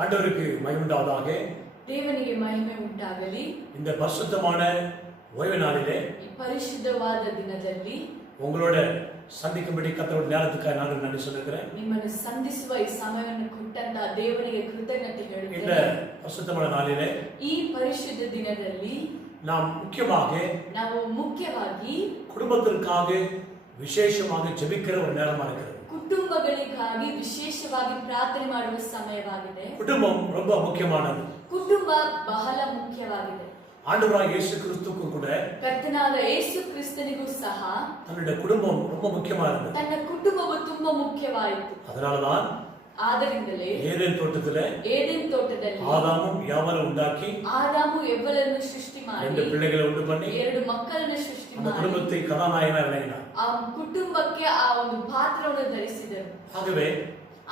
ஆண்டவருக்கு மகிமை உண்டாவதாக. தேவனிಗೆ ಮಹಿಮೆ ಉಂಟಾಗಲಿ. இந்த பரிசுத்தமான ஓய்வு நாளிலே ಪರಿಶುದ್ಧವಾದ ದಿನದಲ್ಲಿ உங்களோட சந்திக்கும்படி கர்த்தரோட நேரத்துக்காக நான் நன்றி சொல்லுகிறேன். ನಿಮ್ಮನ್ನು ಸಂಧಿಸುವ ಈ ಸಮಯವನ್ನು ಕೊಟ್ಟಂತ ದೇವರಿಗೆ ಕೃತಜ್ಞತೆ இந்த ಹೇಳುತ್ತೇನೆ. பரிசுத்தமான நாளிலே ಈ ಪರಿಶುದ್ಧ ದಿನದಲ್ಲಿ நாம் ನಾವು ಮುಖ್ಯವಾಗಿ குடும்பத்திற்காக விசேஷமாக ஜெபிக்கிற ஒரு நேரமா இருக்கிறது. ಕುಟುಂಬಗಳಿಗಾಗಿ ವಿಶೇಷವಾಗಿ ಪ್ರಾರ್ಥನೆ ಮಾಡುವ ಸಮಯವಾಗಿದೆ. குடும்பம் ரொம்ப முக்கியமானது. ಕುಟುಂಬ ಬಹಳ ಮುಖ್ಯವಾಗಿದೆ. ஆண்டவராகிய இயேசு கிறிஸ்துவுக்கு கூட ಕರ್ತನಾದ ಯೇಸು ಕ್ರಿಸ್ತನಿಗೂ ಸಹ தன்னுடைய குடும்பம் ரொம்ப முக்கியமா இருந்தது. ತನ್ನ ಕುಟುಂಬವು ತುಂಬಾ ಮುಖ್ಯವಾಯಿತು. அதனாலதான் ಆದ್ದರಿಂದಲೇ ஏதேன் தோட்டத்தில் ஆதாமும் யாவலும் உண்டாக்கி ಆದಾಮು ಎವ್ವಲನ್ನು ಸೃಷ್ಟಿ ಮಾಡಿ 2 பிள்ளைகளை உண்டு பண்ணி 2 ಮಕ್ಕಳನ್ನು ಸೃಷ್ಟಿ அந்த ಮಾಡಿ குடும்பத்தை கதாநாயகனாக விளங்கினார். ಆ ಕುಟುಂಬಕ್ಕೆ ಆ ಒಂದು ಪಾತ್ರವನ್ನು ಧರಿಸಿದರು. ஆகவே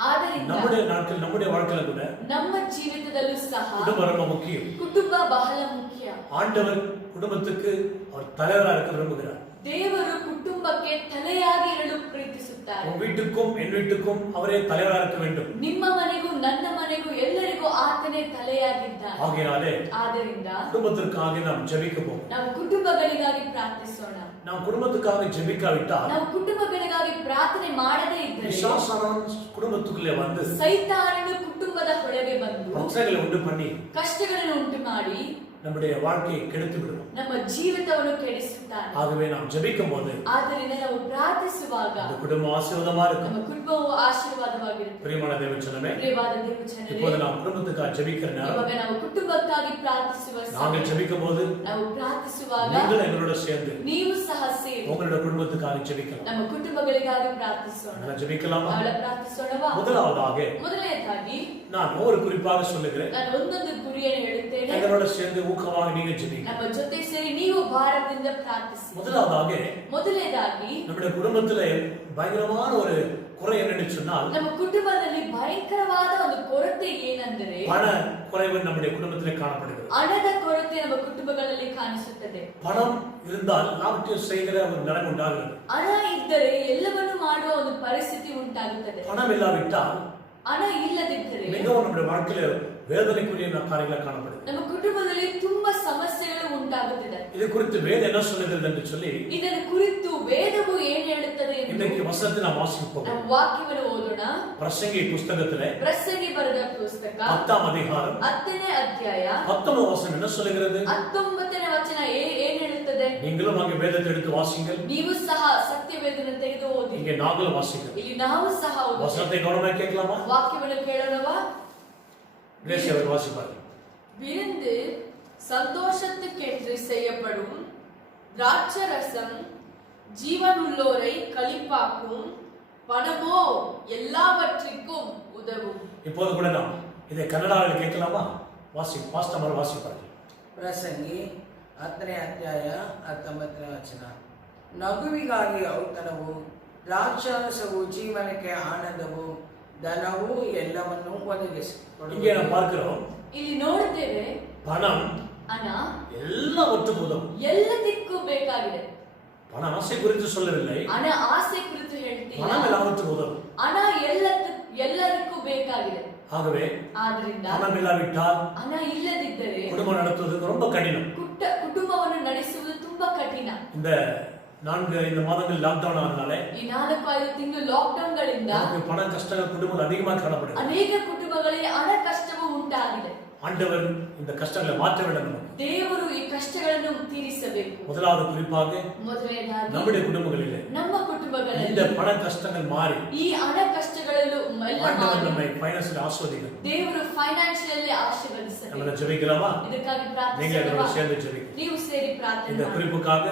ಆದ್ದರಿಂದ நம்முடைய நாட்கள் நம்முடைய வாழ்க்கையில கூட ನಮ್ಮ ಜೀವಿತದಲ್ಲೂ ಸಹ குடும்பம் ரொம்ப முக்கியம். ಕುಟುಂಬ ಬಹಳ ಮುಖ್ಯ. ஆண்டவர் குடும்பத்துக்கு அவர் தலைவராக இருக்க விரும்புகிறார். ದೇವರು ಕುಟುಂಬಕ್ಕೆ ತಲೆಯಾಗಿ ಇರಲು ಪ್ರೀತಿಸುತ್ತಾರೆ. உன் வீட்டுக்கும் என் வீட்டுக்கும் அவரே தலைவராக இருக்க வேண்டும். ನಿಮ್ಮ ಮನೆಗೂ ನನ್ನ ಮನೆಗೂ ಎಲ್ಲರಿಗೂ ಆತನೇ ತಲೆಯಾಗಿದ್ದಾನೆ. ஆகையாலே ಆದ್ದರಿಂದ குடும்பத்திற்காக நாம் ஜெபிக்க போவோம். ನಾವು ಕುಟುಂಬಗಳಿಗಾಗಿ ಪ್ರಾರ್ಥಿಸೋಣ. நாம் குடும்பத்துக்காக ஜெபிக்காவிட்டால் ನಾವು ಕುಟುಂಬಗಳಿಗಾಗಿ ಪ್ರಾರ್ಥನೆ ಮಾಡದೇ ಇದ್ದರೆ பிசாசானவன் குடும்பத்துக்குள்ளே வந்து ಸೈತಾನನು ಕುಟುಂಬದ ಒಳಗೆ ಬಂದು பிரச்சனைகளை உண்டு பண்ணி ಕಷ್ಟಗಳನ್ನು ಉಂಟು ಮಾಡಿ நம்முடைய வாழ்க்கையை கெடுத்து விடுவோம். ನಮ್ಮ ಜೀವಿತವನ್ನು ಕೆಡಿಸುತ್ತಾನೆ. ஆகவே நாம் ஜெபிக்கும் போது ಆದ್ದರಿಂದ ನಾವು ಪ್ರಾರ್ಥಿಸುವಾಗ அந்த குடும்பம் ஆசீர்வாதமா இருக்கும். ನಮ್ಮ ಕುಟುಂಬವು ಆಶೀರ್ವಾದವಾಗಿರುತ್ತದೆ. பிரியமான தேவஜனமே, ಪ್ರಿಯವಾದ ದೇವಜನರೇ, இப்போது நாம் குடும்பத்துக்காக ஜெபிக்கிற நேரம். ಇವಾಗ ನಾವು ಕುಟುಂಬಕ್ಕಾಗಿ ಪ್ರಾರ್ಥಿಸುವ நாங்கள் ஜெபிக்கும் போது ನಾವು ಪ್ರಾರ್ಥಿಸುವಾಗ நீங்கள் எங்களோட சேர்ந்து ನೀವು ಸಹ ಸೇರಿ உங்களோட குடும்பத்துக்காக ஜெபிக்கலாம். ನಮ್ಮ ಕುಟುಂಬಗಳಿಗಾಗಿ ಪ್ರಾರ್ಥಿಸೋಣ. நம்ம ஜெபிக்கலாமா? ಅವಳ ಪ್ರಾರ್ಥಿಸೋಣವಾ? ಮೊದಲನೇದಾಗಿ நான் ஒரு குறிப்பாக சொல்லுகிறேன். ನಾನು ಒಂದೊಂದು ಗುರಿಯನ್ನು ಹೇಳುತ್ತೇನೆ. எங்களோட சேர்ந்து ஊக்கமாக நீங்க ஜெபிங்க. ನಮ್ಮ ಜೊತೆ ಸೇರಿ ನೀವು ಭಾರತದಿಂದ ಪ್ರಾರ್ಥಿಸಿ. ಮೊದಲನೇದಾಗಿ நம்முடைய குடும்பத்துல பயங்கரமான ஒரு குறை என்னன்னு சொன்னால், ನಮ್ಮ ಕುಟುಂಬದಲ್ಲಿ ಭಯಂಕರವಾದ ಒಂದು ಕೊರತೆ ಏನೆಂದರೆ பண குறைவு நம்முடைய குடும்பத்திலே காணப்படுகிறது. ಹಣದ ಕೊರತೆ ನಮ್ಮ ಕುಟುಂಬಗಳಲ್ಲಿ ಕಾಣಿಸುತ್ತದೆ. பணம் இருந்தால் எல்லாவற்றையும் செய்கிற ஒரு நிலைமை உண்டாகிறது. ಹಣ ಇದ್ದರೆ ಎಲ್ಲವನ್ನೂ ಮಾಡುವ ಒಂದು ಪರಿಸ್ಥಿತಿ ಉಂಟಾಗುತ್ತದೆ. பணம் இல்லாவிட்டால், ಹಣ ಇಲ್ಲದಿದ್ದರೆ மிகவும் நம்முடைய வாழ்க்கையில வேதனைக்குரிய காரியங்கள் காணப்படுது. ನಮ್ಮ ಕುಟುಂಬದಲ್ಲಿ ತುಂಬಾ ಸಮಸ್ಯೆಗಳು ಉಂಟಾಗುತ್ತದೆ. இது குறித்து வேதம் என்ன சொல்லுகிறது என்று சொல்லி ಇದರ ಕುರಿತು ವೇದವು ಏನು ಹೇಳುತ್ತದೆ ಎಂದು இன்னைக்கு வசனத்தை நாம் வாசிப்போம். ನಾವು ವಾಕ್ಯವನ್ನು ಓದೋಣ. பிரசங்கி புத்தகத்திலே ಪ್ರಸಂಗಿ ಬರೆದ ಪುಸ್ತಕ 10th அதிகாரம் 10ನೇ ಅಧ್ಯಾಯ 19th வசனம் என்ன சொல்லுகிறது? 19ನೇ ವಚನ ಏನು ಹೇಳುತ್ತದೆ? நீங்களும் அங்கே வேதத்தை எடுத்து வாசிங்கள். ನೀವು ಸಹ ಸತ್ಯವೇದನ ತೆಗೆದು ಓದಿ. இங்கே நாங்களும் வாசிங்கள். ಇಲ್ಲಿ ನಾವು ಸಹ ಓದೋಣ. வசனத்தை கவனமாக கேட்கலாமா? ವಾಕ್ಯವನ್ನು ಕೇಳೋಣವಾ? கிரேசி அவர் வாசிப்பார். விருந்து சந்தோஷத்துக்கென்று செய்யப்படும் திராட்சரசம் ஜீவனுள்ளோரை களிப்பாக்கும், பணமோ எல்லாவற்றிற்கும் உதவும். இப்போது கூட நாம் இதை கன்னடாவில் கேட்கலாமா? பாஸ்டர் வாசிப்பார். ಪ್ರಸಂಗಿ 10ನೇ ಅಧ್ಯಾಯ 19ನೇ ವಚನ. ನಗುವಿಗಾಗಿ ಔತಣವು, ದ್ರಾಕ್ಷಾರಸವು ಜೀವನಕ್ಕೆ ಆನಂದವು, ಧನವು ಎಲ್ಲವನ್ನು ಒದಗಿಸಿಕೊಡುವುದು. இங்கே நாம் பார்க்கிறோம், ಇಲ್ಲಿ ನೋಡುತ್ತೇವೆ பணம் ಹಣ எல்லாவற்றுக்கும் உதவும். ಎಲ್ಲದಕ್ಕೂ ಬೇಕಾಗಿದೆ. பண ஆசை குறித்து சொல்லவில்லை, ಹಣ ಆಸೆ ಕುರಿತು ಹೇಳ್ತೀವಿ. பணம் எல்லாவற்றுக்கும் உதவும். ಹಣ ಎಲ್ಲದಕ್ಕೂ ಬೇಕಾಗಿದೆ. ஆகவே ಆದ್ರಿಂದ பணம் இல்லாவிட்டால் ಹಣ ಇಲ್ಲದಿದ್ದರೆ குடும்பம் நடத்துவது ரொம்ப கடினம். ಕುಟುಂಬವನ್ನು ನಡೆಸುವುದು ತುಂಬಾ ಕಠಿಣ. இந்த 4-5 மாதங்கள் லாக்டவுன் ஆனதால ಈ 4-5 ತಿಂಗಳು ಲಾಕ್ಡೌನ್ ಗಳಿಂದ பண கஷ்டங்கள் குடும்பங்கள் அதிகமாக காணப்படுது. ಅನೇಕ ಕುಟುಂಬಗಳಿಗೆ ಹಣ ಕಷ್ಟವೂ ಉಂಟಾಗಿದೆ. ஆண்டவர் இந்த கஷ்டங்களை மாற்ற வேண்டும். ದೇವರು ಈ ಕಷ್ಟಗಳನ್ನು ತೀರಿಸಬೇಕು. முதலாவது குறிப்பாக ಮೊದಲನೇದಾಗಿ நம்முடைய குடும்பங்களிலே ನಮ್ಮ ಕುಟುಂಬಗಳಲ್ಲಿ இந்த பண கஷ்டங்கள் மாறி ಈ ಹಣ ಕಷ್ಟಗಳಲ್ಲೂ ஆண்டவர் நம்மை ஃபைனான்சியல் ஆசீர்வதிக்கணும். ದೇವರು ಫೈನಾನ್ಷಿಯಲಿ ಆಶೀರ್ವದಿಸಬೇಕು. நம்ம ஜெபிக்கலாமா? ಇದಕ್ಕಾಗಿ நீங்க ಪ್ರಾರ್ಥಿಸೋಣ. என்னோட சேர்ந்து ஜெபிங்க. ನೀವು ಸೇರಿ ಪ್ರಾರ್ಥನೆ இந்த ಮಾಡಿ. குறிப்புக்காக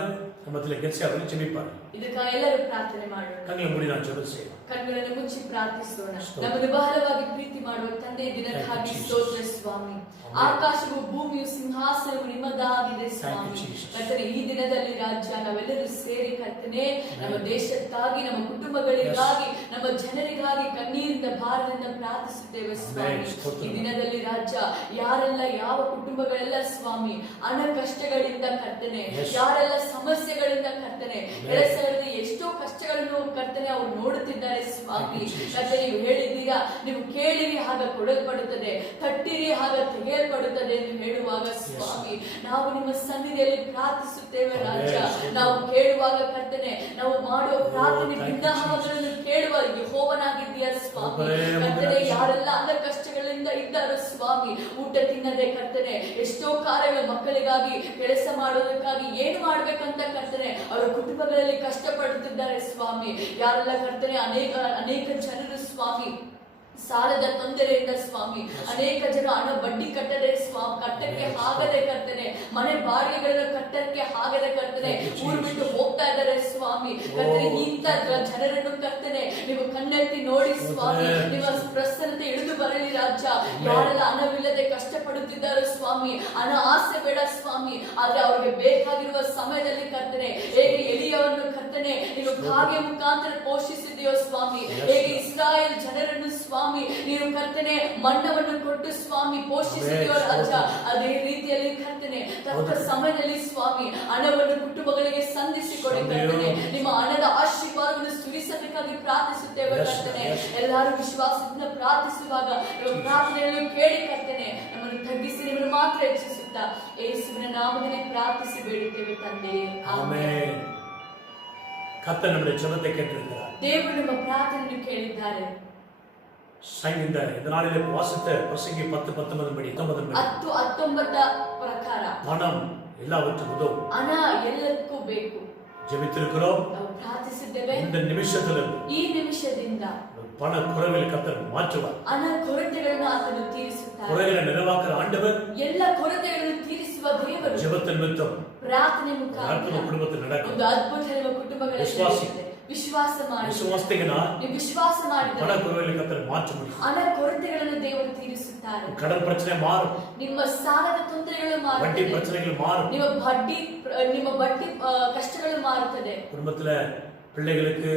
நம்மத்திலே கெட்சி அவர்கள் ஜெபிப்பார். ಇದಕ್ಕಾಗಿ ಎಲ್ಲರೂ ಪ್ರಾರ್ಥನೆ ಮಾಡೋಣ. கண்களை மூடி நான் ஜெபம் செய்வோம். ಕಣ್ಣುಗಳನ್ನು ಮುಚ್ಚಿ ಪ್ರಾರ್ಥಿಸೋಣ. ನಮ್ಮನ್ನು ಬಹಳವಾಗಿ ಪ್ರೀತಿ ಮಾಡುವ ತಂದೆ, ದಿನಕ್ಕಾಗಿ ಸ್ತೋತ್ರ ಸ್ವಾಮಿ. ಆಕಾಶವು ಭೂಮಿಯು ಸಿಂಹಾಸನವು ನಿಮ್ಮದಾಗಿದೆ ಸ್ವಾಮಿ. ಕರ್ತನೆ, ಈ ದಿನದಲ್ಲಿ ರಾಜ್ಯ ನಾವೆಲ್ಲರೂ ಸೇರಿ ಕರ್ತನೆ ನಮ್ಮ ದೇಶಕ್ಕಾಗಿ, ನಮ್ಮ ಕುಟುಂಬಗಳಿಗಾಗಿ, ನಮ್ಮ ಜನರಿಗಾಗಿ ಕಣ್ಣೀರಿಂದ ಭಾರದಿಂದ ಪ್ರಾರ್ಥಿಸುತ್ತೇವೆ ಸ್ವಾಮಿ. ಈ ದಿನದಲ್ಲಿ ರಾಜ್ಯ ಯಾರೆಲ್ಲ, ಯಾವ ಕುಟುಂಬಗಳೆಲ್ಲ ಸ್ವಾಮಿ ಹಣ ಕಷ್ಟಗಳಿಂದ ಕರ್ತನೆ, ಯಾರೆಲ್ಲ ಸಮಸ್ಯೆಗಳಿಂದ ಕರ್ತನೆ, ಎಷ್ಟೋ ಕಷ್ಟಗಳನ್ನು ಕರ್ತನೆ ಕರ್ತನೆ ಅವರು ನೋಡುತ್ತಿದ್ದಾರೆ ಸ್ವಾಮಿ. ಕರ್ತನೆ ನೀವು ಹೇಳಿದ್ದೀರಾ, ನೀವು ಕೇಳಿರಿ ಆಗ ಕೊಡಲ್ಪಡುತ್ತದೆ, ತಟ್ಟಿರಿ ಆಗ ತೆಗೆಯಲ್ಪಡುತ್ತದೆ ಎಂದು ಹೇಳುವಾಗ ಸ್ವಾಮಿ, ನಾವು ನಿಮ್ಮ ಸನ್ನಿಧಿಯಲ್ಲಿ ಪ್ರಾರ್ಥಿಸುತ್ತೇವೆ ರಾಜ. ನಾವು ಕೇಳುವಾಗ ಕರ್ತನೆ, ನಾವು ಮಾಡುವ ಪ್ರಾರ್ಥನೆ ಬಿನ್ನಹಗಳನ್ನು ಕೇಳುವ ಯೆಹೋವನಾಗಿದ್ದೀಯ ಸ್ವಾಮಿ. ಕರ್ತನೆ, ಯಾರೆಲ್ಲ ಅಂದ ಕಷ್ಟಗಳಿಂದ ಇದ್ದಾರೋ ಸ್ವಾಮಿ, ಊಟ ತಿನ್ನದೆ ಕರ್ತನೆ, ಎಷ್ಟೋ ಕಾರ್ಯಗಳ ಮಕ್ಕಳಿಗಾಗಿ ಕೆಲಸ ಮಾಡೋದಕ್ಕಾಗಿ ಏನು ಮಾಡ್ಬೇಕಂತ ಕರ್ತನೆ ಅವರ ಕುಟುಂಬಗಳಲ್ಲಿ ಕಷ್ಟಪಡುತ್ತಿದ್ದಾರೆ ಸ್ವಾಮಿ. ಯಾರೆಲ್ಲ ಕರ್ತನೆ ಅನೇಕ ಜನರು ಸ್ವಾಮಿ ಸಾಲದ ತೊಂದರೆಯಿಂದ ಸ್ವಾಮಿ, ಅನೇಕ ಜನ ಹಣ ಬಡ್ಡಿ ಕಟ್ಟದೆ ಕಟ್ಟಕ್ಕೆ ಆಗದೆ ಕರ್ತನೆ, ಮನೆ ಬಾಡಿಗೆಗಳನ್ನು ಕಟ್ಟಕ್ಕೆ ಆಗದೆ ಕರ್ತನೆ ಊರು ಬಿಟ್ಟು ಹೋಗ್ತಾ ಇದ್ದಾರೆ ಸ್ವಾಮಿ. ಕರ್ತನೆ, ಇಂಥ ಜನರನ್ನು ಕರ್ತನೆ ನೀವು ಕಣ್ಣೆತ್ತಿ ನೋಡಿ ಸ್ವಾಮಿ, ನಿಮ್ಮ ಪ್ರಸನ್ನತೆ ಇಳಿದು ಬರಲಿ ರಾಜ. ಯಾರೆಲ್ಲ ಹಣವಿಲ್ಲದೆ ಕಷ್ಟಪಡುತ್ತಿದ್ದಾರೆ ಸ್ವಾಮಿ, ಹಣ ಆಸೆ ಬೇಡ ಸ್ವಾಮಿ, ಆದ್ರೆ ಅವ್ರಿಗೆ ಬೇಕಾಗಿರುವ ಸಮಯದಲ್ಲಿ ಕರ್ತನೆ, ಹೇಗೆ ಎಲಿಯವನ್ನು ಕರ್ತನೆ ನೀವು ಕಾಗೆ ಮುಖಾಂತರ ಪೋಷಿಸಿದೆಯೋ ಸ್ವಾಮಿ, ಹೇಗೆ ಇಸ್ರಾಯೇಲ್ ಜನರನ್ನು ಸ್ವಾಮಿ ನೀನು ಕರ್ತನೆ ಮಣ್ಣವನ್ನು ಕೊಟ್ಟು ಸ್ವಾಮಿ ಪೋಷಿಸಿದೆಯೋ ರಾಜ, ಅದೇ ರೀತಿಯಲ್ಲಿ ಕರ್ತನೆ ತಕ್ಕ ಸಮಯದಲ್ಲಿ ಸ್ವಾಮಿ ಹಣವನ್ನು ಕುಟುಂಬಗಳಿಗೆ ಸಂಧಿಸಿಕೊಡಿ ಕರ್ತನೆ. ನಿಮ್ಮ ಹಣದ ಆಶೀರ್ವಾದವನ್ನು ಸುರಿಸಬೇಕಾಗಿ ಪ್ರಾರ್ಥಿಸುತ್ತೇವೆ ಕರ್ತನೆ. ಎಲ್ಲರೂ ವಿಶ್ವಾಸದಿಂದ ಪ್ರಾರ್ಥಿಸುವಾಗ ಪ್ರಾರ್ಥನೆಯನ್ನು ಕೇಳಿ ಕರ್ತನೆ ನಮ್ಮನ್ನು ತಗ್ಗಿಸಿ ನಿಮ್ಮನ್ನು ಮಾತ್ರ ಹೆಚ್ಚಿಸುತ್ತಾ ಯೇಸುವಿನ ನಾಮದಲ್ಲಿ ಪ್ರಾರ್ಥಿಸಿ ಬೇಡುತ್ತೇವೆ ತಂದೆ, ಆಮೆನ್. கர்த்தர் நம்முடைய ஜெபத்தை கேட்டிருக்கிறார். ದೇವರು ನಮ್ಮ ಪ್ರಾರ್ಥನೆಯನ್ನು ಕೇಳಿದ್ದಾರೆ. இந்த நாளிலே வாசித்த பிரசங்கி 10:19 படி 10:19 ಪ್ರಕಾರ பணம் எல்லாவற்றுக்கும் உதவும். ಹಣ ಎಲ್ಲದಕ್ಕೂ ಬೇಕು. ஜெபித்திருக்கிறோம். ನಾವು ಪ್ರಾರ್ಥಿಸಿದ್ದೇವೆ. இந்த ಈ ನಿಮಿಷದಿಂದ பண குறைவில் கர்த்தர் மாற்றுவார். ಹಣ ಕೊರತೆಗಳನ್ನು ಆತನು ತೀರಿಸುತ್ತಾನೆ. குறைகளை நிறைவாக்குற ஆண்டவர் ಎಲ್ಲ ಕೊರತೆಗಳನ್ನು ತೀರಿಸುವ ದೇವರು. ஜெபத்தின் நிமித்தம் ಪ್ರಾರ್ಥನೆ ಮುಖಾಂತರ அற்புத குடும்பத்தில் நடக்கும். ಒಂದು ಅದ್ಭುತ ನಿಮ್ಮ ಕುಟುಂಬಗಳಲ್ಲಿ ವಿಶ್ವಾಸ ಮಾಡಿ ನೀವು ವಿಶ್ವಾಸ ಮಾಡಿದರೆ பண குறைகளை கர்த்தர் மாற்ற முடியும். ಹಣ ಕೊರತೆಗಳನ್ನು ದೇವರು ತೀರಿಸುತ್ತಾರೆ. கடன் பிரச்சனை மாறும். ನಿಮ್ಮ ಸಾಲದ ತೊಂದರೆಗಳು ಮಾರುತ್ತದೆ. வட்டி பிரச்சனைகள் மாறும். ನಿಮ್ಮ ಬಡ್ಡಿ ಕಷ್ಟಗಳು ಮಾರುತ್ತದೆ. குடும்பத்துல பிள்ளைகளுக்கு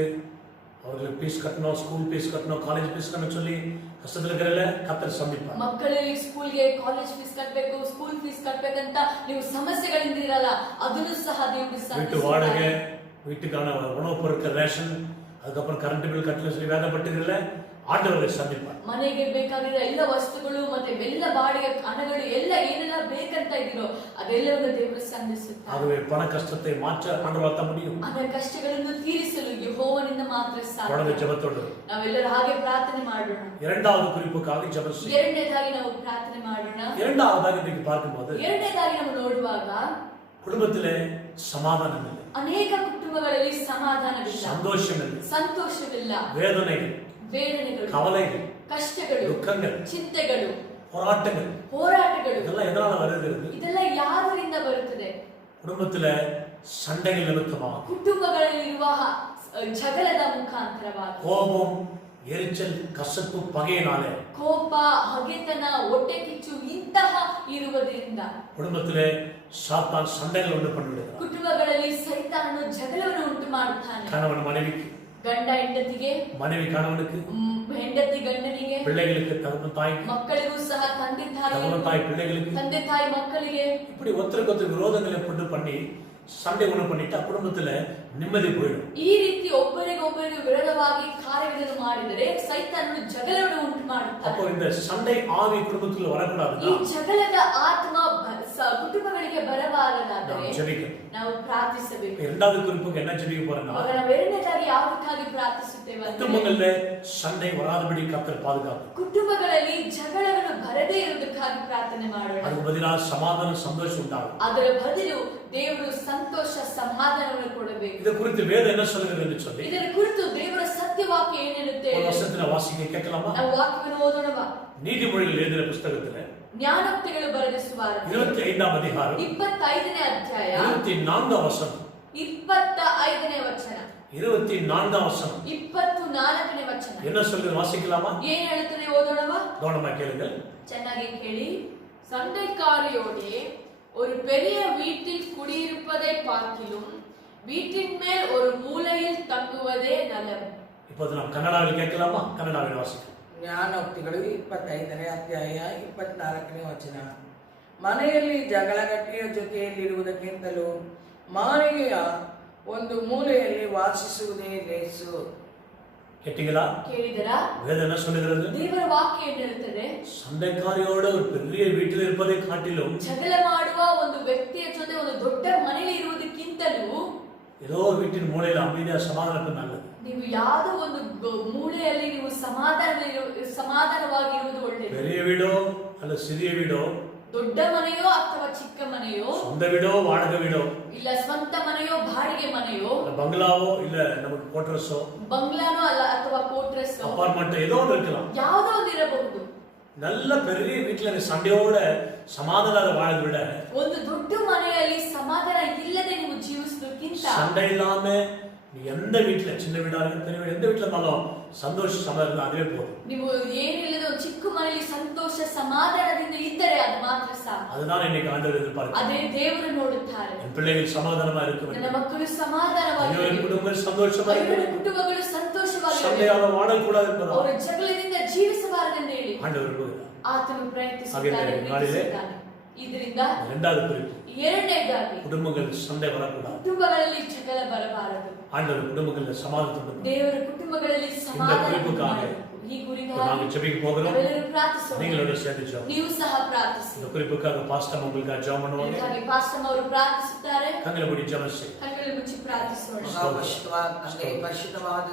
அவங்களுக்கு ஃபீஸ் கட்டணும், ஸ்கூல் ஃபீஸ் கட்டணும், காலேஜ் ஃபீஸ் கட்டணும் சொல்லி ಕಷ್ಟದಲ್ಲಿ ಇರಲ್ಲ ಕರ್ತರ್ ಸಂಧಿಪ. ಮಕ್ಕಳಿಗೆ ಸ್ಕೂಲ್ಗೆ ಕಾಲೇಜ್ ಫೀಸ್ ಕಟ್ಟಬೇಕು, ಸ್ಕೂಲ್ ಫೀಸ್ ಕಟ್ಟಬೇಕಂತ ನೀವು ಸಮಸ್ಯೆಗಳಿಂದ ಇರಲ್ಲ, ಅದನ್ನು ಸಹ ದೇವರು ಸಂಧಿಸುತ್ತಾರೆ. வீட்டு வாடகை, வீட்டுக்கான உணவு பொருட்கள், ரேஷன், அதுக்கப்புறம் கரண்ட் பில் கட்டணும் சொல்லி வேதப்பட்டிರಲ್ಲ, ಆಂಡವರೇ ಸಂಧಿಪ. ಮನೆಗೆ ಬೇಕಾಗಿರೋ ಎಲ್ಲ ವಸ್ತುಗಳು ಮತ್ತೆ ಎಲ್ಲ ಬಾಡಿಗೆ ಹಣಗಳು ಎಲ್ಲ ಏನೆಲ್ಲ ಬೇಕಂತ ಇದೀರೋ ಅದೆಲ್ಲವನ್ನು ದೇವರು ಸಂಧಿಸುತ್ತಾರೆ. ಆಗவே பண கஷ்டத்தை மாற்ற ஆண்டவர் தான் முடியும். ಆ ಕಷ್ಟಗಳನ್ನು ತೀರಿಸಲು ಯೆಹೋವನಿಂದ ಮಾತ್ರ ಸಾಧ್ಯ. தொடர்ந்து ஜெபத்தோடு ನಾವೆಲ್ಲರೂ ಹಾಗೆ ಪ್ರಾರ್ಥನೆ ಮಾಡೋಣ. இரண்டாவது குறிப்புக்காக ஜெபம் செய்வோம். ಎರಡನೇದಾಗಿ ನಾವು ಪ್ರಾರ್ಥನೆ ಮಾಡೋಣ. இரண்டாவதாக இன்னைக்கு பார்க்கும்போது ಎರಡನೇದಾಗಿ ನಾವು ನೋಡುವಾಗ குடும்பத்திலே சமாதானம் இல்லை, ಅನೇಕ ಕುಟುಂಬಗಳಲ್ಲಿ ಸಮಾಧಾನವಿಲ್ಲ, ಸಂತೋಷವಿಲ್ಲ, வேதனைகள், கவலைகள், ಕಷ್ಟಗಳು, துக்கங்கள், ಚಿಂತೆಗಳು, போராட்டங்கள் இதெல்லாம் எதனால வருகிறது? ಇದೆಲ್ಲ ಯಾರಿಂದ ಬರುತ್ತದೆ? குடும்பத்துல சண்டைகள் நிமித்தமாக, ಕುಟುಂಬಗಳಲ್ಲಿರುವ ಜಗಳದ ಮುಖಾಂತರವಾಗಿ, கோபம், எரிச்சல், கசப்பு, பகையினாலே, ಕೋಪ, ಹಗೆತನ, ಹೊಟ್ಟೆ ಕಿಚ್ಚು ಇಂತಹ ಇರುವುದರಿಂದ குடும்பத்திலே சாத்தான் சண்டைகள் உண்டு பண்ணிவிடுகிறார். ಕುಟುಂಬಗಳಲ್ಲಿ ಸೈತಾನನು ಜಗಳವನ್ನು ಉಂಟು ಮಾಡುತ್ತಾನೆ. கணவன் மனைவிக்கு, ಗಂಡ ಹೆಂಡತಿಗೆ, மனைவி கணவனுக்கு, ಹೆಂಡತಿ ಗಂಡನಿಗೆ, பிள்ளைகளுக்கு, தகப்பன் தாய்க்கு, ಮಕ್ಕಳಿಗೂ ಸಹ ತಂದೆ தகப்பன் தாய் பிள்ளைகளுக்கு, ತಂದೆ ತಾಯಿ ಮಕ್ಕಳಿಗೆ, இப்படி ஒருத்தருக்கு ஒருத்தர் விரோதங்களை போட்டு பண்ணி சண்டை ஒண்ணு பண்ணிட்டா குடும்பத்துல நிம்மதி போயிடும். ಈ ರೀತಿ ಒಬ್ಬರಿಗೊಬ್ಬರಿಗೆ ವಿರೋಧವಾಗಿ ಕಾರ್ಯಗಳನ್ನು ಮಾಡಿದರೆ ಸೈತಾನನು ಜಗಳವನ್ನು ಉಂಟು ಮಾಡುತ್ತಾನೆ. அப்போ இந்த சண்டை ஆவி குடும்பத்துல வரக்கூடாது. ಈ ಜಗಳದ ಆತ್ಮ ಕುಟುಂಬಗಳಿಗೆ ಬರಬಾರದಾದರೆ ನಾವು ಪ್ರಾರ್ಥಿಸಬೇಕು. இரண்டாவது குறிப்புக்கு என்ன ஜெபிக்க போறேன்னா, ನಾವು ಎರಡನೇದಾಗಿ ಯಾವುದಕ್ಕಾಗಿ ಪ್ರಾರ್ಥಿಸುತ್ತೇವೆ ಅಂದ್ರೆ குடும்பங்கள்ல சண்டை வராதபடி கர்த்தர் பாதுகாப்பு. ಕುಟುಂಬಗಳಲ್ಲಿ ಜಗಳಗಳು ಬರದೇ ಇರುವುದಕ್ಕಾಗಿ ಪ್ರಾರ್ಥನೆ ಮಾಡೋಣ. அதுக்கு பதிலா சமாதான சந்தோஷம் உண்டாகும். ಅದರ ಬದಲು ದೇವರು ಸಂತೋಷ ಸಮಾಧಾನವನ್ನು ಕೊಡಬೇಕು. இது குறித்து வேதம் என்ன சொல்லுகிறது என்று சொல்லி ಇದರ ಕುರಿತು ದೇವರ ಸತ್ಯವಾಕ್ಯ ಏನು ಹೇಳುತ್ತೆ? ஒரு வசனத்துல வாசிக்க கேட்கலாமா? ನಾವು ವಾಕ್ಯವನ್ನು ಓದೋಣವಾ? நீதிமொழிகள் எழுதின புத்தகத்துல ಜ್ಞಾನೋಕ್ತಿಗಳು ಬರೆದ ಸುವಾರ್ತೆ 25ாம் அதிகாரம் 25ನೇ ಅಧ್ಯಾಯ 24ாம் வசனம் 25ನೇ ವಚನ 24ாம் வசனம் 24ನೇ ವಚನ என்ன சொல்லுது வாசிக்கலாமா? ಏನು ಹೇಳುತ್ತದೆ? ಓದೋಣವಾ? கவனமா கேளுங்கள். ಚೆನ್ನಾಗಿ ಕೇಳಿ. சண்டைக்காரியோடே ஒரு பெரிய வீட்டில் குடியிருப்பதை பார்க்கிலும் வீட்டின் மேல் ஒரு மூலையில் தங்குவதே நலம். இப்போது நாம் கன்னடாவில் கேட்கலாமா? கன்னடாவில் வாசிக்கலாம். ಜ್ಞಾನೋಕ್ತಿಗಳು 25ನೇ ಅಧ್ಯಾಯ 24ನೇ ವಚನ. ಮನೆಯಲ್ಲಿ ಜಗಳಗಟ್ಟಿಯ ಜೊತೆಯಲ್ಲಿರುವುದಕ್ಕಿಂತಲೂ ಮಾಳಿಗೆಯ ಒಂದು ಮೂಲೆಯಲ್ಲಿ ವಾಸಿಸುವುದೇ ಲೇಸು. கேட்டீங்களா? ಕೇಳಿದರಾ? வேதம் என்ன சொல்லுகிறது? ದೇವರ ವಾಕ್ಯ ಏನು ಹೇಳುತ್ತದೆ? சண்டைக்காரியோட ஒரு பெரிய வீட்டில் இருப்பதை காட்டிலும் ಜಗಳ ಮಾಡುವ ಒಂದು ವ್ಯಕ್ತಿಯ ಜೊತೆ ಒಂದು ದೊಡ್ಡ ಮನೆಯಲ್ಲಿ ಇರುವುದಕ್ಕಿಂತಲೂ ஏதோ வீட்டின் மூலையில் அமைதியா சமாதானத்துக்கு நல்லது. ನೀವು ಯಾವುದೋ ಒಂದು ಮೂಲೆಯಲ್ಲಿ ನೀವು ಸಮಾಧಾನವಾಗಿರುವುದು ಒಳ್ಳೆಯದು. பெரிய வீடோ அல்ல சிறிய வீடோ, ದೊಡ್ಡ ಮನೆಯೋ ಅಥವಾ ಚಿಕ್ಕ ಮನೆಯೋ, சொந்த வீடோ வாடகை வீடோ, ಇಲ್ಲ ಸ್ವಂತ ಮನೆಯೋ ಬಾಡಿಗೆ ಮನೆಯೋ, பங்களாவோ இல்ல நமக்கு கோட்ரஸோ, ಬಂಗ್ಲಾನೋ ಅಲ್ಲ ಅಥವಾ ಕೋಟ್ರೆಸ್ அபார்ட்மெண்ட் ஏதோ ஒன்று இருக்கலாம். ಯಾವುದೋ ಒಂದು ಇರಬಹುದು. நல்ல பெரிய வீட்டுல சண்டையோட சமாதானம் வாழதை விட ಒಂದು ದೊಡ್ಡ ಮನೆಯಲ್ಲಿ ಸಮಾಧಾನ ಇಲ್ಲದೆ ನೀವು ಜೀವಿಸುವುದಕ್ಕಿಂತ சண்டை இல்லாம நீ எந்த வீட்டுல, சின்ன வீடா இருக்கு பெரிய வீடு, எந்த வீட்டுல இருந்தாலும் சந்தோஷ சமாதானம் அதுவே போதும். ನೀವು ಏನಿಲ್ಲದೆ ಒಂದು ಚಿಕ್ಕ ಮನೆಯಲ್ಲಿ ಸಂತೋಷ ಸಮಾಧಾನದಿಂದ ಇದ್ದರೆ ಅದು ಮಾತ್ರ ಸಾಕು. அதுதான் இன்னைக்கு ஆண்டவர் எதிர்பார்க்கிறார். ಅದೇ ದೇವರು ನೋಡುತ್ತಾರೆ. என் பிள்ளைகள் சமாதானமா இருக்க வேண்டும். ನನ್ನ ಮಕ್ಕಳು ಸಮಾಧಾನವಾಗಿ, என் குடும்பங்கள் சந்தோஷமா இருக்க வேண்டும். ಕುಟುಂಬಗಳು ಸಂತೋಷವಾಗಿ, சண்டையால வாழக்கூடாது என்பதால் ಅವರು ಜಗಳದಿಂದ ಜೀವಿಸಬಾರದೆಂದು ಹೇಳಿ ஆண்டவர் விரும்புகிறார். ಆತನು ಪ್ರಯತ್ನಿಸುತ್ತಾನೆ. ಇದರಿಂದ இரண்டாவது குறிப்பு, ಎರಡನೇದಾಗಿ குடும்பங்கள் சண்டை வரக்கூடாது. ಕುಟುಂಬಗಳಲ್ಲಿ ಜಗಳ ಬರಬಾರದು. ஆண்டவர் குடும்பங்களில் சமாதானத்தை ದೇವರ ಕುಟುಂಬಗಳಲ್ಲಿ ಸಮಾಧಾನ குறிப்புக்காக ಈ ಗುರಿಗಾಗಿ நாங்க ஜெபிக்க போகிறோம். ನಾವೆಲ್ಲರೂ ಪ್ರಾರ್ಥಿಸೋಣ. நீங்களோட சேர்ந்து ஜெபம். ನೀವು ಸಹ ಪ್ರಾರ್ಥಿಸಿ. இந்த குறிப்புக்காக பாஸ்டர் உங்களுக்கு ஜெபம் பண்ணுவாங்க. ಇದಕ್ಕಾಗಿ ಪಾಸ್ಟರ್ ಅವರು ಪ್ರಾರ್ಥಿಸುತ್ತಾರೆ. கண்களை மூடி ஜெபம் செய்யுங்க. ಕಣ್ಣುಗಳನ್ನು ಮುಚ್ಚಿ ಪ್ರಾರ್ಥಿಸೋಣ. ಪರಿಶುದ್ಧವಾದ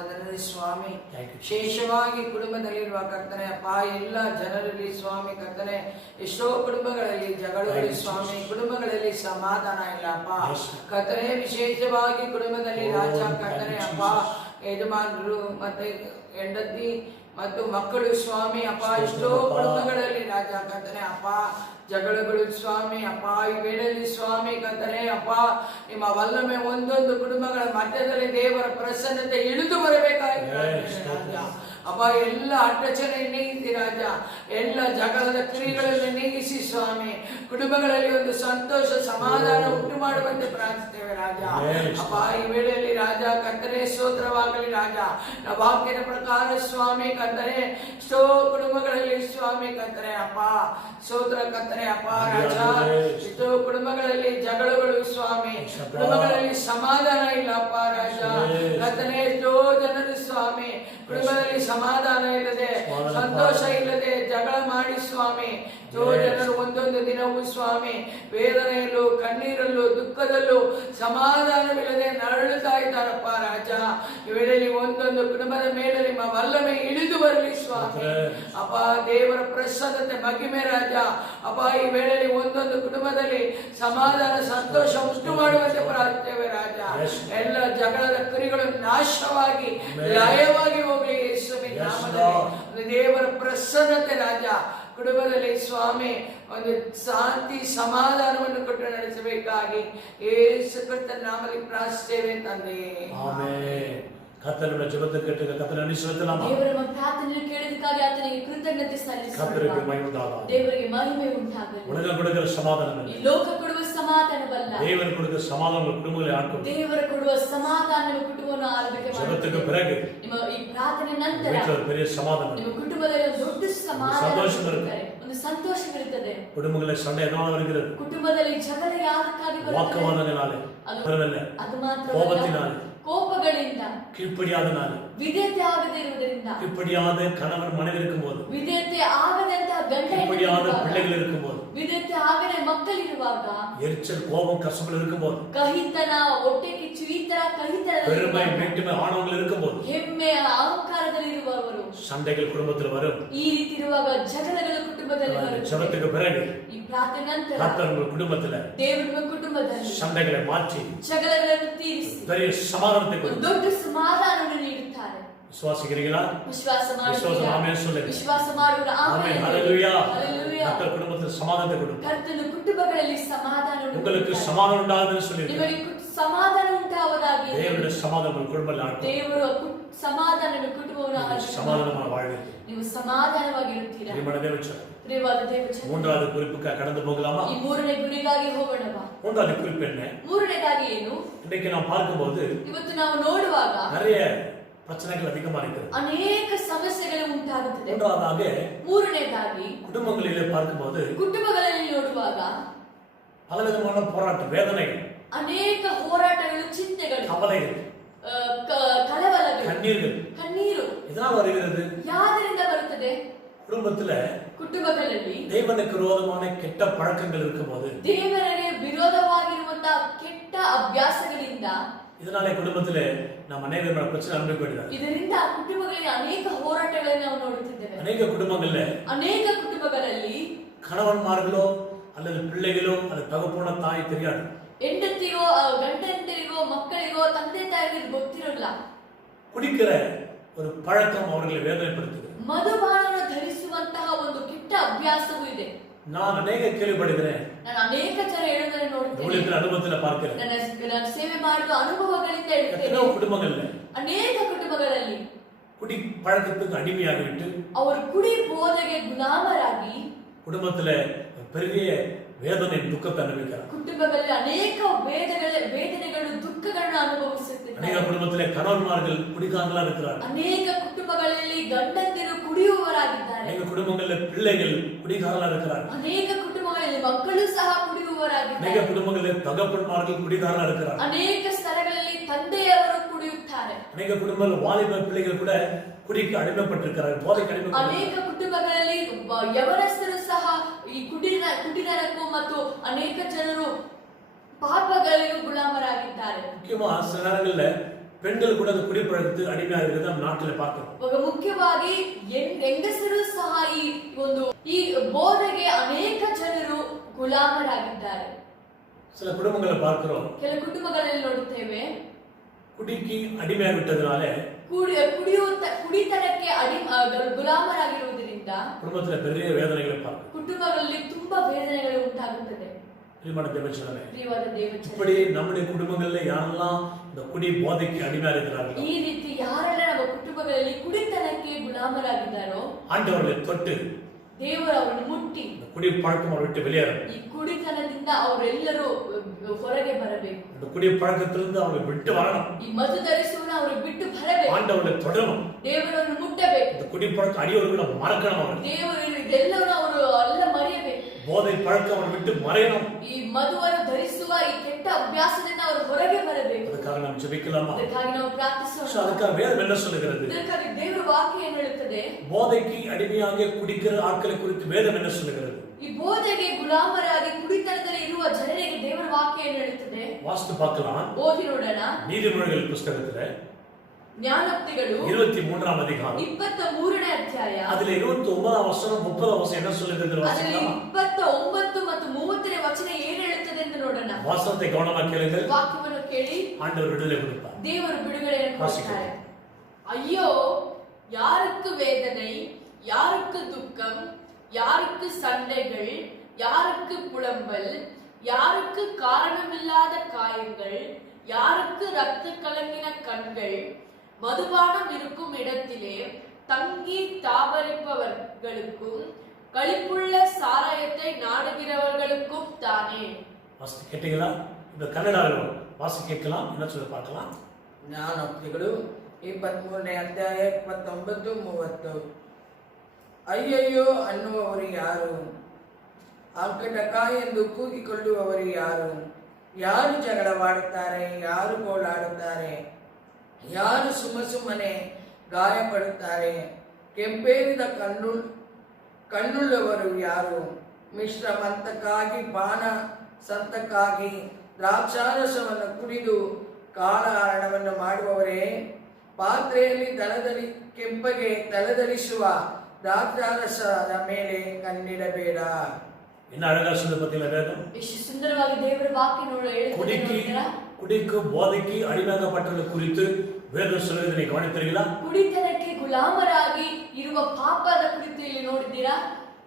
ಸ್ವಾಮಿ, ವಿಶೇಷವಾಗಿ ಕುಟುಂಬದಲ್ಲಿರುವ ಕರ್ತನೆ ಅಪ್ಪ, ಎಲ್ಲ ಜನರಲ್ಲಿ ಸ್ವಾಮಿ ಕರ್ತನೆ, ಎಷ್ಟೋ ಕುಟುಂಬಗಳಲ್ಲಿ ಜಗಳಗಳು ಸ್ವಾಮಿ, ಕುಟುಂಬಗಳಲ್ಲಿ ಸಮಾಧಾನ ಇಲ್ಲ ಅಪ್ಪ ಕರ್ತನೆ. ವಿಶೇಷವಾಗಿ ಕುಟುಂಬದಲ್ಲಿ ರಾಜ ಕರ್ತನೆ ಅಪ್ಪ, ಯಜಮಾನರು ಮತ್ತೆ ಹೆಂಡತಿ ಮತ್ತು ಮಕ್ಕಳು ಸ್ವಾಮಿ ಅಪ್ಪ, ಎಷ್ಟೋ ಕುಟುಂಬಗಳಲ್ಲಿ ರಾಜ ಕರ್ತನೆ ಅಪ್ಪ ಜಗಳಗಳು ಸ್ವಾಮಿ ಅಪ್ಪ. ಈ ವೇಳೆಯಲ್ಲಿ ಸ್ವಾಮಿ ಕರ್ತನೆ ಅಪ್ಪ, ನಿಮ್ಮ ವಲ್ಲಮೆ ಒಂದೊಂದು ಕುಟುಂಬಗಳ ಮಧ್ಯದಲ್ಲಿ ದೇವರ ಪ್ರಸನ್ನತೆ ಇಳಿದು ಬರಬೇಕಾಗಿದೆ ರಾಜ ಅಪ್ಪ. ಎಲ್ಲ ಅಡ್ಡಚಣೆ ನೀಗಿಸಿ ರಾಜ, ಎಲ್ಲ ಜಗಳದ ಕ್ರಿಯೆಗಳನ್ನು ನೀಗಿಸಿ ಸ್ವಾಮಿ, ಕುಟುಂಬಗಳಲ್ಲಿ ಒಂದು ಸಂತೋಷ ಸಮಾಧಾನ ಉಂಟು ಮಾಡುವಂತೆ ಪ್ರಾರ್ಥಿಸ್ತೇವೆ ರಾಜ ಅಪ್ಪ. ಈ ವೇಳೆಯಲ್ಲಿ ರಾಜ ಕರ್ತನೆ ಸ್ತೋತ್ರವಾಗಲಿ ರಾಜ. ವಾಕ್ಯದ ಪ್ರಕಾರ ಸ್ವಾಮಿ ಕರ್ತನೆ, ಎಷ್ಟೋ ಕುಟುಂಬಗಳಲ್ಲಿ ಸ್ವಾಮಿ ಕರ್ತನೆ ಅಪ್ಪ ಸ್ತೋತ್ರ ಕರ್ತನೆ ಅಪ್ಪ ರಾಜ. ಎಷ್ಟೋ ಕುಟುಂಬಗಳಲ್ಲಿ ಜಗಳಗಳು ಸ್ವಾಮಿ, ಕುಟುಂಬಗಳಲ್ಲಿ ಸಮಾಧಾನ ಇಲ್ಲ ಅಪ್ಪ ರಾಜ ಕರ್ತನೆ. ಎಷ್ಟೋ ಜನರು ಸ್ವಾಮಿ ಕುಟುಂಬದಲ್ಲಿ ಸಮಾಧಾನ ಇಲ್ಲದೆ, ಸಂತೋಷ ಇಲ್ಲದೆ ಜಗಳ ಮಾಡಿ ಸ್ವಾಮಿ, ಎಷ್ಟೋ ಜನರು ಒಂದೊಂದು ದಿನವೂ ಸ್ವಾಮಿ ವೇದನೆಯಲ್ಲೂ ಕಣ್ಣೀರಲ್ಲೂ ದುಃಖದಲ್ಲೂ ಸಮಾಧಾನವಿಲ್ಲದೆ ನರಳುತ್ತಾ ಇದ್ದಾರಪ್ಪ ರಾಜ. ಈ ವೇಳೆಯಲ್ಲಿ ಒಂದೊಂದು ಕುಟುಂಬದ ಮೇಲೆ ನಿಮ್ಮ ವಲ್ಲಮೆ ಇಳಿದು ಬರಲಿ ಸ್ವಾಮಿ ಅಪ್ಪ. ದೇವರ ಪ್ರಸನ್ನತೆ ಮಹಿಮೆ ರಾಜ ಅಪ್ಪ. ಈ ವೇಳೆಯಲ್ಲಿ ಒಂದೊಂದು ಕುಟುಂಬದಲ್ಲಿ ಸಮಾಧಾನ ಸಂತೋಷ ಉಂಟು ಮಾಡುವಂತೆ ಪ್ರಾರ್ಥಿಸ್ತೇವೆ ರಾಜ. ಎಲ್ಲ ಜಗಳದ ಕುರಿಗಳು ನಾಶವಾಗಿ ಲಯವಾಗಿ ಹೋಗಲಿ ಯೇಸುವಿನ ನಾಮದಲ್ಲಿ. ದೇವರ ಪ್ರಸನ್ನತೆ ರಾಜ ಕುಟುಂಬದಲ್ಲಿ ಸ್ವಾಮಿ ಒಂದು ಶಾಂತಿ ಸಮಾಧಾನವನ್ನು ಕೊಟ್ಟು ನಡೆಸಬೇಕಾಗಿ ಯೇಸು ಕ್ರಿಸ್ತನ ನಾಮದಲ್ಲಿ ಪ್ರಾರ್ಥಿಸುತ್ತೇವೆ ತಂದೆ. ಆಮೆನ್. ಕರ್ತನ ಜಪத்தை கேட்டு கர்த்தரை நன்றி செலுத்தலாமா? ದೇವರ ನಮ್ಮ ಪ್ರಾರ್ಥನೆಯನ್ನು ಕೇಳಿದಕ್ಕಾಗಿ ಆತನಿಗೆ ಕೃತಜ್ಞತೆ ಸಲ್ಲಿಸೋಣ. கர்த்தருக்கு மகிமை உண்டாகட்டும். ದೇವರಿಗೆ ಮಹಿಮೆ ಉಂಟಾಗಲಿ. உலகம் கொடுக்கிற சமாதானம் ಈ ಲೋಕ ಕೊಡುವ ಸಮಾಧಾನವಲ್ಲ, தேவன் கொடுக்கிற சமாதானம் குடும்பங்களை ஆட்டும். ದೇವರ ಕೊಡುವ ಸಮಾಧಾನ ನಿಮ್ಮ ಕುಟುಂಬವನ್ನು ಆಳ್ವಿಕೆ ஜெபத்துக்கு ಮಾಡುತ್ತದೆ. பிறகு ನಿಮ್ಮ ಈ ಪ್ರಾರ್ಥನೆ ನಂತರ வீட்டில் ஒரு பெரிய சமாதானம், ನಿಮ್ಮ ಕುಟುಂಬದಲ್ಲಿ ಒಂದು ದೊಡ್ಡ ಸಮಾಧಾನ ಸಂತೋಷ ಇರುತ್ತದೆ, ಒಂದು ಸಂತೋಷವಿರುತ್ತದೆ. குடும்பங்களில் சண்டை எதனால வருகிறது? ಕುಟುಂಬದಲ್ಲಿ ಜಗಳ ಯಾದಕ್ಕಾಗಿ ಬರುತ್ತದೆ? வாக்குவாதங்களாலே, ಅದು ಮಾತ್ರವಲ್ಲ, கோபத்தினாலே, ಕೋಪಗಳಿಂದ, கீழ்ப்படியாதனாலே, ವಿಧೇಯತೆ ಆಗದೇ ಇರುವುದರಿಂದ, கீழ்ப்படியாத கணவன் மனைவி இருக்கும்போது, ವಿಧೇಯತೆ ಆಗದಂತಹ ಗಂಡ கீழ்ப்படியாத ಹೆಂಡತಿ பிள்ளைகள் இருக்கும்போது, ವಿಧೇಯತೆ ಆಗದೆ ಮಕ್ಕಳಿರುವಾಗ, எரிச்சல் கோபம் கசப்புகள் இருக்கும்போது, ಕಹಿತನ ಹೊಟ್ಟೆ ಕಿಚ್ಚು ಈ ತರ ಕಹಿತನ, பெருமை மேட்டுமை ஆணவங்கள் இருக்கும்போது, ಹೆಮ್ಮೆ ಅಹಂಕಾರದಲ್ಲಿ ಇರುವವರು, சண்டைகள் குடும்பத்தில் வரும். ಈ ರೀತಿ ಇರುವಾಗ ಜಗಳಗಳು ಕುಟುಂಬದಲ್ಲಿ ಬರುತ್ತದೆ. ஜெபத்துக்கு பிறகு ಈ ಪ್ರಾರ್ಥನೆ ನಂತರ கர்த்தர் உங்கள் குடும்பத்துல ದೇವರ ಕುಟುಂಬದಲ್ಲಿ சண்டைகளை மாற்றி ಜಗಳಗಳನ್ನು ತೀರಿಸಿ பெரிய சமாதானத்தை ಒಂದು கொடுத்து ದೊಡ್ಡ ಸಮಾಧಾನವನ್ನು ನೀಡುತ್ತಾರೆ. விசுவாசிக்கிறீங்களா? ವಿಶ್ವಾಸ விசுவாசம் ಮಾಡುತ್ತೀರಾ? ஆமென் சொல்லுங்க. ವಿಶ್ವಾಸ ಮಾಡುವುದರ ஆமென். ಆಮೆನ್. ஹalleluya. ಹಲ್ಲೆಲೂಯಾ. கர்த்தர் குடும்பத்தில் சமாதானத்தை கொடுக்கும். ಕರ್ತನು ಕುಟುಂಬಗಳಲ್ಲಿ ಸಮಾಧಾನವನ್ನು உங்களுக்கு ಕೊಡುತ್ತಾರೆ. சமாதானம் உண்டாகுதுன்னு சொல்லியிருக்காரு. ನಿಮಗೆ ಸಮಾಧಾನ ಉಂಟಾವದಾಗಿ தேவனுடைய சமாதானம் உங்கள் குடும்பத்தில் ஆட்டும். ದೇವರು ಸಮಾಧಾನ ನಿಮ್ಮ ಕುಟುಂಬವನ್ನು ಆಶೀರ್ವದಿಸಲಿ. சமாதானமான வாழ்வீர்கள். ನೀವು ಸಮಾಧಾನವಾಗಿರುತ್ತೀರಾ. பிரியமான வச்சு ಪ್ರಿಯವಾದ ದೇವಜನ, மூன்றாவது குறிப்புக்கு கடந்து போகலாமா? ಈ ಮೂರನೇ ಗುರಿಗಾಗಿ ಹೋಗೋಣವಾ? மூன்றாவது குறிப்பு என்ன? ಮೂರನೇದಾಗಿ ಏನು? இன்னைக்கு நாம் பார்க்கும்போது ಇವತ್ತು ನಾವು ನೋಡುವಾಗ நிறைய பிரச்சனைகள் அதிகமா இருக்கிறது. ಅನೇಕ ಸಮಸ್ಯೆಗಳು ಉಂಟಾಗುತ್ತದೆ. மூன்றாவதாக ಮೂರನೇದಾಗಿ குடும்பங்களிலே பார்க்கும்போது ಕುಟುಂಬಗಳಲ್ಲಿ ನೋಡುವಾಗ பலவிதமான போராட்ட வேதனைகள், ಅನೇಕ ಹೋರಾಟಗಳು, ಚಿಂತೆಗಳು, கவலைகள், ಕಳವಳಗಳು, கண்ணீர்கள், ಕಣ್ಣೀರು, இதனால் வருகிறது. ಯಾರಿಂದ ಬರುತ್ತದೆ? குடும்பத்துல ಕುಟುಂಬಗಳಲ್ಲಿ தேவனுக்கு விரோதமான கெட்ட பழக்கங்கள் இருக்கும்போது, ದೇವರಿಗೆ ವಿರೋಧವಾಗಿರುವಂತಹ ಕೆಟ್ಟ ಅಭ್ಯಾಸಗಳಿಂದ, இதனாலே குடும்பத்திலே நாம் அநேக பிரச்சனை அனுபவிக்கிறார். ಇದರಿಂದ ಕುಟುಂಬಗಳಲ್ಲಿ ಅನೇಕ ಹೋರಾಟಗಳನ್ನು ನಾವು ನೋಡುತ್ತಿದ್ದೇವೆ. அநேக குடும்பங்கள்ல ಅನೇಕ ಕುಟುಂಬಗಳಲ್ಲಿ கணவன்மார்களோ அல்லது பிள்ளைகளோ அல்லது தகப்பனோ தாய் தெரியாது, ಹೆಂಡತಿಗೋ ಗಂಡಂದಿರಿಗೋ ಮಕ್ಕಳಿಗೋ ತಂದೆ ತಾಯಿಗೆ ಗೊತ್ತಿರಲ್ಲ. குடிக்கிற ஒரு பழக்கம் அவர்களை வேதனைப்படுத்துது. ಮಧುಪಾನವನ್ನು ಧರಿಸುವಂತಹ ಒಂದು ಕೆಟ್ಟ ಅಭ್ಯಾಸವೂ ಇದೆ. நான் அநேக கேள்விப்படுகிறேன், ನಾನು ಅನೇಕ ಜನ ಹೇಳುವುದನ್ನು ನೋಡುತ್ತೇನೆ, ஊழியத்துல அனுபவத்துல பார்க்கிறேன். ನನ್ನ ಸೇವೆ ಮಾಡಿದ ಅನುಭವಗಳಿಂದ எத்தனையோ ಹೇಳ್ತೇನೆ. குடும்பங்கள்ல ಅನೇಕ ಕುಟುಂಬಗಳಲ್ಲಿ குடி பழக்கத்துக்கு அடிமையாகிவிட்டு ಅವರು ಕುಡಿ ಬೋಧೆಗೆ ಗುಲಾಮರಾಗಿ குடும்பத்துல பெரிய வேதனை துக்கத்தை அனுபவிக்கிறார். ಕುಟುಂಬಗಳಲ್ಲಿ ಅನೇಕ ವೇದನೆಗಳು ದುಃಖಗಳನ್ನು ಅನುಭವಿಸುತ್ತಿದ್ದಾರೆ. அநேக குடும்பத்திலே கணவன்மார்கள் குடிக்காரங்களா இருக்கிறார். ಅನೇಕ ಕುಟುಂಬಗಳಲ್ಲಿ ಗಂಡಂದಿರು ಕುಡಿಯುವವರಾಗಿದ್ದಾರೆ. அநேக குடும்பங்கள்ல பிள்ளைகள் குடிகாரங்களா இருக்கிறார். ಅನೇಕ ಕುಟುಂಬಗಳಲ್ಲಿ ಮಕ್ಕಳು ಸಹ ಕುಡಿಯುವವರಾಗಿದ್ದಾರೆ. அநேக குடும்பங்களிலே தகப்பன்மார்கள் குடிகாரங்களா இருக்கிறார். ಅನೇಕ ಸ್ಥಳಗಳಲ್ಲಿ ತಂದೆಯವರು ಕುಡಿಯುತ್ತಾರೆ. அநேக குடும்பங்கள் வாலிப பிள்ளைகள் கூட குடிக்கு அடிமைப்பட்டிருக்கிறார்கள், போதைக்கு ಅನೇಕ அடிமைப்பட்டிருக்கிறார்கள். ಕುಟುಂಬಗಳಲ್ಲಿ ಯವನಸ್ಥರು ಸಹ ಈ ಕುಡಿನರಕ್ಕೂ ಮತ್ತು ಅನೇಕ ಜನರು ಪಾಪಗಳಿಗೂ ಗುಲಾಮರಾಗಿದ್ದಾರೆ. முக்கியமா சில நேரங்கள்ல பெண்கள் கூட அந்த குடிப்பழக்கத்துக்கு அடிமையா இருக்கிறது நம்ம நாட்டில பார்க்கிறோம். ಮುಖ್ಯವಾಗಿ ಹೆಂಗಸರು ಸಹ ಈ ಬೋಧೆಗೆ ಅನೇಕ ಜನರು ಗುಲಾಮರಾಗಿದ್ದಾರೆ. சில குடும்பங்களை பார்க்கிறோம், ಕೆಲ ಕುಟುಂಬಗಳಲ್ಲಿ ನೋಡುತ್ತೇವೆ, குடிக்கு அடிமையாகிவிட்டதுனால ಕುಡಿತನಕ್ಕೆ ಗುಲಾಮರಾಗಿರುವುದರಿಂದ குடும்பத்துல பெரிய வேதனைகளை பார்க்கிறோம். ಕುಟುಂಬಗಳಲ್ಲಿ ತುಂಬಾ ವೇದನೆಗಳು ಉಂಟಾಗುತ್ತದೆ. பிரியமான தேவச்சனமே, ಪ್ರಿಯವಾದ ದೇವಚನ, இப்படி நம்முடைய குடும்பங்கள்ல யாரெல்லாம் இந்த குடி போதைக்கு அடிமையா இருக்கிறார்களோ, ಈ ರೀತಿ ಯಾರೆಲ್ಲ ನಮ್ಮ ಕುಟುಂಬಗಳಲ್ಲಿ ಕುಡಿತನಕ್ಕೆ ಗುಲಾಮರಾಗಿದ್ದಾರೋ ஆண்டவர்களை தொட்டு ದೇವರು ಅವರನ್ನು ಮುಟ್ಟಿ இந்த குடி பழக்கம் அவரை விட்டு வெளியேறணும். ಈ ಕುಡಿತನದಿಂದ ಅವರೆಲ್ಲರೂ ಹೊರಗೆ ಬರಬೇಕು. இந்த குடி பழக்கத்திலிருந்து அவரை விட்டு வரணும். ಈ ಮಧು ಧರಿಸುವನ ಅವರು ಬಿಟ್ಟು ಬರಬೇಕು. ஆண்டவர்களை தொடரணும். ದೇವರನ್ನು ಮುಟ್ಟಬೇಕು. இந்த குடி பழக்கம் அடியோர்கள் மறக்கணும். அவர் ದೇವರು ಇದೆಲ್ಲವೂ ಅವರು ಎಲ್ಲ ಮರೆಯಬೇಕು. போதை பழக்கம் அவரை விட்டு மறையணும். ಈ ಮಧುವನ್ನು ಧರಿಸುವ ಈ ಕೆಟ್ಟ ಅಭ್ಯಾಸದಿಂದ ಅವರು ಹೊರಗೆ ಬರಬೇಕು. அதுக்காக நாம் ஜெபிக்கலாமா? ಅದಕ್ಕಾಗಿ ನಾವು ಪ್ರಾರ್ಥಿಸೋಣ. அதுக்காக வேதம் என்ன சொல்லுகிறது? ಇದಕ್ಕಾಗಿ ದೇವರ ವಾಕ್ಯ ಏನು ಹೇಳುತ್ತದೆ? போதைக்கு அடிமையாக குடிக்கிற ஆட்களை குறித்து வேதம் என்ன சொல்லுகிறது? ಈ ಬೋಧೆಗೆ ಗುಲಾಮರಾಗಿ ಕುಡಿತನದಲ್ಲಿ ಇರುವ ಜನರಿಗೆ ದೇವರ ವಾಕ್ಯ ಏನು ಹೇಳುತ್ತದೆ? வாசித்து பார்க்கலாம். ಓದಿ ನೋಡೋಣ. நீதிமொழிகள் புத்தகத்துல ಜ್ಞಾನೋಕ್ತಿಗಳು 23ஆம் அதிகாரம் 23ನೇ ಅಧ್ಯಾಯ அதுல 29ஆம் வசனம் 30ஆம் வசனம் என்ன சொல்லுகிறது? ಅದರಲ್ಲಿ வாசிக்கலாமா? 29 ಮತ್ತು 30ನೇ ವಚನ ಏನು ಹೇಳುತ್ತದೆ ಎಂದು ನೋಡೋಣ. வாசனத்தை கவனமாக கேளுங்கள். ವಾಕ್ಯವನ್ನು ಕೇಳಿ ஆண்டவர் விடுதலை கொடுப்பார். ದೇವರು ಬಿಡುಗಡೆಯನ್ನು ಕೊಡುತ್ತಾರೆ. ஐயோ, யாருக்கு வேதனை, யாருக்கு துக்கம், யாருக்கு சண்டைகள், யாருக்கு புலம்பல், யாருக்கு காரணமில்லாத காயங்கள், யாருக்கு ரத்த கலங்கின கண்கள், மதுபானம் இருக்கும் இடத்திலே தங்கி தாபரிப்பவர்களுக்கும் களிப்புள்ள சாராயத்தை நாடுகிறவர்களுக்கும் தானே. வாசி கேட்டீங்களா? இந்த கன்னடாவில் வாசி கேட்கலாம். என்ன சொல்ல பார்க்கலாம். ಜ್ಞಾನೋಕ್ತಿಗಳು 23ನೇ ಅಧ್ಯಾಯ 29, 30. ಅಯ್ಯಯ್ಯೋ ಅನ್ನುವವರು ಯಾರು? ಅಂಕಟಕ ಎಂದು ಕೂಗಿಕೊಳ್ಳುವವರು ಯಾರು? ಯಾರು ಜಗಳವಾಡುತ್ತಾರೆ? ಯಾರು ಗೋಳಾಡುತ್ತಾರೆ? ಯಾರು ಸುಮ್ಮನೆ ಗಾಯಪಡುತ್ತಾರೆ? ಕೆಂಪೇರಿದ ಕಣ್ಣುಳ್ಳವರು ಯಾರು? ಮಿಶ್ರ ಮಂತಕ್ಕಾಗಿ ಪಾನ ಸಂತಕ್ಕಾಗಿ ದ್ರಾಕ್ಷಾರಸವನ್ನು ಕುಡಿದು ಕಾಲಹರಣವನ್ನು ಮಾಡುವವರೇ, ಪಾತ್ರೆಯಲ್ಲಿ ಕೆಂಪಗೆ ತಲೆಧರಿಸುವ ದ್ರಾಕ್ಷಾರಸದ ಮೇಲೆ ಕಣ್ಣಿಡಬೇಡ. என்ன அழகா சொல்லுது பார்த்தீங்களா வேதம்? ಎಷ್ಟು ಸುಂದರವಾಗಿ ದೇವರ ವಾಕ್ಯ ನೋಡುತ್ತೀರಾ? குடிக்கு போதைக்கு அடிமையாகப்பட்டவர்களை குறித்து வேதம் சொல்லுகிறது. நீ கவனித்தீர்களா? ಕುಡಿತನಕ್ಕೆ ಗುಲಾಮರಾಗಿ ಇರುವ ಪಾಪದ ಕುರಿತು ಇಲ್ಲಿ ನೋಡಿದ್ದೀರಾ?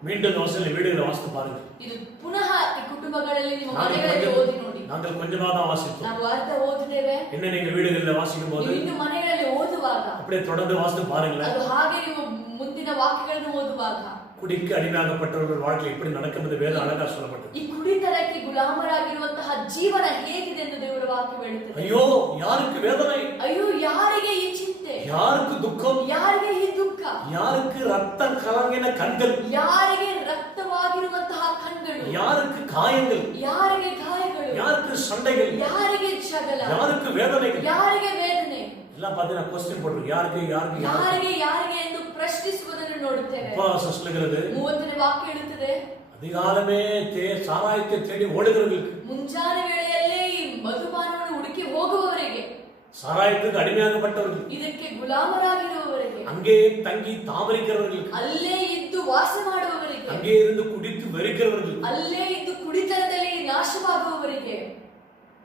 மீண்டும் வசனம் வீடுகளை வாசித்து பாருங்க. ಇದು ಪುನಃ ಈ ಕುಟುಂಬಗಳಲ್ಲಿ ನಿಮ್ಮ ಮನೆಗಳಲ್ಲಿ ಓದಿ ನೋಡಿ. நாங்கள் கொஞ்சமா தான் வாசித்தோம். ನಾವು ಅರ್ಧ ಓದಿದ್ದೇವೆ. என்ன நீங்க வீடுகளில் வாசிக்கும் போது ಇನ್ನು ಮನೆಗಳಲ್ಲಿ ಓದುವಾಗ அப்படியே தொடர்ந்து வாசித்து பாருங்களேன். ಅದು ಹಾಗೆ ನೀವು ಮುಂದಿನ ವಾಕ್ಯಗಳನ್ನು ಓದುವಾಗ குடிக்கு அடிமையாகப்பட்டவர்கள் வாழ்க்கை எப்படி நடக்கும் என்று வேதம் அழகா சொல்லப்பட்டது. ಈ ಕುಡಿತನಕ್ಕೆ ಗುಲಾಮರಾಗಿರುವಂತಹ ಜೀವನ ಹೇಗಿದೆ ಎಂದು ದೇವರ ವಾಕ್ಯ ಹೇಳುತ್ತದೆ. ஐயோ, யாருக்கு வேதனை? ಅಯ್ಯೋ, ಯಾರಿಗೆ ಈ ಚಿಂತೆ? யாருக்கு துக்கம்? ಯಾರಿಗೆ ಈ ದುಃಖ? யாருக்கு ரத்த கலங்கின கண்கள்? ಯಾರಿಗೆ ರಕ್ತವಾಗಿರುವಂತಹ ಕಣ್ಣುಗಳು? யாருக்கு காயங்கள்? ಯಾರಿಗೆ ಗಾಯಗಳು? யாருக்கு சண்டைகள்? ಯಾರಿಗೆ ಜಗಳ? யாருக்கு வேதனைகள்? ಯಾರಿಗೆ ವೇದನೆ? எல்லாம் பார்த்தீங்கன்னா கொஸ்டின் போட்டுருக்கு, ಯಾರಿಗೆ ಎಂದು ಪ್ರಶ್ನಿಸುವುದನ್ನು ನೋಡುತ್ತೇವೆ. உபவாசம் சொல்லுகிறது 30ನೇ ವಾಕ್ಯ ಹೇಳುತ್ತದೆ, அதிகாலமே சாராயத்தை தேடி ஓடுகிறவர்களுக்கு, ಮುಂಜಾನೆ ವೇಳೆಯಲ್ಲೇ ಈ ಮಧುಪಾನವನ್ನು ಹುಡುಕಿ ಹೋಗುವವರಿಗೆ, சாராயத்துக்கு அடிமையாகப்பட்டவர்கள், ಇದಕ್ಕೆ ಗುಲಾಮರಾಗಿರುವವರಿಗೆ, அங்கே தங்கி தாமரிக்கிறவர்களுக்கு, ಅಲ್ಲೇ ಇದ್ದು ವಾಸ ಮಾಡುವವರಿಗೆ, அங்கே இருந்து குடித்து வெறிக்கிறவர்களுக்கு, ಅಲ್ಲೇ ಇದ್ದು ಕುಡಿತನದಲ್ಲಿ ನಾಶವಾಗುವವರಿಗೆ,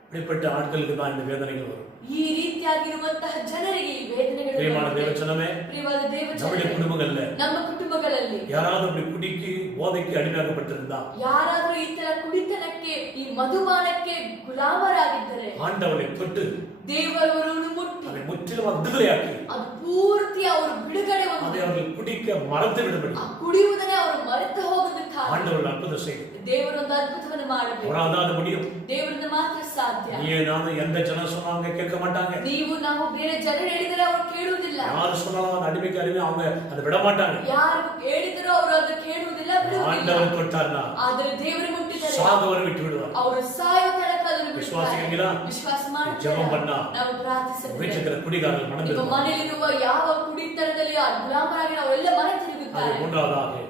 இப்படிப்பட்ட ஆட்களுக்கு தான் இந்த வேதனைகள் வரும். ಈ ರೀತಿಯಾಗಿರುವಂತಹ ಜನರಿಗೆ ಈ ವೇದನೆಗಳು. பிரியமான தேவச்சனமே, ಪ್ರಿಯವಾದ நம்முடைய ದೇವಜನರೇ, குடும்பங்கள்ல ನಮ್ಮ ಕುಟುಂಬಗಳಲ್ಲಿ யாராவது அப்படி குடிக்கு போதைக்கு அடிமையாகப்பட்டிருந்தா, ಯಾರಾದರೂ ಈ ತರ ಕುಡಿತನಕ್ಕೆ ಈ ಮಧುಪಾನಕ್ಕೆ ಗುಲಾಮರಾಗಿದ್ದರೆ, ஆண்டவரை தொட்டு ದೇವರವರನ್ನು ಮುಟ್ಟಿ அதை முற்றிலும் விடுதலையாக்கி ಅದು ಪೂರ್ತಿ ಅವರು ಬಿಡುಗಡೆ அதை ಹೊಂದಿ அவர்கள் குடிக்க மறந்து விடும்படி ಆ ಕುಡಿಯುವುದನ್ನೇ ಅವರು ಮರೆತು ಹೋಗಬೇಕಾಗಿ ஆண்டவர் அற்புதம் செய்யும். ದೇವರೊಂದು ಅದ್ಭುತವನ್ನು ಮಾಡಬೇಕು. அவரால் முடியும். ದೇವರಿಂದ ಮಾತ್ರ ಸಾಧ್ಯ. நீயே நானும் எந்த ஜனம் சொன்னாங்க கேட்க மாட்டாங்க. ನೀವು ನಾವು ಬೇರೆ ಜನರು ಹೇಳಿದರೆ ಅವರು ಕೇಳುವುದಿಲ್ಲ. யார் சொன்னாலும் அந்த அடிமைக்கு அடிமை அவங்க அதை விட மாட்டாங்க. ಯಾರು ಹೇಳಿದರೂ ಅವರು ಅದನ್ನು ಕೇಳುವುದಿಲ್ಲ, ಬಿಡುವುದಿಲ್ಲ. ஆண்டவர் தொட்டார்னா ಆದರೆ ದೇವರು ಮುಟ್ಟಿದರೆ சாகவரை விட்டு விடுவார். ಅವರು ಸಾಯುವ ತನಕ ಅದನ್ನು விசுவாசிக்கிறீங்களா? ವಿಶ್ವಾಸ ಮಾಡಿ ஜெபம் பண்ணா ನಾವು ಪ್ರಾರ್ಥಿಸಬೇಕು. வீட்டில் இருக்கிற குடிகாரர்கள் மனம் ನಿಮ್ಮ திரும்பும். ಮನೆಯಲ್ಲಿರುವ ಯಾವ ಕುಡಿತನದಲ್ಲಿ ಆ ಗುಲಾಮರಾಗಿ ಅವರೆಲ್ಲ ಮನ அது ತಿರುಗುತ್ತಾರೆ. மூன்றாவதாக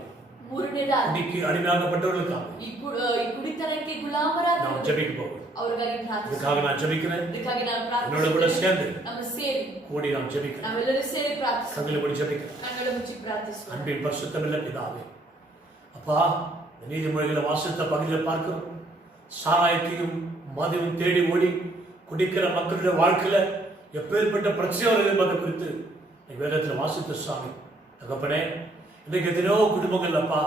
ಮೂರನೇದಾಗಿ குடிக்கு அடிமையாகப்பட்டவர்களுக்காக ಈ ಕುಡಿತನಕ್ಕೆ ಗುಲಾಮರಾಗಿ நாம் ஜெபிக்க போகிறோம். ಅವರಿಗಾಗಿ ಪ್ರಾರ್ಥಿಸಬೇಕು. இதுக்காக நான் ஜெபிக்கிறேன். ಇದಕ್ಕಾಗಿ ನಾವು என்னோட கூட ಪ್ರಾರ್ಥಿಸುತ್ತೇವೆ. சேர்ந்து ನಮ್ಮ ಸೇರಿ கூடி நாம் ஜெபிக்கிறேன். ನಾವೆಲ್ಲರೂ ಸೇರಿ ಪ್ರಾರ್ಥಿಸೋಣ. கண்களை மூடி ஜெபிக்கிறேன். ಕಣ್ಣುಗಳ ಮುಚ್ಚಿ ಪ್ರಾರ್ಥಿಸೋಣ. அன்பின் பரிசுத்தமுள்ள பிதாவே, அப்பா, இந்த நீதிமொழிகளை வாசித்த பகுதியில் பார்க்கிறோம், சாராயத்தையும் மதுவும் தேடி ஓடி குடிக்கிற மக்களுடைய வாழ்க்கையில எப்பேற்பட்ட பிரச்சனை வருது என்பதை குறித்து வேதத்தில் வாசித்த சாமி தகப்பனே, இன்றைக்கு எத்தனையோ குடும்பங்கள் அப்பா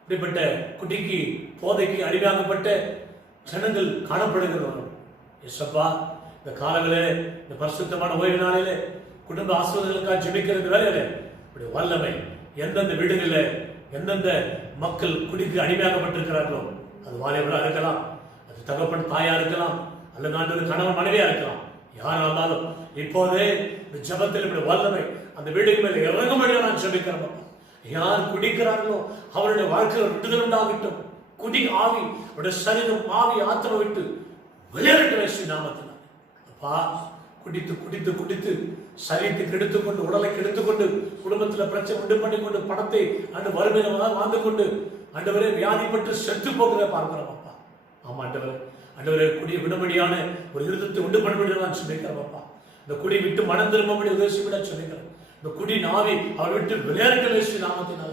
இப்படிப்பட்ட குடிக்கு போதைக்கு அடிமையாகப்பட்ட ஜனங்கள் காணப்படுகிறவர்கள். எஸ்அப்பா, இந்த காலங்களே இந்த பரிசுத்தமான ஓய்வு நாளிலே குடும்ப ஆசிரியர்களுக்காக ஜெபிக்கிறது வேலையில இப்படி வல்லமை எந்தெந்த வீடுகளில் எந்தெந்த மக்கள் குடிக்கு அடிமையாகப்பட்டிருக்கிறார்களோ, அது வாலிபரா இருக்கலாம், அது தகப்பன் தாயா இருக்கலாம், அல்லது ஆண்டவர் கணவன் மனைவியா இருக்கலாம், யாரா இருந்தாலும் இப்போதே இந்த ஜெபத்தில் இப்படி வல்லமை அந்த வீடுக்கு மேல இறங்கும்படியா நான் ஜெபிக்கிறேன். யார் குடிக்கிறார்களோ அவருடைய வாழ்க்கையில் விடுதலை உண்டாகட்டும். குடி ஆவி அவருடைய சரீரம் ஆவி ஆத்திரம் விட்டு விளையாட்டு வயசு நாமத்தினார். அப்பா, குடித்து குடித்து குடித்து சரீரத்தை கெடுத்துக்கொண்டு உடலை கெடுத்துக்கொண்டு குடும்பத்தில் பிரச்சனை உண்டு பண்ணி கொண்டு பணத்தை அந்த வறுமையில வாழ்ந்து கொண்டு ஆண்டவரே வியாதிப்பட்டு செத்து போகிறத பார்க்கிறோம். அப்பா, ஆமா ஆண்டவரே, ஆண்டவரே, குடியை விடுபடியான ஒரு இருதத்தை உண்டு பண்ணபடி நான் சொல்லிக்கிறேன். அப்பா, இந்த குடி விட்டு மனம் திரும்பபடி உதவி விட சொல்லிக்கிறேன். இந்த குடி நாவி அவர் விட்டு விளையாட்டு வயசு நாமத்தினால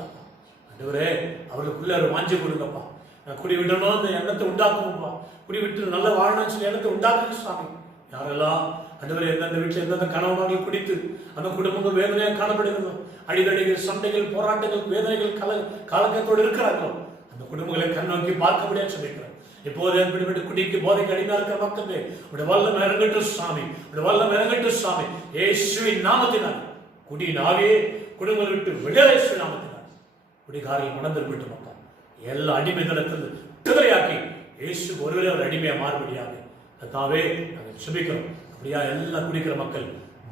ஆண்டவரே அவர்களுக்குள்ள ஒரு வாஞ்சி கொடுங்கப்பா. நான் குடி விடணும் அந்த எண்ணத்தை உண்டாக்குவோம்ப்பா. குடி விட்டு நல்ல வாழணும்னு சொல்லி எண்ணத்தை உண்டாக்குங்க சுவாமி. யாரெல்லாம் ஆண்டவரே எந்தெந்த வீட்டில் எந்தெந்த கணவன்கள் குடித்து அந்த குடும்பங்கள் வேதனையாக காணப்படுகிறதோ, அடிதடிகள், சண்டைகள், போராட்டங்கள், வேதனைகள் கலக்கத்தோடு இருக்கிறார்களோ, அந்த குடும்பங்களை கண்ணோக்கி பார்க்க முடியாது சொல்லியிருக்கிறேன். இப்போது இப்படிப்பட்ட குடிக்கு போதைக்கு அடிமையா இருக்கிற மக்களே, உடைய வல்லம் இறங்கட்டும் சாமி, உடைய வல்லம் இறங்கட்டும் சாமி. இயேசுவின் நாமத்தினால் குடி நாவே குடும்பங்களை விட்டு விடுதலை நாமத்தினால் குடிகாரில் மனம் திரும்பிட்டு மக்கள் எல்லா அடிமைதளத்தில் விடுதலையாக்கி இயேசு ஒருவரே ஒரு அடிமையா மாறுபடியாக தாவே நாங்கள் சுபிக்கிறோம். அப்படியா எல்லா குடிக்கிற மக்கள்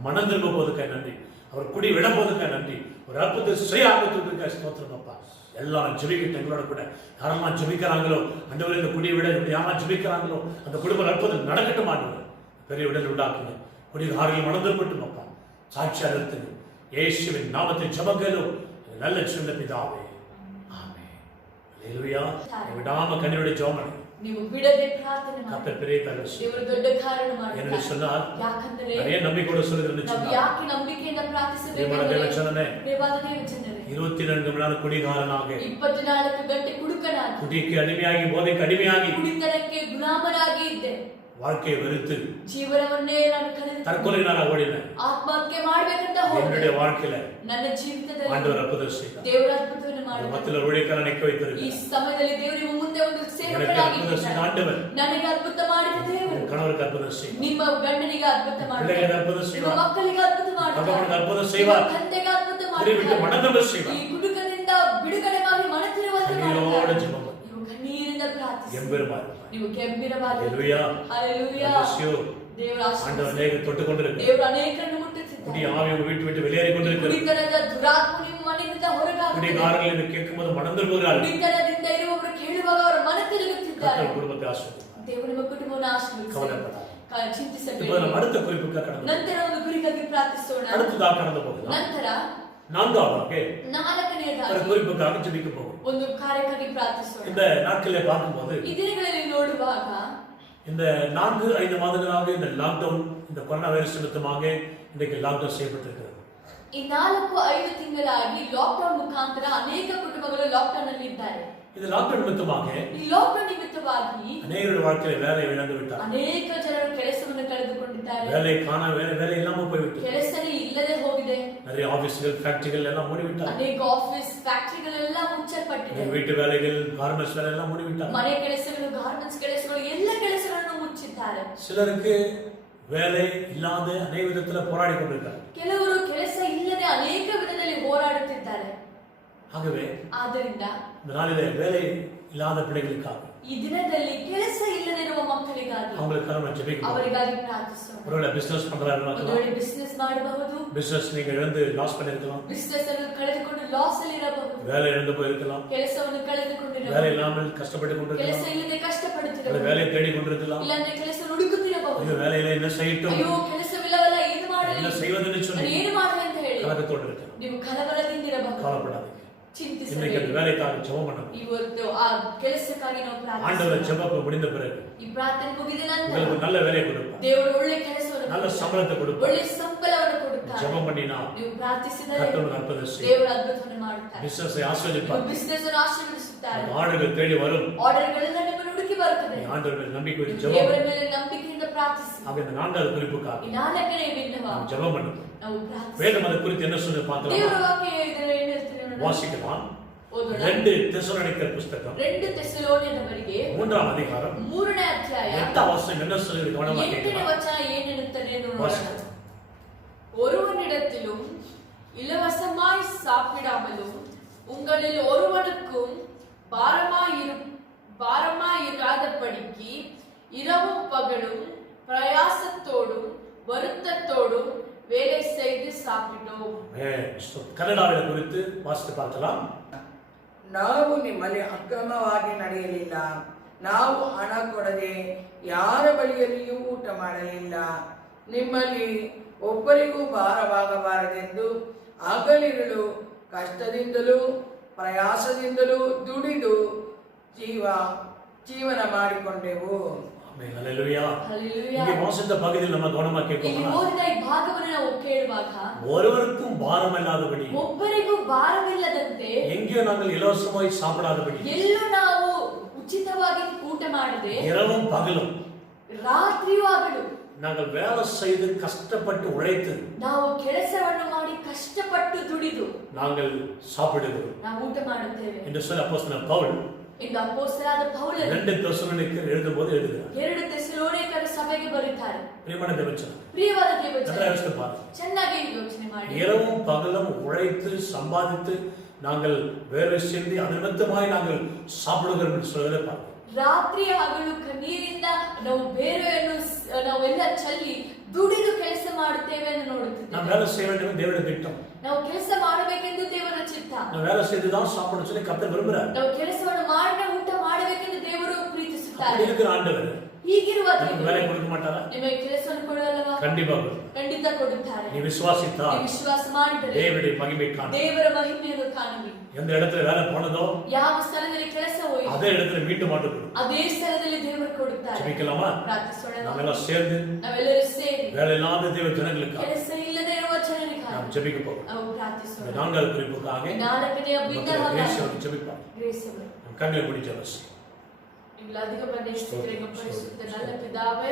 மனம் திரும்ப போதுக்கா நன்றி, அவர் குடி விட போதுக்கா நன்றி, ஒரு அற்புதத்தை செய்ய ஆரம்பித்துருக்கா ஸ்தோத்திரம். அப்பா, எல்லாரும் ஜெபிக்கிட்டு எங்களோட கூட யாரெல்லாம் ஜெபிக்கிறாங்களோ ஆண்டவரே, இந்த குடியை விட யாரெல்லாம் ஜெபிக்கிறாங்களோ அந்த குடும்ப அற்புதம் நடக்கட்டும். ஆண்டவர் பெரிய விடல் உண்டாக்குங்க. குடிகாரில் மனம் திரும்பட்டும். அப்பா, சாட்சியா நிறுத்துங்க. இயேசுவின் நாமத்தில் ஜெபங்களும் நல்ல சின்ன பிதாவே, ஆமென். அல்லேலூயா. விடாம கண்ணீரோட ஜெபம் பண்ணுங்க. ನೀವು ಬಿಡದೆ ಪ್ರಾರ್ಥನೆ ಮಾಡಿ. கர்த்தர் பெரிய தரசு ದೇವರು ದೊಡ್ಡ ಕಾರ್ಯ ಮಾಡ್ತಾರೆ. என்று சொன்னார். ಯಾಕಂದ್ರೆ நிறைய நம்பிக்கையோட சொல்லுகிறது ನಾವು ಯಾಕೆ ನಂಬಿಕೆಯಿಂದ ಪ್ರಾರ್ಥಿಸಬೇಕು? தேவச்சனமே, ದೇವಾದ ದೇವಜನರೇ, 24 மணி நேரம் குடிகாரனாக 24 ಗಂಟೆ ಕುಡುಕನಾಗಿ குடிக்கு அடிமையாகி போதைக்கு அடிமையாಗಿ ಕುಡಿತನಕ್ಕೆ ಗುಲಾಮರಾಗಿ ಇದ್ದೆ. வாழ்க்கையை வெறுத்து ಜೀವನವನ್ನೇ ನಾನು ಕಳೆದು தற்கொலை நான் ஓடினேன். ಆತ್ಮಹತ್ಯೆ ಮಾಡಬೇಕಂತ ಹೋದೆ. என்னுடைய வாழ்க்கையில ನನ್ನ ಜೀವಿತದಲ್ಲಿ ஆண்டவர் அற்புதம் செய்தார். ದೇವರ ಅದ್ಭುತವನ್ನು ಮಾಡಿದ್ದಾರೆ. மத்தில ஊழியக்காரன் நிக்க ಈ வைத்திருக்கிறார். ಸಮಯದಲ್ಲಿ ದೇವರು ನಿಮ್ಮ ಮುಂದೆ ಒಂದು எனக்கு ಸೇವಕರಾಗಿ அற்புதம் செய்த ஆண்டவர் ನನಗೆ ಅದ್ಭುತ ಮಾಡಿದ ದೇವರು கணவருக்கு அற்புதம் செய்வார். ನಿಮ್ಮ ಗಂಡನಿಗೆ ಅದ್ಭುತ பிள்ளைகளுக்கு ಮಾಡಿದ್ದಾರೆ. அற்புதம் ನಿಮ್ಮ செய்வார். ಮಕ್ಕಳಿಗೆ ಅದ್ಭುತ ಮಾಡಿದ್ದಾರೆ. தகப்பனுக்கு அற்புதம் செய்வார். ತಂದೆಗೆ ಅದ್ಭುತ குடிவிட்டு ಮಾಡಿದ್ದಾರೆ. மனம் திரும்ப செய்வார். ಈ ಕುಡುಕದಿಂದ ಬಿಡುಗಡೆಯಾಗಿ ಮನತಿರುವಂತೆ கண்ணீரோட ಮಾಡಿದ್ದಾರೆ. ஜெபம் பண்ணுங்க. ನೀವು ಕಣ್ಣೀರಿಂದ ಪ್ರಾರ್ಥಿಸಿ. எம்பெருமான் ನೀವು ಕೆಂಪಿರಬಾರದು. ஹalleluya. ஹalleluya. ஆண்டவர் ದೇವರ ಆಶೀರ್ವಾದ. அநேக தொட்டு கொண்டிருக்கிறார். ದೇವರು ಅನೇಕರನ್ನು ಮುಟ್ಟುತ್ತಿದ್ದಾರೆ. குடி ஆவி உங்க வீட்டு விட்டு வெளியேறி கொண்டிருக்கிறது. ಕುಡಿತನದ ದುರಾತ್ಮ ನಿಮ್ಮ ಮನೆಯಿಂದ ಹೊರಗಾಗುತ್ತದೆ. குடிகாரர்கள் என்று கேட்கும்போது மனம் திரும்புகிறார்கள். ಕುಡಿತನದಿಂದ ಇರುವವರು ಕೇಳುವಾಗ ಅವರ ಮನ ತಿರುಗುತ್ತಿದ್ದಾರೆ. கர்த்தர் குடும்பத்தை ஆசீர்வதிப்பார். ದೇವರು ನಿಮ್ಮ ಕುಟುಂಬವನ್ನು ಆಶೀರ್ವದಿಸಲಿ. கவலைப்படாதே. ಚಿಂತಿಸಬೇಡಿ. இப்போ நம்ம அடுத்த குறிப்புக்கு கடந்து ನಂತರ ಒಂದು ಗುರಿಗಾಗಿ ಪ್ರಾರ್ಥಿಸೋಣ. அடுத்ததாக கடந்து போகலாம். ನಂತರ நான்காவதாக ஒரு ನಾಲ್ಕನೆಯದಾಗಿ குறிப்புக்காக ஜெபிக்க போகும். ಒಂದು ಕಾರ್ಯಕ್ಕಾಗಿ ಪ್ರಾರ್ಥಿಸೋಣ. இந்த நாட்களிலே பார்க்கும்போது ಈ ದಿನಗಳಲ್ಲಿ ನೋಡುವಾಗ இந்த 4-5 ಮಾದಗಳಾக இந்த லாக்டவுன் இந்த கொரோனா வைரஸ் நிமித்தமாக இன்றைக்கு லாக்டவுன் செய்யப்பட்டிருக்கிறது. ಈ 4-5 ತಿಂಗಳಾಗಿ ಲಾಕ್ಡೌನ್ ಮುಖಾಂತರ ಅನೇಕ ಕುಟುಂಬಗಳು ಲಾಕ್ಡೌನ್ ಅಲ್ಲಿ ಇದ್ದಾರೆ. இந்த லாக்டவுன் நிமித்தமாக ಈ ಲಾಕ್ಡೌನ್ ನಿಮಿತ್ತವಾಗಿ அநேகருடைய வாழ்க்கையில வேலை இழந்து விட்டார். ಅನೇಕ ಜನರು ಕೆಲಸವನ್ನು ಕಳೆದುಕೊಂಡಿದ್ದಾರೆ. வேலை இல்லாம போய்விட்டது. ಕೆಲಸನೇ ಇಲ್ಲದೆ ಹೋಗಿದೆ. நிறைய ஆபீஸ்கள் ஃபேக்டரிகள் எல்லாம் மூடிவிட்டார். ಅನೇಕ ಆಫೀಸ್ ಫ್ಯಾಕ್ಟರಿಗಳೆಲ್ಲ ಮುಚ್ಚಲ್ಪಟ್ಟಿದೆ. வீட்டு வேலைகள் கார்மெண்ட்ஸ் வேலை எல்லாம் மூடிவிட்டார். ಮನೆ ಕೆಲಸಗಳು ಗಾರ್ಮೆಂಟ್ಸ್ ಕೆಲಸಗಳು ಎಲ್ಲ ಕೆಲಸಗಳನ್ನು ಮುಚ್ಚಿದ್ದಾರೆ. சிலருக்கு வேலை இல்லாத அநேக விதத்துல போராடி கொண்டிருக்கிறார். ಕೆಲವರು ಕೆಲಸ ಇಲ್ಲದೆ ಅನೇಕ ವಿಧದಲ್ಲಿ ಹೋರಾಡುತ್ತಿದ್ದಾರೆ. ஆகவே ಆದ್ದರಿಂದ இந்த நாளிலே வேலை இல்லாத பிள்ளைகளுக்காக ಈ ದಿನದಲ್ಲಿ ಕೆಲಸ ಇಲ್ಲದೆ ಇರುವ ಮಕ್ಕಳಿಗಾಗಿ அவங்களுக்காக நம்ம ஜெபிக்கணும். ಅವರಿಗಾಗಿ ಪ್ರಾರ್ಥಿಸೋಣ. ஒருவேளை பிசினஸ் பண்றாருன்னா ಒಂದು ಬಿಸಿನೆಸ್ ಮಾಡಬಹುದು. பிசினஸ் நீங்க இழந்து லாஸ் பண்ணிருக்கலாம். ಬಿಸಿನೆಸ್ ಅನ್ನು ಕಳೆದುಕೊಂಡು ಲಾಸ್ ಅಲ್ಲಿ ಇರಬಹುದು. வேலை இழந்து போயிருக்கலாம். ಕೆಲಸವನ್ನು ಕಳೆದುಕೊಂಡಿರಬಹುದು. வேலை இல்லாமல் கஷ்டப்பட்டு ಕೆಲಸ கொண்டிருக்கலாம். ಇಲ್ಲದೆ ಕಷ್ಟಪಡುತ್ತಿರಬಹುದು. வேலையை தேடி கொண்டிருக்கலாம். ಇಲ್ಲಾಂದ್ರೆ ಕೆಲಸವನ್ನು ಹುಡುಕುತ್ತಿರಬಹುದು. இந்த வேலையில என்ன செய்யட்டும், ಅಯ್ಯೋ ಕೆಲಸವಿಲ್ಲವಲ್ಲ, ಏನು ಮಾಡಲಿ, என்ன செய்வதுன்னு சொல்லி ನಾನು ಏನು ಮಾಡಲಿ ಅಂತ ಹೇಳಿ கலக்கத்தோடு இருக்கலாம். ನೀವು ಕಲವರದಿಂದಿರಬಹುದು. கவலைப்படாதீங்க. இன்னைக்கு ಚಿಂತಿಸಬೇಡಿ. அந்த வேலைக்காக ஜெபம் பண்ணுங்க. ಇವತ್ತು ಆ ಕೆಲಸಕ್ಕಾಗಿ ನಾವು ஆண்டவர் ಪ್ರಾರ್ಥಿಸೋಣ. ஜெபம் முடிந்த பிறகு ಈ ಪ್ರಾರ್ಥನೆ ಮುಗಿದ ನಂತರ உங்களுக்கு நல்ல வேலையை கொடுப்பார். ದೇವರು ಒಳ್ಳೆ ಕೆಲಸವನ್ನು நல்ல ಕೊಡುತ್ತಾರೆ. சம்பளத்தை கொடுப்பார். ಒಳ್ಳೆ ಸಂಬಳವನ್ನು ಕೊಡುತ್ತಾರೆ. ஜெபம் பண்ணினா ನೀವು ಪ್ರಾರ್ಥಿಸಿದರೆ கர்த்தர் அற்புதம் செய்வார். ದೇವರು ಅದ್ಭುತವನ್ನು ಮಾಡುತ್ತಾರೆ. பிசினஸை ஆசீர்வதிப்பார். ಬಿಸಿನೆಸ್ ಅನ್ನು ಆಶೀರ್ವದಿಸುತ್ತಾರೆ. ஆடுகள் தேடி வரும். ಆರ್ಡರ್ಗಳೆಲ್ಲ ನಿಮ್ಮನ್ನು ಹುಡುಕಿ ಬರುತ್ತದೆ. ஆண்டவர் மேல் நம்பிக்கை வைத்து ದೇವರ ஜெபம். ಮೇಲೆ ನಂಬಿಕೆಯಿಂದ ಪ್ರಾರ್ಥಿಸಿ. ஆக இந்த 4வது குறிப்புக்காக ಈ 4ನೇ ಭಿನ್ನವಾಗಿ நாம் ஜெபம் பண்ணுவோம். ನಾವು ಪ್ರಾರ್ಥಿಸಿ. வேதம் அதை குறித்து என்ன சொல்லி பார்க்கலாம். ದೇವರ ವಾಕ್ಯ ಇದನ್ನು ಏನು ಹೇಳ್ತೀನಿ ನೋಡೋಣ. வாசிக்கலாம். ಓದೋಣ. 2 தெசலோனிக்கர் புத்தகம் 2 ತೆಸಲೋನಿಯದವರಿಗೆ 3ஆம் அதிகாரம் 3ನೇ ಅಧ್ಯಾಯ 8ஆம் வசனம் என்ன சொல்லுது கவனமாக 8ನೇ கேட்கலாம். ವಚನ ಏನೆನ್ನುತ್ತದೆ ನೋಡೋಣ. வாசிக்கலாம். ஒருவனிடத்திலும் இலவசமாய் சாப்பிடாமலும் உங்களில் ஒருவனுக்கும் பாரமாயிராதபடிக்கு இரவும் பகலும் பிரயாசத்தோடும் வருத்தத்தோடும் வேலை செய்து சாப்பிட்டோம். கன்னடாவில் குறித்து வாசித்து பார்க்கலாம். ನಾವು ನಿಮ್ಮಲ್ಲಿ ಅಕ್ರಮವಾಗಿ ನಡೆಯಲಿಲ್ಲ, ನಾವು ಹಣ ಕೊಡದೆ ಯಾರ ಬಳಿಯಲ್ಲಿಯೂ ಊಟ ಮಾಡಲಿಲ್ಲ, ನಿಮ್ಮಲ್ಲಿ ಒಬ್ಬರಿಗೂ ಭಾರವಾಗಬಾರದೆಂದು ಹಗಲಿರುಳು ಕಷ್ಟದಿಂದಲೂ ಪ್ರಯಾಸದಿಂದಲೂ ದುಡಿದು ಜೀವನ ಮಾಡಿಕೊಂಡೆವು. ಆಮೆನ್. ಹಲ್ಲೆಲೂಯಾ. ಹಲ್ಲೆಲೂಯಾ. இங்கே வாசித்த பகுதியில் நம்ம கவனமாக ಇಲ್ಲಿ கேட்கணும். ಓದಿದ ಈ ಭಾಗವನ್ನು ನಾವು ಕೇಳುವಾಗ ஒருவருக்கும் பாரம் இல்லாதபடி, ಒಬ್ಬರಿಗೂ ಭಾರವಿಲ್ಲದಂತೆ, எங்கேயோ நாங்கள் இலவசமாய் சாப்பிடாதபடி, ಎಲ್ಲೂ ನಾವು ಉಚಿತವಾಗಿ ಊಟ ಮಾಡದೆ, இரவும் பகலும் ರಾತ್ರಿಯೂ ಹಗಲು நாங்கள் வேலை செய்து கஷ்டப்பட்டு உழைத்து ನಾವು ಕೆಲಸವನ್ನು ಮಾಡಿ ಕಷ್ಟಪಟ್ಟು ದುಡಿದು நாங்கள் சாப்பிடுகிறோம் ನಾವು ಊಟ ಮಾಡುತ್ತೇವೆ என்று சொல்லி அப்போஸ்தலன் பவுல் ಎಂದು ಅಪೊಸ್ತಲನಾದ ಪೌಲನು 2 தெசலோனிக்கர் எழுதும்போது எழுதுகிறார். 2 ತೆಸಲೋನಿಕರ ಸಭೆಗೆ ಬರೆಯುತ್ತಾರೆ. பிரியமான தேவச்சன ಪ್ರಿಯವಾದ ದೇವಜನ, நல்லா யோசித்து பாருங்க. ಚೆನ್ನಾಗಿ ಯೋಚನೆ ಮಾಡಿ. இரவும் பகலும் உழைத்து சம்பாதித்து நாங்கள் வேலை செய்து அது நிமித்தமாய் நாங்கள் சாப்பிடுகிறோம் என்று சொல்வதை பாருங்க. ರಾತ್ರಿ ಹಗಲು ಕಣ್ಣೀರಿಂದ ನಾವು ಬೇರೆಯನ್ನು ನಾವೆಲ್ಲ ಚೆಲ್ಲಿ ದುಡಿದು ಕೆಲಸ ಮಾಡುತ್ತೇವೆ ಎಂದು ನೋಡುತ್ತಿದ್ದೇವೆ. நாம் வேலை செய்ய வேண்டும் தேவனுடைய திட்டம். ನಾವು ಕೆಲಸ ಮಾಡಬೇಕೆಂದು ದೇವರ ಚಿತ್ತ. ನಾವು வேலை செய்து தான் சாப்பிடணும் சொல்லி கர்த்தர் விரும்புகிறார். ನಾವು ಕೆಲಸವನ್ನು ಮಾಡಿ ಊಟ ಮಾಡಬೇಕೆಂದು ದೇವರು ಪ್ರೀತಿಸುತ್ತಾರೆ. அப்படி இருக்கிற ஆண்டவர் ಹೀಗಿರುವ நமக்கு வேலை கொடுக்க மாட்டாரா? ನಿಮಗೆ ಕೆಲಸವನ್ನು ಕೊಡಲ್ಲವಾ? கண்டிப்பா ಖಂಡಿತ ಕೊಡುತ್ತಾರೆ. நீ விசுவாசித்தால் ನೀವು ವಿಶ್ವಾಸ ಮಾಡಿದರೆ தேவனுடைய மகிமை காண ದೇವರ ಮಹಿಮೆಯನ್ನು ಕಾಣುವಿ. எந்த இடத்துல வேலை போனதோ ಯಾವ ಸ್ಥಳದಲ್ಲಿ ಕೆಲಸ ಹೋಯಿತು அதே இடத்துல மீண்டும் ஆண்டு கொடு. ಅದೇ ಸ್ಥಳದಲ್ಲಿ ದೇವರು ಕೊಡುತ್ತಾರೆ. ஜெபிக்கலாமா? ಪ್ರಾರ್ಥಿಸೋಣ. நாமெல்லாம் சேர்ந்து ನಾವೆಲ್ಲರೂ ಸೇರಿ வேலை இல்லாத தேவ ஜனங்களுக்காக ಕೆಲಸ ಇಲ್ಲದೆ ಇರುವ ಜನರಿಗಾಗಿ நாம் ஜெபிக்க போகிறோம். ನಾವು ಪ್ರಾರ್ಥಿಸೋಣ. இந்த 4வது குறிப்புக்காக ನಾಲ್ಕನೆಯ ಭಿನ್ನವಾಗಿ ஜெபிப்பார். ಗ್ರೇಸ್ ಅವರು நம் கண்களை மூடி ஜெபம். நீங்கள் அதிக பிரதேசத்திற்கு பரிசுத்த நல்ல பிதாவே,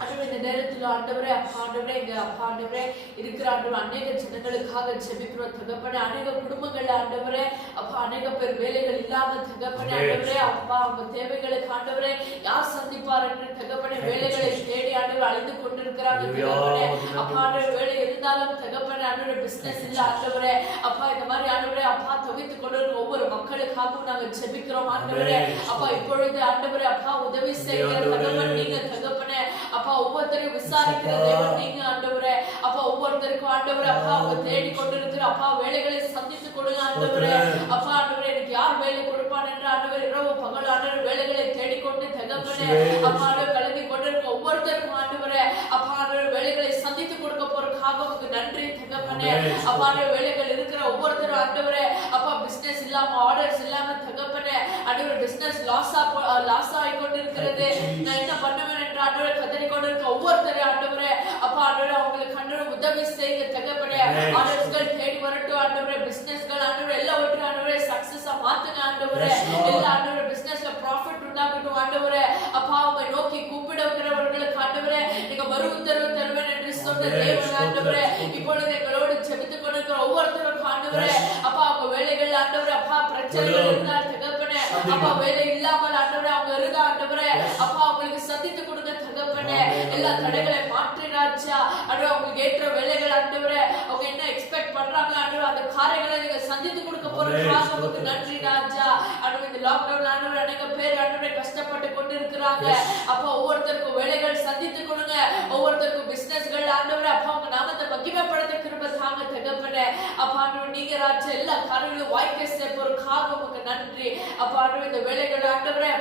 ஆண்டவரே, இந்த நேரத்தில் ஆண்டவரே, ஆண்டவரே, எங்க ஆண்டவரே இருக்கிற ஆண்டவர் அநேக ஜனங்களுக்காக ஜெபிக்கிறோம் தகப்பனே. அநேக குடும்பங்கள் ஆண்டவரே, அப்பா அநேக பேர் வேலைகள் இல்லாம தகப்பனே ஆண்டவரே, அப்பா அவங்க தேவைகளுக்கு ஆண்டவரே யார் சந்திப்பார் என்று தகப்பனே வேலைகளை தேடி ஆண்டவர் அழிந்து கொண்டிருக்கிறாங்க தகப்பனே. அப்பா ஆண்டவர் வேலை இருந்தாலும் தகப்பனே ஆண்டவர் பிசினஸ் இல்ல ஆண்டவரே, அப்பா இந்த மாதிரி ஆண்டவரே அப்பா தவித்துக் கொண்டிருக்கிற ஒவ்வொரு மக்களுக்காகவும் நாங்கள் ஜெபிக்கிறோம் ஆண்டவரே. அப்பா இப்பொழுது ஆண்டவரே அப்பா உதவி செய்கிற தகப்பன் நீங்க தகப்பனே. அப்பா ஒவ்வொருத்தரையும் விசாரிக்கிற தேவன் நீங்க ஆண்டவரே. அப்பா ஒவ்வொருத்தருக்கும் ஆண்டவரே அப்பா அவங்க தேடி கொண்டிருக்கிற அப்பா வேலைகளை சந்தித்து கொடுங்க ஆண்டவரே. அப்பா ஆண்டவரே எனக்கு யார் வேலை கொடுப்பான் என்று ஆண்டவர் இரவு பகல் ஆண்டவர் வேலைகளை தேடிக்கொண்டு தகப்பனே அப்பா ஆண்டவர் கலங்கி கொண்டிருக்க ஒவ்வொரு ஒவ்வொருத்தருக்கும் ஆண்டவரே அப்பா ஆண்டவரே வேலைகளை சந்தித்து கொடுக்க போறதுக்காக உங்களுக்கு நன்றி தகப்பனே. அப்பா ஆண்டவரே வேலைகள் இருக்கிற ஒவ்வொருத்தரும் ஆண்டவரே அப்பா பிசினஸ் இல்லாம ஆர்டர்ஸ் இல்லாம தகப்பனே ஆண்டவரே பிசினஸ் லாஸ் ஆகி கொண்டிருக்கிறது. நான் என்ன பண்ணுவேன் என்று ஆண்டவரே கதறி கொண்டிருக்க ஒவ்வொருத்தரும் ஆண்டவரே அப்பா ஆண்டவரே அவங்களுக்கு ஆண்டவரே உதவி செய்யுங்க தகப்பனே. ஆர்டர்ஸ்கள் தேடி வரட்டும் ஆண்டவரே. பிசினஸ்கள் ஆண்டவரே எல்லாவற்றையும் ஆண்டவரே சக்சஸா மாத்துங்க ஆண்டவரே. எல்லா ஆண்டவரே பிசினஸ்ல ப்ராஃபிட் உண்டாகட்டும் ஆண்டவரே. அப்பா உம்மை நோக்கி கூப்பிடுகிறவர்களுக்கு ஆண்டவரே நீங்க மறு உத்தரவு தருவேன் என்று சொன்ன தேவன் ஆண்டவரே. இப்பொழுது எங்களோடு ஜெபித்துக் கொண்டிருக்கிற ஒவ்வொருத்தருக்கும் ஆண்டவரே அப்பா அவங்க வேலைகள் ஆண்டவரே அப்பா பிரச்சனைகள் இருந்தால் தகப்பனே அப்பா வேலை இல்லாமல் ஆண்டவரே அவங்க இருந்தா ஆண்டவரே அப்பா அவங்களுக்கு சந்தித்து கொடுங்க தகப்பனே. எல்லா தடைகளை மாற்றி ராஜா ஆண்டவரே அவங்களுக்கு ஏற்ற வேலைகள் ஆண்டவரே அவங்க என்ன எக்ஸ்பெக்ட் பண்றாங்க ஆண்டவரே அந்த காரியங்களை நீங்க சந்தித்து கொடுக்க போறதுக்காக உங்களுக்கு நன்றி ராஜா. ஆண்டவரே இந்த லாக்டவுன் ஆண்டவரே அநேக பேர் ஆண்டவரே கஷ்டப்பட்டு கொண்டு இருக்கிறாங்க. அப்பா ஒவ்வொருத்தருக்கும் வேலைகள் சந்தித்து கொடுங்க. ஒவ்வொருத்தருக்கும் பிசினஸ்கள் ஆண்டவரே அப்பா உங்க நாமத்தை மகிமைப்படுத்த கிருபை தாங்க தகப்பனே. அப்பா ஆண்டவரே நீங்க ராஜா எல்லா காரியங்களும் வாய்க்க செய்யறதுக்காக உங்களுக்கு நன்றி. அப்பா ஆண்டவரே இந்த வேலைகள் ஆண்டவரே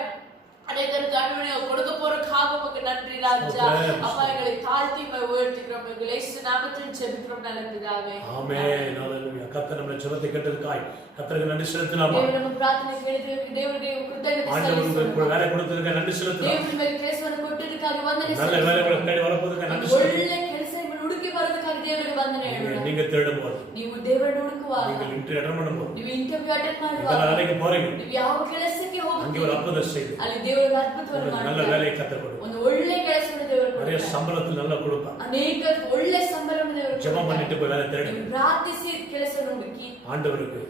அநேகருக்கு ஆண்டவரே கொடுக்க போறதுக்காக உங்களுக்கு நன்றி ராஜா. அப்பா எங்களை தாழ்த்தி உயர்த்துகிறோம். எங்களை இயேசு நாமத்தில் ஜெபிக்கிறோம் நல்ல பிதாவே. ஆமென். ஹalleluya. கர்த்தர் நம்ம ஜெபத்தை கேட்டதற்காய் கர்த்தருக்கு நன்றி செலுத்தலாமா? தேவன் நம்ம பிரார்த்தனை கேட்டதற்கு தேவனுடைய கிருத்தಜ್ಞತೆ ஆண்டவருக்கு வேலை கொடுத்ததற்கு நன்றி செலுத்தலாம். தேவன் மேல் கிரேஸ்வரன் கொட்டிருக்காரு வந்தனை நல்ல வேலைகளை தேடி வரப்போறதுக்கு நன்றி செலுத்தலாம். ಒಳ್ಳೆ ಕೆಲಸ ನಿಮ್ಮನ್ನು ಹುಡುಕಿ ಬರೋದಕ್ಕಾಗಿ ದೇವರಿಗೆ ವಂದನೆ ಹೇಳೋಣ. நீங்க தேடும்போது ನೀವು ದೇವರನ್ನು ಹುಡುಕುವಾಗ நீங்கள் இன்டர்வியூ அட்டெண்ட் பண்ணும்போது ನೀವು ಇಂಟರ್ವ್ಯೂ ಅಟೆಂಡ್ ಮಾಡುವಾಗ இதெல்லாம் வேலைக்கு போறீங்க ನೀವು ಯಾವ ಕೆಲಸಕ್ಕೆ அங்கே ಹೋಗುತ್ತೀರಿ ஒரு அற்புதம் செய்து ಅಲ್ಲಿ ದೇವರು ಅದ್ಭುತವನ್ನು நல்ல ಮಾಡ್ತಾರೆ. வேலையை கற்றுக் கொடுக்கும். ಒಂದು ಒಳ್ಳೆ ಕೆಲಸವನ್ನು ದೇವರು நிறைய ಕೊಡ್ತಾರೆ. சம்பளத்தில் நல்லா கொடுப்பாங்க. ಅನೇಕ ಒಳ್ಳೆ ಸಂಬಳವನ್ನು ದೇವರು ஜெபம் ಕೊಡ್ತಾರೆ. பண்ணிட்டு போய் வேலை தேடி ನೀವು ಪ್ರಾರ್ಥಿಸಿ ಕೆಲಸವನ್ನು ಹುಡುಕಿ ஆண்டவருக்கு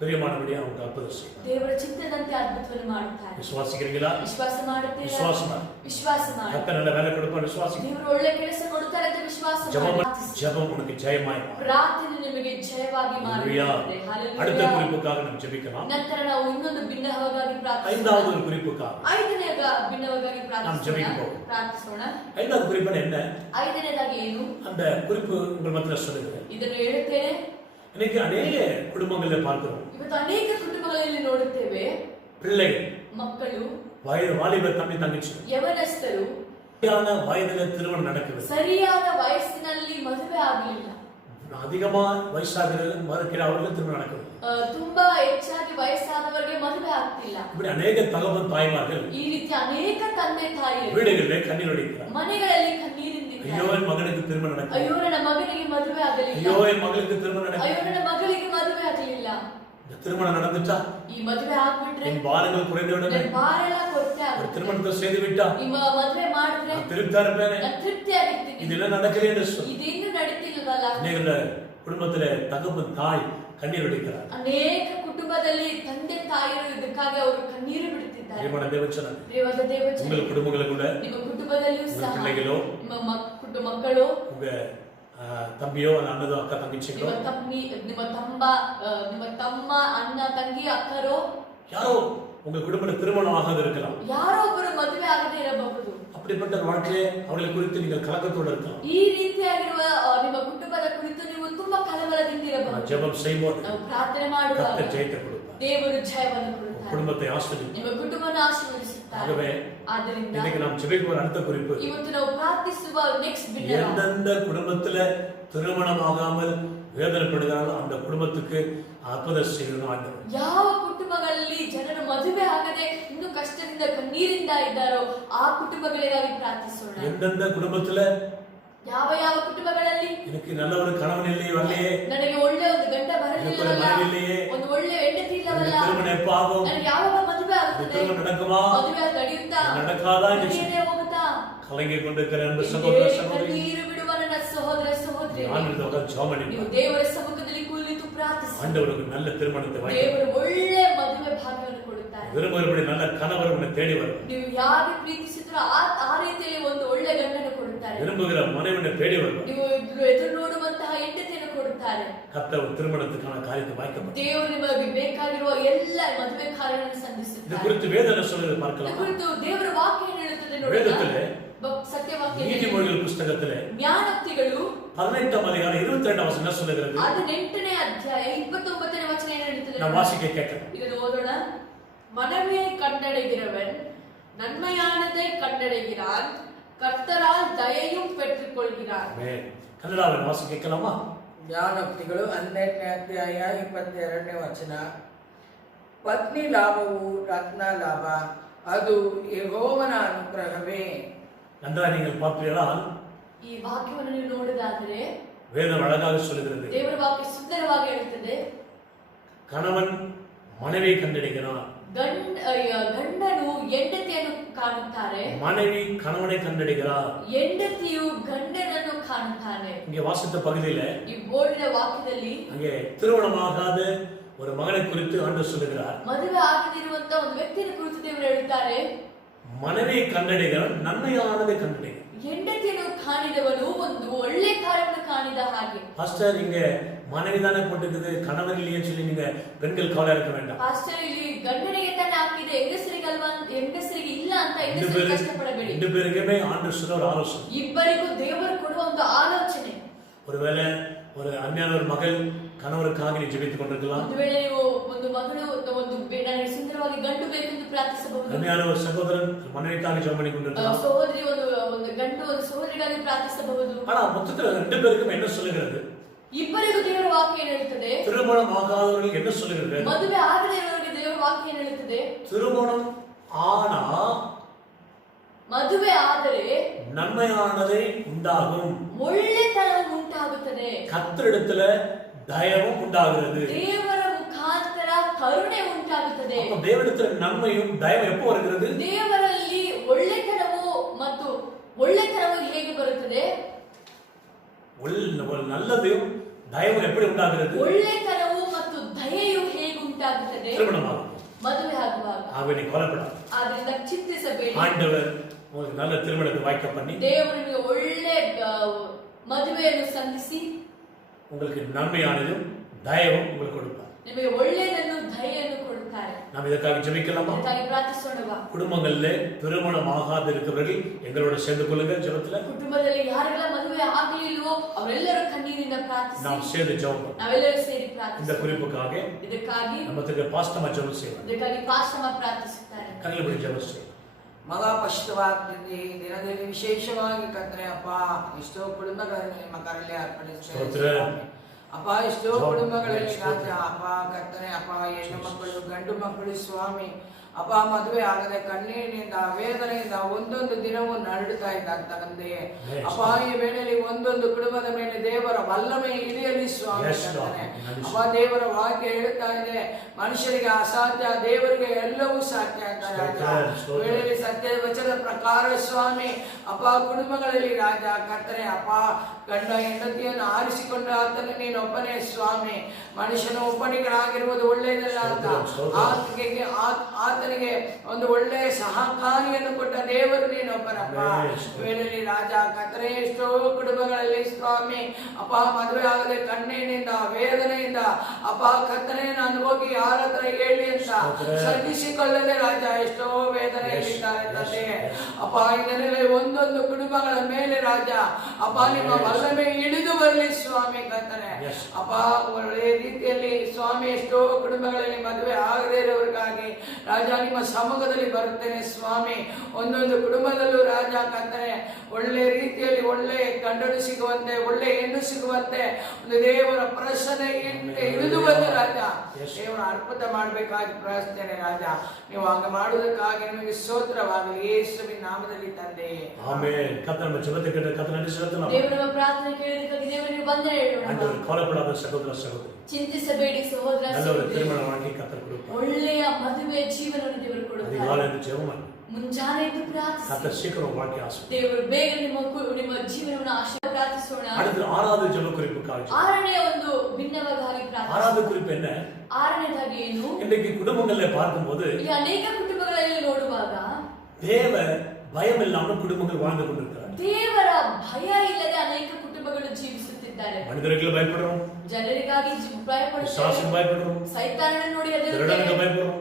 பிரியமானபடியா அவங்க அற்புதம் செய்வாங்க. ದೇವರ ಚಿತ್ತದಂತೆ ಅದ್ಭುತವನ್ನು ಮಾಡುತ್ತಾರೆ. விசுவாசிக்கிறீங்களா? ವಿಶ್ವಾಸ ಮಾಡುತ್ತೀರಾ? விசுவாசமா ವಿಶ್ವಾಸ ಮಾಡಿ. கர்த்தர் நல்ல வேலை கொடுப்பார் விசுவாசி. ದೇವರು ಒಳ್ಳೆ ಕೆಲಸ ಕೊಡ್ತಾರೆ ಅಂತ ವಿಶ್ವಾಸ ஜெபம் ಮಾಡಿ. ஜெபம் உனக்கு ஜெயமாய் மாறும். ಪ್ರಾರ್ಥನೆ ನಿಮಗೆ ಜಯವಾಗಿ ஹalleluya. ಮಾಡುತ್ತದೆ. அடுத்த ಹalleluya. குறிப்புக்காக நாம் ஜெபிக்கலாம். ನಂತರ ನಾವು ಇನ್ನೊಂದು ಭಿನ್ನವಾಗಿ ಪ್ರಾರ್ಥಿಸೋಣ. ஐந்தாவது ஒரு குறிப்புக்காக ಐದನೇ ಭಿನ್ನವಾಗಿ நாம் ஜெபிப்போம். ಪ್ರಾರ್ಥಿಸೋಣ. ஐந்தாவது குறிப்பு என்ன? ಐದನೇದಾಗಿ ಏನು அந்த குறிப்பு உங்கள் மத்தியில் சொல்லுகிறேன். ಇದನ್ನು ಹೇಳುತ್ತೇನೆ. இன்னைக்கு அநேக குடும்பங்களில் பார்க்கிறோம். ಇವತ್ತು ಅನೇಕ ಕುಟುಂಬಗಳಲ್ಲಿ ನೋಡುತ್ತೇವೆ பிள்ளைகள் ಮಕ್ಕಳು வயது வாலிப தம்பி தங்கச்சி ಯವನಸ್ಥರು சரியான வயதுல திருமணம் நடக்குது. ಸರಿಯಾದ ವಯಸ್ಸಿನಲ್ಲಿ ಮದುವೆ ಆಗಲಿಲ್ಲ. அதிகமா வயசாகிறது மறுக்கிற அவர்களுக்கு திருமணம் நடக்குது. ತುಂಬಾ ಹೆಚ್ಚಾಗಿ ವಯಸ್ಸಾದವರಿಗೆ ಮದುವೆ ಆಗ್ತಿಲ್ಲ. இப்படி அநேக தகவல் தாய்மார்கள் ಈ ರೀತಿ ಅನೇಕ ತಂದೆ ತಾಯಿಯರು வீடுகளிலே கண்ணீர் வடிக்கிறார். ಮನೆಗಳಲ್ಲಿ ಕಣ್ಣೀರಿಂದಿದ್ದಾರೆ. ஐயோ என் மகனுக்கு திருமணம் நடக்குது. ಅಯ್ಯೋ ನನ್ನ ಮಗನಿಗೆ ಮದುವೆ ಆಗಲಿಲ್ಲ. ஐயோ என் மகளுக்கு திருமணம் நடக்குது. ಅಯ್ಯೋ ನನ್ನ ಮಗಳಿಗೆ ಮದುವೆ ಆಗಲಿಲ್ಲ. இந்த திருமணம் நடந்துட்டா ಈ ಮದುವೆ ಆಗ್ಬಿಟ್ರೆ என் பாரங்கள் குறைந்து விடும். ನನ್ನ ಭಾರ ಎಲ್ಲ ಕೊರತೆ ஒரு ಆಗುತ್ತೆ. திருமணத்தை செய்து விட்டா ನಿಮ್ಮ ಮದುವೆ ಮಾಡಿದ್ರೆ நான் திருப்தியா இருப்பேனே. ನಾನು ತೃಪ್ತಿ ಆಗಿರ್ತೀನಿ. இதெல்லாம் நடக்கிறேன் என்று சொல்லி ಇದೇನು ನಡೀತಿಲ್ವಲ್ಲ. அநேக குடும்பத்திலே தகப்பன் தாய் கண்ணீர் வடிக்கிறார். ಅನೇಕ ಕುಟುಂಬದಲ್ಲಿ ತಂದೆ ತಾಯಿಯರು ಇದಕ್ಕಾಗಿ ಅವರು ಕಣ್ಣೀರು ಬಿಡುತ್ತಿದ್ದಾರೆ. பிரியமான தேவச்சன ದೇವದ ದೇವಚನ உங்கள் குடும்பங்களை கூட ನಿಮ್ಮ ಕುಟುಂಬದಲ್ಲಿಯೂ உங்கள் ಸಹ பிள்ளைகளோ ನಿಮ್ಮ ಮಕ್ಕಳು உங்க தம்பியோ அண்ணதோ அக்கா தங்கச்சிகளோ ನಿಮ್ಮ ತಮ್ಮ ಅಣ್ಣ ತಂಗಿ ಅಕ್ಕರು யாரோ உங்க குடும்பத்தில் திருமணம் ஆகாது இருக்கலாம். ಯಾರೋ ಒಬ್ಬರು ಮದುವೆ ಆಗದೆ ಇರಬಹುದು. அப்படிப்பட்ட வாழ்க்கையை அவர்களை குறித்து நீங்கள் கலக்கத்தோடு இருக்கலாம். ಈ ರೀತಿಯಾಗಿರುವ ನಿಮ್ಮ ಕುಟುಂಬದ ಕುರಿತು ನೀವು ತುಂಬಾ ಕಳವಳದಿಂದ ಇರಬಹುದು. ஜெபம் செய்வோம். ನಾವು ಪ್ರಾರ್ಥನೆ ಮಾಡುವಾಗ கர்த்தர் ஜெயத்தை கொடுப்பார். ದೇವರು ಜಯವನ್ನು ಕೊಡುತ್ತಾರೆ. குடும்பத்தை ஆசீர்வதிப்பார். ನಿಮ್ಮ ಕುಟುಂಬವನ್ನು ಆಶೀರ್ವದಿಸುತ್ತಾರೆ. ஆகவே ಆದ್ದರಿಂದ இன்னைக்கு நாம் ஜெபிக்கிற அடுத்த குறிப்பு ಇವತ್ತು ನಾವು ಪ್ರಾರ್ಥಿಸುವ ನೆಕ್ಸ್ಟ್ எந்தெந்த குடும்பத்துல திருமணம் ஆகாமல் வேதனைப்படுகிறார்களோ அந்த குடும்பத்துக்கு அற்புதம் செய்யணும் ஆண்டவர். ಯಾವ ಕುಟುಂಬಗಳಲ್ಲಿ ಜನರು ಮದುವೆ ಆಗದೆ ಇನ್ನು ಕಷ್ಟದಿಂದ ಕಣ್ಣೀರಿಂದ ಇದ್ದಾರೋ ಆ ಕುಟುಂಬಗಳಿಗಾಗಿ ಪ್ರಾರ್ಥಿಸೋಣ. எந்தெந்த குடும்பத்துல ಯಾವ ಯಾವ ಕುಟುಂಬಗಳಲ್ಲಿ எனக்கு நல்ல ஒரு கணவன் இல்லையே வரலையே, ನನಗೆ ಒಳ್ಳೆ ಒಂದು ಗಂಡ ಬರಲಿಲ್ಲವಲ್ಲ, ಒಂದು ಒಳ್ಳೆ ಹೆಂಡತಿ ಇಲ್ಲವಲ್ಲ, திருமணம் எப்ப ஆகும், ನನಗೆ ಯಾವಾಗ ಮದುವೆ ಆಗುತ್ತದೆ, திருமணம் நடக்குமா ಮದುವೆ ನಡೆಯುತ್ತಾ நடக்காதா ನಡೆಯದೆ ಹೋಗುತ್ತಾ கலங்கிக் கொண்டிருக்கிற அன்பு சகோதர சகோதரி ಕಣ್ಣೀರು ಬಿಡುವ ನನ್ನ ಸಹೋದರ ಸಹೋದರಿ ஆண்டவருடைய ஜெபம் ನೀವು ದೇವರ ಸಮ್ಮುಖದಲ್ಲಿ ಕುಳಿತು ಪ್ರಾರ್ಥಿಸಿ. ஆண்டவருக்கு நல்ல திருமணத்தை வாங்கி ದೇವರು ಒಳ್ಳೆ ಮದುವೆ ಭಾಗ್ಯವನ್ನು ಕೊಡುತ್ತಾರೆ. விரும்புகிறபடி நல்ல கணவர் உன்னை தேடி வருவார். ನೀವು ಯಾರಿಗೆ ಪ್ರೀತಿಸಿದ್ರೋ ಆ ರೀತಿಯಲ್ಲಿ ಒಂದು ಒಳ್ಳೆ ಗಂಡನ್ನು ಕೊಡುತ್ತಾರೆ. விரும்புகிற மனைவியை தேடி வருவார். ನೀವು ಎದುರು ನೋಡುವಂತಹ ಹೆಂಡತಿಯನ್ನು ಕೊಡುತ್ತಾರೆ. கர்த்தர் ஒரு திருமணத்துக்கான காரியத்தை வாய்க்கப்படும். ದೇವರು ನಿಮಗೆ ಬೇಕಾಗಿರುವ ಎಲ್ಲ ಮದುವೆ ಕಾರ್ಯಗಳನ್ನು இது ಸಂಧಿಸುತ್ತಾರೆ. குறித்து வேதனை சொல்லுவது பார்க்கலாம். ಕುರಿತು ದೇವರ ವಾಕ್ಯ ಹೇಳುತ್ತದೆ ನೋಡಿ. வேதத்திலே ಸತ್ಯವಾಕ್ಯ நீதிமொழிகள் புத்தகத்திலே ಜ್ಞಾನೋಕ್ತಿಗಳು 18ஆம் அதிகாரம் 22ஆம் வசனம் என்ன சொல்லுகிறது? 18ನೇ ಅಧ್ಯಾಯ 29ನೇ ವಚನ ಏನು ಹೇಳುತ್ತದೆ? நான் வாசிக்க கேட்கிறேன். ಇದನ್ನು ಓದೋಣ. மனைவியை கண்டடைகிறவன் நன்மையானதை கண்டடைகிறான், கர்த்தரால் தயையும் பெற்றுக்கொள்கிறார். ஆமென். கன்னடாவில் வாசி கேட்கலாமா? ಜ್ಞಾನೋಕ್ತಿಗಳು 12ನೇ ಅಧ್ಯಾಯ 22ನೇ ವಚನ. ಪತ್ನಿ ಲಾಭವು ರತ್ನ ಲಾಭ, ಅದು ಯೆಹೋವನ ಅನುಗ್ರಹವೇ. நன்றாக நீங்கள் பார்ப்பீர்களால் ಈ ವಾಕ್ಯವನ್ನು ನೀವು ನೋಡಿದಾದರೆ வேதம் அழகாக சொல்லுகிறது. ದೇವರ ವಾಕ್ಯ ಸುಂದರವಾಗಿ ಹೇಳುತ್ತದೆ, கணவன் மனைவியை கண்டடைகிறான், ಗಂಡನು ಹೆಂಡತಿಯನ್ನು ಕಾಣುತ್ತಾರೆ, மனைவி கணவனை கண்டடைகிறார், ಹೆಂಡತಿಯು ಗಂಡನನ್ನು ಕಾಣುತ್ತಾನೆ. இங்கே வாசித்த பகுதியில ಈ ಓದಿದ ವಾಕ್ಯದಲ್ಲಿ அங்கே திருமணமாகாத ஒரு மகனை குறித்து ஆண்டவர் சொல்லுகிறார். ಮದುವೆ ಆಗದಿರುವಂತ ಒಂದು ವ್ಯಕ್ತಿಯನ್ನು ಕುರಿತು ದೇವರು ಹೇಳುತ್ತಾರೆ, மனைவியை கண்டடைகிறான், நன்மையானதை கண்டடைகிறான். ಹೆಂಡತಿಯನ್ನು ಕಾಣಿದವನು ಒಂದು ಒಳ್ಳೆ ಕಾರ್ಯವನ್ನು ಕಾಣಿದ ಹಾಗೆ. பாஸ்டர் இங்க மனைவி தானே போட்டுக்குது, கணவன் இல்லையே சொல்லி நீங்க பெண்கள் கவலை இருக்க வேண்டாம். ಪಾಸ್ಟರ್ ಇಲ್ಲಿ ಗಂಡನಿಗೆ ತಾನೇ ಹಾಕಿದೆ, ಹೆಂಗಸರಿಗೆ ಇಲ್ಲ ಅಂತ ಹೆಂಗಸರಿಗೆ ಕಷ್ಟಪಡಬೇಡಿ. ரெண்டு பேருக்குமே ஆண்டவர் சொல்ற ஒரு ஆலோசனை. ಇಬ್ಬರಿಗೂ ದೇವರು ಕೊಡುವ ಒಂದು ಆಲೋಚನೆ. ஒருவேளை ஒரு அருமையான ஒரு மகள் கணவருக்காக நீ ஜெபித்துக் கொண்டிருக்கலாம். ಒಂದು ವೇಳೆ ನೀವು ಒಂದು ಮಗಳು ಒಂದು ನನಗೆ ಸುಂದರವಾಗಿ ಗಂಡು ಬೇಕೆಂದು ಪ್ರಾರ್ಥಿಸಬಹುದು. அருமையான ஒரு சகோதரன் மனைவிக்காக ஜெபம் பண்ணி கொண்டிருக்கலாம். ಸಹೋದರಿ ಒಂದು ಗಂಡು ಒಂದು ಸಹೋದರಿಗಾಗಿ ಪ್ರಾರ್ಥಿಸಬಹುದು. ஆனா மொத்தத்துல ரெண்டு பேருக்கும் என்ன சொல்லுகிறது? ಇಬ್ಬರಿಗೂ ದೇವರ ವಾಕ್ಯ ಏನು ಹೇಳುತ್ತದೆ? திருமணம் ஆகாதவர்கள் என்ன சொல்லுகிறது? ಮದುವೆ ಆಗದೇ ಇರುವವರಿಗೆ ದೇವರ ವಾಕ್ಯ ಏನು ಹೇಳುತ್ತದೆ? திருமணம் ஆனா ಮದುವೆ ಆದರೆ நன்மையானதை உண்டாகும், ಒಳ್ಳೆತನವು ಉಂಟಾಗುತ್ತದೆ, கர்த்தரிடத்துல தயவும் உண்டாகிறது. ದೇವರ ಮುಖಾಂತರ ಕರುಣೆ ಉಂಟಾಗುತ್ತದೆ. அப்ப தேவனிடத்துல நன்மையும் தயவும் எப்போ வருகிறது? ದೇವರಲ್ಲಿ ಒಳ್ಳೆತನವು ಹೇಗೆ ಬರುತ್ತದೆ? நல்லதையும் தயவும் எப்படி உண்டாகிறது? ಒಳ್ಳೆತನವು ಮತ್ತು ದಯೆಯು ಹೇಗೆ ಉಂಟಾಗುತ್ತದೆ? திருமணமாகும். ಮದುವೆ ಆಗುವಾಗ. ஆகவே நீ கவலைப்படாத. ಆದ್ದರಿಂದ ಚಿಂತಿಸಬೇಡಿ. ஆண்டவர் உங்களுக்கு நல்ல திருமணத்தை வாய்க்க பண்ணி ದೇವರು ನಿಮಗೆ ಒಳ್ಳೆ ಮದುವೆಯನ್ನು ಸಂಧಿಸಿ உங்களுக்கு நன்மையானதும் தயவும் உங்களுக்கு கொடுப்பார். ನಿಮಗೆ ಒಳ್ಳೆಯದನ್ನು ದಯೆಯನ್ನು ಕೊಡುತ್ತಾರೆ. நாம் இதற்காக ஜெபிக்கலாமா? ಇದಕ್ಕಾಗಿ ಪ್ರಾರ್ಥಿಸೋಣವಾ? குடும்பங்கள்ல திருமணம் ஆகாத இருக்கிறவர்கள் எங்களோட சேர்ந்து கொள்ளுங்க ஜெபத்துல. ಕುಟುಂಬದಲ್ಲಿ ಯಾರೆಲ್ಲ ಮದುವೆ ಆಗಲಿಲ್ವೋ ಅವರೆಲ್ಲರೂ ಕಣ್ಣೀರಿನಿಂದ ಪ್ರಾರ್ಥಿಸಿ நாம் சேர்ந்து ஜெபம் பண்ணுவோம். ನಾವೆಲ್ಲರೂ ಸೇರಿ இந்த ಪ್ರಾರ್ಥಿಸೋಣ. குறிப்புக்காக ಇದಕ್ಕಾಗಿ நமக்கு பாஸ்டமா ஜெபம் செய்வோம். ಇದಕ್ಕಾಗಿ ಪಾಸ್ಟಮ ಪ್ರಾರ್ಥಿಸುತ್ತಾರೆ. கண்களை மூடி ஜெபம் செய்வோம். ಮಗಾ ಪರಿಶುದ್ಧವಾದ ಈ ದಿನದಲ್ಲಿ ವಿಶೇಷವಾಗಿ ಕರ್ತನೆ ಅಪ್ಪ ಎಷ್ಟೋ ಕುಟುಂಬಗಳನ್ನು ನಿಮ್ಮ ಕರಲಿ ಅರ್ಪಣಿಸುತ್ತೇವೆ ಅಪ್ಪ. ಎಷ್ಟೋ ಕುಟುಂಬಗಳಲ್ಲಿ ರಾಜ ಅಪ್ಪ ಕರ್ತನೆ ಅಪ್ಪ ಹೆಣ್ಣು ಮಕ್ಕಳು ಗಂಡು ಮಕ್ಕಳು ಸ್ವಾಮಿ ಅಪ್ಪ ಮದುವೆ ಆಗದೆ ಕಣ್ಣೀರಿನಿಂದ ವೇದನೆಯಿಂದ ಒಂದೊಂದು ದಿನವೂ ನರಳುತ್ತಾ ಇದ್ದಂತ ತಂದೆ ಅಪ್ಪ ಈ ವೇಳೆಯಲ್ಲಿ ಒಂದೊಂದು ಕುಟುಂಬದ ಮೇಲೆ ದೇವರ ವಲ್ಲಮೆ ಇಳಿಯಲಿ ಸ್ವಾಮಿ ಕರ್ತನೆ ಅಪ್ಪ. ದೇವರ ವಾಕ್ಯ ಹೇಳುತ್ತಾ ಇದೆ, ಮನುಷ್ಯರಿಗೆ ಅಸಾಧ್ಯ, ದೇವರಿಗೆ ಎಲ್ಲವೂ ಸಾಧ್ಯ ಅಂತ ರಾಜ. ವೇಳೆಯಲ್ಲಿ ಸತ್ಯ ವಚನದ ಪ್ರಕಾರ ಸ್ವಾಮಿ ಅಪ್ಪ ಕುಟುಂಬಗಳಲ್ಲಿ ರಾಜ ಕರ್ತನೆ ಅಪ್ಪ ಗಂಡ ಹೆಂಡತಿಯನ್ನು ಆರಿಸಿಕೊಂಡ ಆತನು ನೀನೊಬ್ಬನೇ ಸ್ವಾಮಿ. ಮನುಷ್ಯನ ಒಬ್ಬನಿಗಳಾಗಿರುವುದು ಒಳ್ಳೆಯದಲ್ಲ ಅಂತ ಆತನಿಗೆ ಒಂದು ಒಳ್ಳೆಯ ಸಹಕಾರಿಯನ್ನು ಕೊಟ್ಟ ದೇವರು ನೀನೊಬ್ಬನಪ್ಪ. ವೇಳೆಯಲ್ಲಿ ರಾಜ ಕರ್ತನೆ ಎಷ್ಟೋ ಕುಟುಂಬಗಳಲ್ಲಿ ಸ್ವಾಮಿ ಅಪ್ಪ ಮದುವೆ ಆಗದೆ ಕಣ್ಣೀರಿನಿಂದ ವೇದನೆಯಿಂದ ಅಪ್ಪ ಕರ್ತನೆಯನ್ನು ಅನುಭೋಗಿ ಯಾರ ಹತ್ರ ಹೇಳಿ ಅಂತ ಸಹಿಸಿಕೊಳ್ಳದೆ ರಾಜ ಎಷ್ಟೋ ವೇದನೆಯಲ್ಲಿದ್ದಾರೆ ತಂದೆ ಅಪ್ಪ. ಇದರಲ್ಲಿ ಒಂದೊಂದು ಕುಟುಂಬಗಳ ಮೇಲೆ ರಾಜ ಅಪ್ಪ ನಿಮ್ಮ ವಲ್ಲಮೆ ಇಳಿದು ಬರಲಿ ಸ್ವಾಮಿ ಕರ್ತನೆ ಅಪ್ಪ. ಒಳ್ಳೆಯ ರೀತಿಯಲ್ಲಿ ಸ್ವಾಮಿ ಎಷ್ಟೋ ಕುಟುಂಬಗಳಲ್ಲಿ ಮದುವೆ ಆಗದೇ ಇರೋರಿಗಾಗಿ ರಾಜ ನಿಮ್ಮ ಸಮ್ಮುಖದಲ್ಲಿ ಬರುತ್ತೇನೆ ಸ್ವಾಮಿ. ಒಂದೊಂದು ಕುಟುಂಬದಲ್ಲೂ ರಾಜ ಕರ್ತನೆ ಒಳ್ಳೆ ರೀತಿಯಲ್ಲಿ ಒಳ್ಳೆ ಗಂಡನು ಸಿಗುವಂತೆ ಒಳ್ಳೆ ಹೆಣ್ಣು ಸಿಗುವಂತೆ ಒಂದು ದೇವರ ಪ್ರಸನ್ನ ಇಳಿದು ಬಂದು ರಾಜ ದೇವರ ಅರ್ಪಣೆ ಮಾಡಬೇಕಾಗಿ ಪ್ರಾರ್ಥನೆ ರಾಜ. ನೀವು ಹಾಗೆ ಮಾಡುವುದಕ್ಕಾಗಿ ನಿಮಗೆ ಸ್ತೋತ್ರವಾಗಲಿ ಯೇಸುವಿನ ನಾಮದಲ್ಲಿ ತಂದೆ ஆமென். கர்த்தர் நம்ம ஜெபத்தை கேட்ட கர்த்தர் நன்றி செலுத்தலாம். ದೇವರು ನಮ್ಮ ಪ್ರಾರ್ಥನೆ ಕೇಳಿದ್ದಕ್ಕಾಗಿ ದೇವರಿಗೆ ವಂದನೆ ಹೇಳೋಣ. ஆண்டவர் கவலைப்படாத சகோதர சகோதரி, ಚಿಂತಿಸಬೇಡಿ ಸಹೋದರ நல்ல ஒரு ಸಹೋದರಿ. திருமணம் வாங்கி கர்த்தர் கொடுப்பார். ಒಳ್ಳೆಯ ಮದುವೆ ಜೀವನವನ್ನು ದೇವರು ಕೊಡುತ್ತಾರೆ. அதிகாலை ஜெபம் பண்ணு. ಮುಂಜಾನೆ ಎದ್ದು ಪ್ರಾರ್ಥಿಸಿ. கர்த்தர் சீக்கிரம் வாழ்க்கை ஆசீர்வதிப்பார். ದೇವರು ಬೇಗ ನಿಮ್ಮ ಜೀವನವನ್ನು ಆಶೀರ್ವಾದ ಪ್ರಾರ್ಥಿಸೋಣ. அடுத்து ஆறாவது ஜெப குறிப்புக்காக ಆರನೆಯ ಒಂದು ಭಿನ್ನವಾಗಿ ಪ್ರಾರ್ಥಿಸಿ. ஆறாவது குறிப்பு என்ன? ಆರನೇದಾಗಿ ಏನು? இன்னைக்கு குடும்பங்கள்ல பார்க்கும்போது ಈ ಅನೇಕ ಕುಟುಂಬಗಳಲ್ಲಿ ನೋಡುವಾಗ தேவ பயம் இல்லாமல் குடும்பங்கள் வாழ்ந்து கொண்டிருக்கிறார். ದೇವರ ಭಯ ಇಲ್ಲದೆ ಅನೇಕ ಕುಟುಂಬಗಳು ಜೀವಿಸುತ್ತಿದ್ದಾರೆ. மனிதர்களுக்கு பயப்படுறோம், ಜನರಿಗಾಗಿ ಭಯಪಡುತ್ತಾರೆ, சாசன் பயப்படுறோம், ಸೈತಾನನನ್ನು ನೋಡಿ திருடனுக்கு ಹೆದರುತ್ತೇವೆ, பயப்படுறோம்,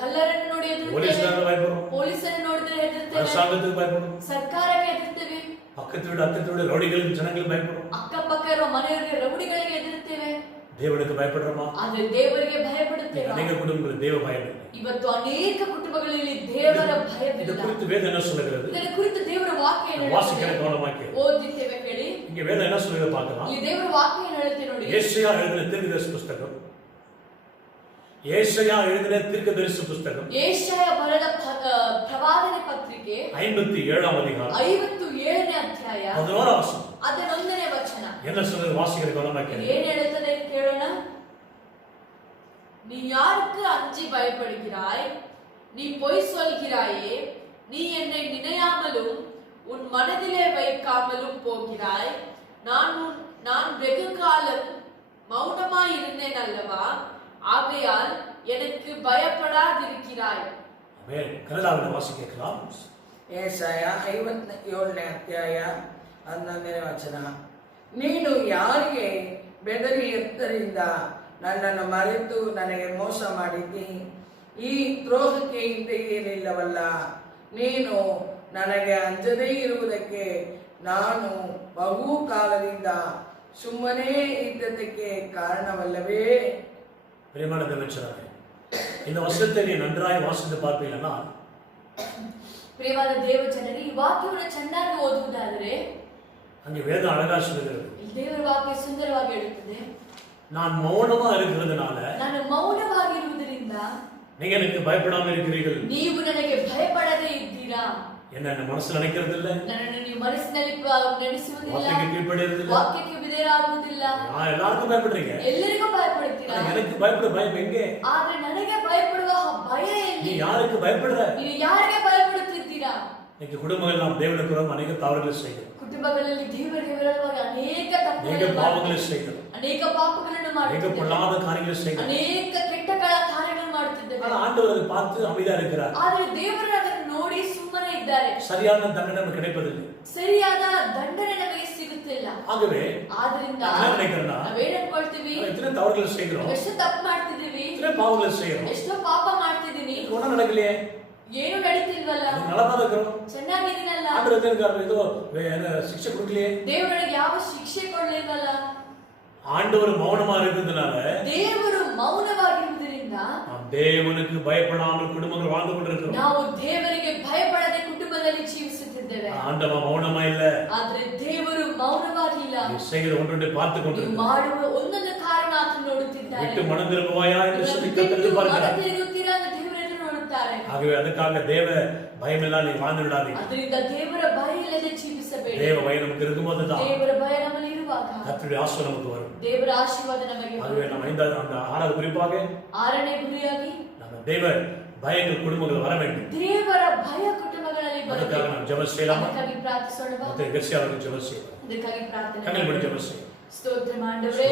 ಕಳ್ಳರನ್ನು ನೋಡಿ போலீஸ்காரங்க ಹೆದರುತ್ತೇವೆ, பயப்படுறோம், ಪೊಲೀಸರನ್ನು ನೋಡಿದ್ರೆ ಹೆದರುತ್ತೇವೆ, அரசாங்கத்துக்கு பயப்படுறோம், ಸರ್ಕಾರಕ್ಕೆ ಹೆದರುತ್ತೇವೆ, பக்கத்து வீடு அக்கத்து வீடு ரவுடிகளுக்கு ஜனங்களுக்கு பயப்படுறோம். ಅಕ್ಕಪಕ್ಕ ಇರುವ ಮನೆಯವರಿಗೆ ರೌಡಿಗಳಿಗೆ ಹೆದರುತ್ತೇವೆ. ದೇವರಿಗೆ ಭಯಪಡ್ರಮ್ಮ. ಆದ್ರೆ ದೇವರಿಗೆ ಭಯಪಡುತ್ತೇವೆ. ಅನೇಕ ಕುಟುಂಬಗಳು ದೇವ ಭಯ ಇಲ್ಲ. ಇವತ್ತು ಅನೇಕ ಕುಟುಂಬಗಳಲ್ಲಿ ದೇವರ ಭಯವಿಲ್ಲ. ಇದು ಕುರಿತು ವೇದ என்ன சொல்லுகிறது? ಇದರ ಕುರಿತು ದೇವರ ವಾಕ್ಯ ಏನು ಹೇಳುತ್ತದೆ? ವಾಸಿಕರ ಗೌರವಕ್ಕೆ ಓದಿದ್ದೇವೆ ಕೇಳಿ. இங்க வேதம் என்ன சொல்லுது பார்க்கலாம். ಈ ದೇವರ ವಾಕ್ಯ ಏನು ಹೇಳುತ್ತೆ ನೋಡಿ. ಯೆಶಯಾ எழுதின தீர்க்கதரிசி புத்தகம். ಯೆಶಯಾ எழுதின தீர்க்கதரிசி புத்தகம். ಯೆಶಯಾ ಬರೆದ ಪ್ರವಾದನೆ ಪತ್ರಿಕೆ 57ನೇ அதிகாரம் 57ನೇ ಅಧ್ಯಾಯ 11ನೇ ವಚನ. ಅದರ 1ನೇ ವಚನ என்ன சொல்லுது? வாசிக்கிற கவனமாக்கி ಏನು ಹೇಳುತ್ತದೆ ಕೇಳೋಣ. நீ யாருக்கு அஞ்சி பயப்படுகிறாய்? நீ பொய் சொல்கிறாயே. நீ என்னை நினையாமலும் உன் மனதிலே வைக்காமலும் போகிறாய். நான் வெகு காலம் மௌனமாய் இருந்தேன் அல்லவா? ஆகையால் எனக்கு பயப்படாதிருக்கிறாய். ஆமென். கன்னடாவில் வாசி கேட்கலாம். ಯೆಶಾಯ 57ನೇ ಅಧ್ಯಾಯ 11ನೇ ವಚನ. ನೀನು ಯಾರಿಗೆ ಬೆದರಿ ಎತ್ತರಿಂದ ನನ್ನನ್ನು ಮರೆತು ನನಗೆ ಮೋಸ ಮಾಡಿದ್ದಿ? ಈ ದ್ರೋಹಕ್ಕೆ ಹಿಂದೆ ಏನಿಲ್ಲವಲ್ಲ. ನೀನು ನನಗೆ ಅಂಜದೇ ಇರುವುದಕ್ಕೆ ನಾನು ಬಹು ಕಾಲದಿಂದ ಸುಮ್ಮನೆ ಇದ್ದದಕ್ಕೆ ಕಾರಣವಲ್ಲವೇ? பிரியமான தேவச்சனமே, இந்த வசனத்தை நீ நன்றாய் வாசித்து பார்ப்பீங்கன்னா, ಪ್ರಿಯವಾದ ದೇವಜನರೇ, ಈ ವಾಕ್ಯವನ್ನು ಚೆನ್ನಾಗಿ ಓದುವುದಾದರೆ அங்கே வேதம் அழகா சொல்லுகிறது. ದೇವರ ವಾಕ್ಯ ಸುಂದರವಾಗಿ ಹೇಳುತ್ತದೆ. நான் மௌனமா இருக்கிறதுனால, ನಾನು ಮೌನವಾಗಿರುವುದರಿಂದ நீங்க எனக்கு பயப்படாம இருக்கிறீர்கள். ನೀವು ನನಗೆ ಭಯಪಡದೇ ಇದ್ದೀರಾ. என்ன மனசுல நினைக்கிறது இல்ல, ನನ್ನನ್ನು ನೀವು ಮನಸ್ಸಿನಲ್ಲಿ ನೆನೆಸುವುದಿಲ್ಲ, வார்த்தைக்கு கீழ்ப்படியறது இல்ல, ವಾಕ್ಯಕ್ಕೆ ವಿಧೇಯರಾಗುವುದಿಲ್ಲ. நான் எல்லாருக்கும் பயப்படுறீங்க, ಎಲ್ಲರಿಗೂ ಭಯಪಡುತ್ತೀರಾ. எனக்கு பயப்பட பயம் எங்கே? ಆದ್ರೆ ನನಗೆ ಭಯಪಡುವ ಭಯ ಎಲ್ಲಿ? நீ யாருக்கு பயப்படுற? ನೀವು ಯಾರಿಗೆ ಭಯಪಡುತ್ತಿದ್ದೀರಾ? இன்னைக்கு குடும்பங்கள் நாம் தேவனுக்கு விரோதமாக அநேக தவறுகளை செய்கிறோம். ಕುಟುಂಬಗಳಲ್ಲಿ ದೇವರಿಗೆ ವಿರೋಧವಾಗಿ ಅನೇಕ ಪಾಪங்களை செய்கிறோம், ಅನೇಕ ಪಾಪಗಳನ್ನು ಮಾಡುತ್ತಿದ್ದೇವೆ, பொல்லாத காரியங்களை செய்கிறோம், ಅನೇಕ ಕೆಟ್ಟ ಕಾರ್ಯಗಳನ್ನು ಮಾಡುತ್ತಿದ್ದೇವೆ. ஆனால் ஆண்டவர் அதை பார்த்து அமைதியா இருக்கிறார். ಆದರೆ ದೇವರು ಅದನ್ನು ನೋಡಿ ಸುಮ್ಮನೆ ಇದ್ದಾರೆ. சரியான தண்டனை நமக்கு கிடைப்பதில்லை, ಸರಿಯಾದ ದಂಡನೆ ನಮಗೆ ಸಿಗುತ್ತಿಲ್ಲ. ஆகவே ಆದ್ರಿಂದ ನಾವೇನ್ ಅನ್ಕೊಳ್ತೀವಿ? எத்தனை தவறுகளை செய்கிறோம், ಎಷ್ಟು ತಪ್ಪು ಮಾಡ್ತಿದೀವಿ, எத்தனை பாவங்களை செய்கிறோம், ಎಷ್ಟೋ ಪಾಪ ಮಾಡ್ತಿದೀನಿ, ஒன்றும் நடக்கலையே, ಏನು ನಡೀತಿಲ್ವಲ್ಲ, நலமா இருக்கிறோம், ಚೆನ್ನಾಗಿದ್ದೀನಲ್ಲ, ஆண்டவர் ஏதோ ಶಿಕ್ಷೆ கொடுக்கலையே, ದೇವರು ನನಗೆ ಯಾವ ಶಿಕ್ಷೆ ಕೊಡ್ಲಿಲ್ವಲ್ಲ. ஆண்டவர் மௌனமா இருக்கிறதுனால, ದೇವರು ಮೌನವಾಗಿರುವುದರಿಂದ நாம் தேவனுக்கு பயப்படாமல் குடும்பங்கள் வாழ்ந்து கொண்டிருக்கிறோம். ನಾವು ದೇವರಿಗೆ ಭಯಪಡದೆ ಕುಟುಂಬದಲ್ಲಿ ಜೀವಿಸುತ್ತಿದ್ದೇವೆ. ஆண்டவ மௌனமா இல்ல, ಆದ್ರೆ ದೇವರು ಮೌನವಾಗಿಲ್ಲ. செய்கிற ஒன்றொன்றை பார்த்து கொண்டிருக்கிறார். ಮಾಡುವ ಒಂದೊಂದು ಕಾರ್ಯ ಆತನು ನೋಡುತ್ತಿದ್ದಾನೆ. விட்டு மனம் திரும்புவாயா என்று சொல்லி கர்த்தர் எதிர்பார்க்கிறார். ತಿರುಗುತ್ತೀರಾ ಅಂತ ದೇವರು ಎದುರು ನೋಡುತ್ತಾರೆ. ஆகவே ಅದಕ್ಕಾக தேவ பயமில்லாத நீ வாழ்ந்து விடாதீங்க. ಅದರಿಂದ ದೇವರ ಭಯ ಇಲ್ಲದೆ ಜೀವಿಸಬೇಡಿ. தேவ பயம் நமக்கு இருக்கும்போது தான் ದೇವರ ಭಯ ನಮ್ಮಲ್ಲಿ ಇರುವಾಗ கர்த்தருடைய ஆசீர்வாதம் நமக்கு வரும். ದೇವರ ಆಶೀರ್ವಾದ ನಮಗೆ ஆகவே நம்ம அந்த ஆறாவது குறிப்பாக ಆರನೇ ಗುರಿಯಾಗಿ நம்ம தேவ பயங்கள் குடும்பங்கள் வர வேண்டும். ದೇವರ ಭಯ ಕುಟುಂಬಗಳಲ್ಲಿ ಅದಕ್ಕಾಗಿ ಬರಬೇಕು. ನಾವು ಜெபம் செய்யலாமா? ಅದಕ್ಕಾಗಿ ಪ್ರಾರ್ಥಿಸೋಣ. ಮತ್ತೆ ಗರ್ಸಿಯಾಗಿ ಜெபம் செய்யலாம். ಅದಕ್ಕಾಗಿ ಪ್ರಾರ್ಥನೆ கண்கள் மூடி ஜெபம் செய்யலாம். ஸ்தோத்திரம் ஆண்டவரே,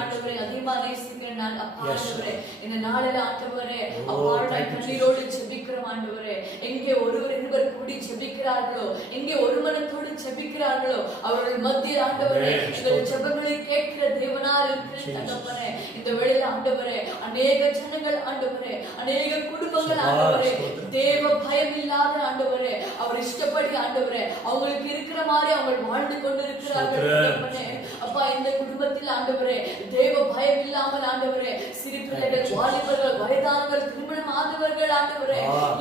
ஆண்டவரே அதிகமாக நேசிக்கிறேன் நான் அப்பா ஆண்டவரே. இந்த நாளில் ஆண்டவரே அப்பா கண்ணீரோடு ஜெபிக்கிறோம் ஆண்டவரே. எங்கே ஒருவர் இருவர் கூடி ஜெபிக்கிறார்களோ, எங்கே ஒரு மனத்தோடு ஜெபிக்கிறார்களோ அவர்கள் மத்தியில் ஆண்டவரே இந்த ஜெபங்களை கேட்கிற தேவனார் இருக்கிற தகப்பனே, இந்த வேளையில் ஆண்டவரே அநேக ஜனங்கள் ஆண்டவரே, அநேக குடும்பங்கள் ஆண்டவரே தேவ பயம் இல்லாத ஆண்டவரே அவர் இஷ்டப்படி ஆண்டவரே அவங்களுக்கு இருக்கிற மாதிரி அவங்க வாழ்ந்து கொண்டிருக்கிறார்கள் தகப்பனே. அப்பா இந்த குடும்பத்தில் ஆண்டவரே தேவ பயம் இல்லாமல் ஆண்டவரே சிறு பிள்ளைகள், வாலிபர்கள், வயதானவர்கள், திருமணம் ஆனவர்கள் ஆண்டவரே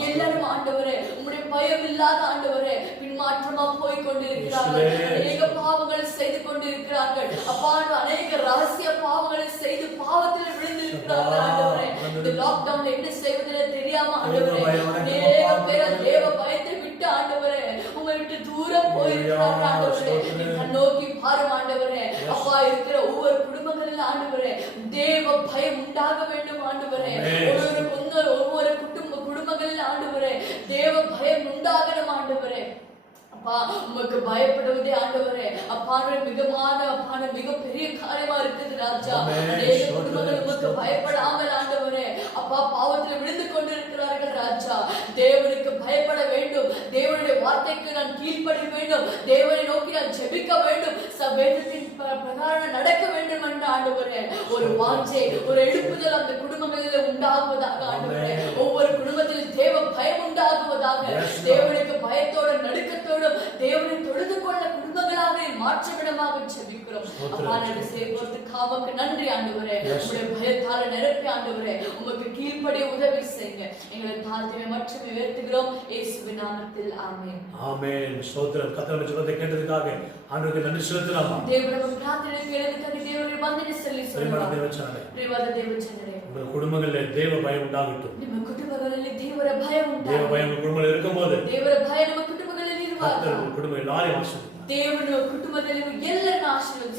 எல்லாரும் ஆண்டவரே உம்முடைய பயம் இல்லாத ஆண்டவரே பின்மாற்றமா போய் கொண்டிருக்கிறார்கள். அநேக பாவங்களை செய்து கொண்டிருக்கிறார்கள் அப்பா. அநேக ரகசிய பாவங்களை செய்து பாவத்தில் விழுந்திருக்கிறார்கள் ஆண்டவரே. இந்த லாக்டவுன்ல என்ன செய்வதில்லை தெரியாம ஆண்டவரே அநேக பேர் தேவ பயத்தை விட்டு ஆண்டவரே உங்களை விட்டு தூரம் போயிருக்கிறார்கள் ஆண்டவரே. நோக்கி பாரும் ஆண்டவரே. அப்பா இருக்கிற ஒவ்வொரு குடும்பங்களில் ஆண்டவரே தேவ பயம் உண்டாக வேண்டும் ஆண்டவரே. ஒவ்வொரு குடும்பங்களில் ஆண்டவரே தேவ பயம் உண்டாகணும் ஆண்டவரே. அப்பா உமக்கு பயப்படுவதே ஆண்டவரே அப்பான மிக பெரிய காரியமா இருக்குது ராஜா. அநேக குடும்பங்கள் உமக்கு பயப்படாமல் ஆண்டவரே அப்பா பாவத்தில் விழுந்து கொண்டிருக்கிறார்கள் ராஜா. தேவனுக்கு பயப்பட வேண்டும், தேவனுடைய வார்த்தைக்கு நான் கீழ்ப்படிய வேண்டும், தேவனை நோக்கி நான் ஜெபிக்க வேண்டும். வேதத்தின் பிரகாரம் நடக்க வேண்டும் என்ற ஆண்டவரே ஒரு வாஞ்சை, ஒரு எழுப்புதல் அந்த குடும்பங்களில் உண்டாகுவதாக ஆண்டவரே. ஒவ்வொரு குடும்பத்தில் தேவ பயம் உண்டாகுவதாக, தேவனுக்கு பயத்தோடு நடுக்கத்தோடு தேவனை தொழுது கொள்ள குடும்பங்களாக மாற்றவிடமாக ஜெபிக்கிறோம். அப்பா நன்றி செய்வதற்காக நன்றி ஆண்டவரே. உங்களுடைய பயத்தால நிரப்பி ஆண்டவரே உமக்கு கீழ்ப்படிய உதவி செய்யுங்க. எங்களை தாழ்த்தினை மற்றும் உயர்த்துகிறோம் இயேசுவின் நாமத்தில். ஆமென். ஆமென். ஸ்தோத்திரம். கர்த்தருடைய ஜெபத்தை கேட்டதுக்காக ஆண்டவருக்கு நன்றி செலுத்தலாமா? தேவனுடைய பிரார்த்தனை கேட்டதுக்காக தேவனுடைய வந்தனை சொல்லி சொல்லுங்க. பிரியவாத தேவஜனரே, உங்கள் குடும்பங்களில் தேவ பயம் உண்டாகட்டும். ನಿಮ್ಮ ಕುಟುಂಬಗಳಲ್ಲಿ ದೇವರ ಭಯ ಉಂಟಾಗಲಿ. தேவ பயம் குடும்பத்தில் இருக்கும்போது ದೇವರ ಭಯ ನಮ್ಮ ಕುಟುಂಬಗಳಲ್ಲಿ ಇರುವಾಗ குடும்பம் எல்லாரையும் ஆசீர்வதிப்பார். ದೇವರ ಕುಟುಂಬದಲ್ಲಿ ಎಲ್ಲರನ್ನು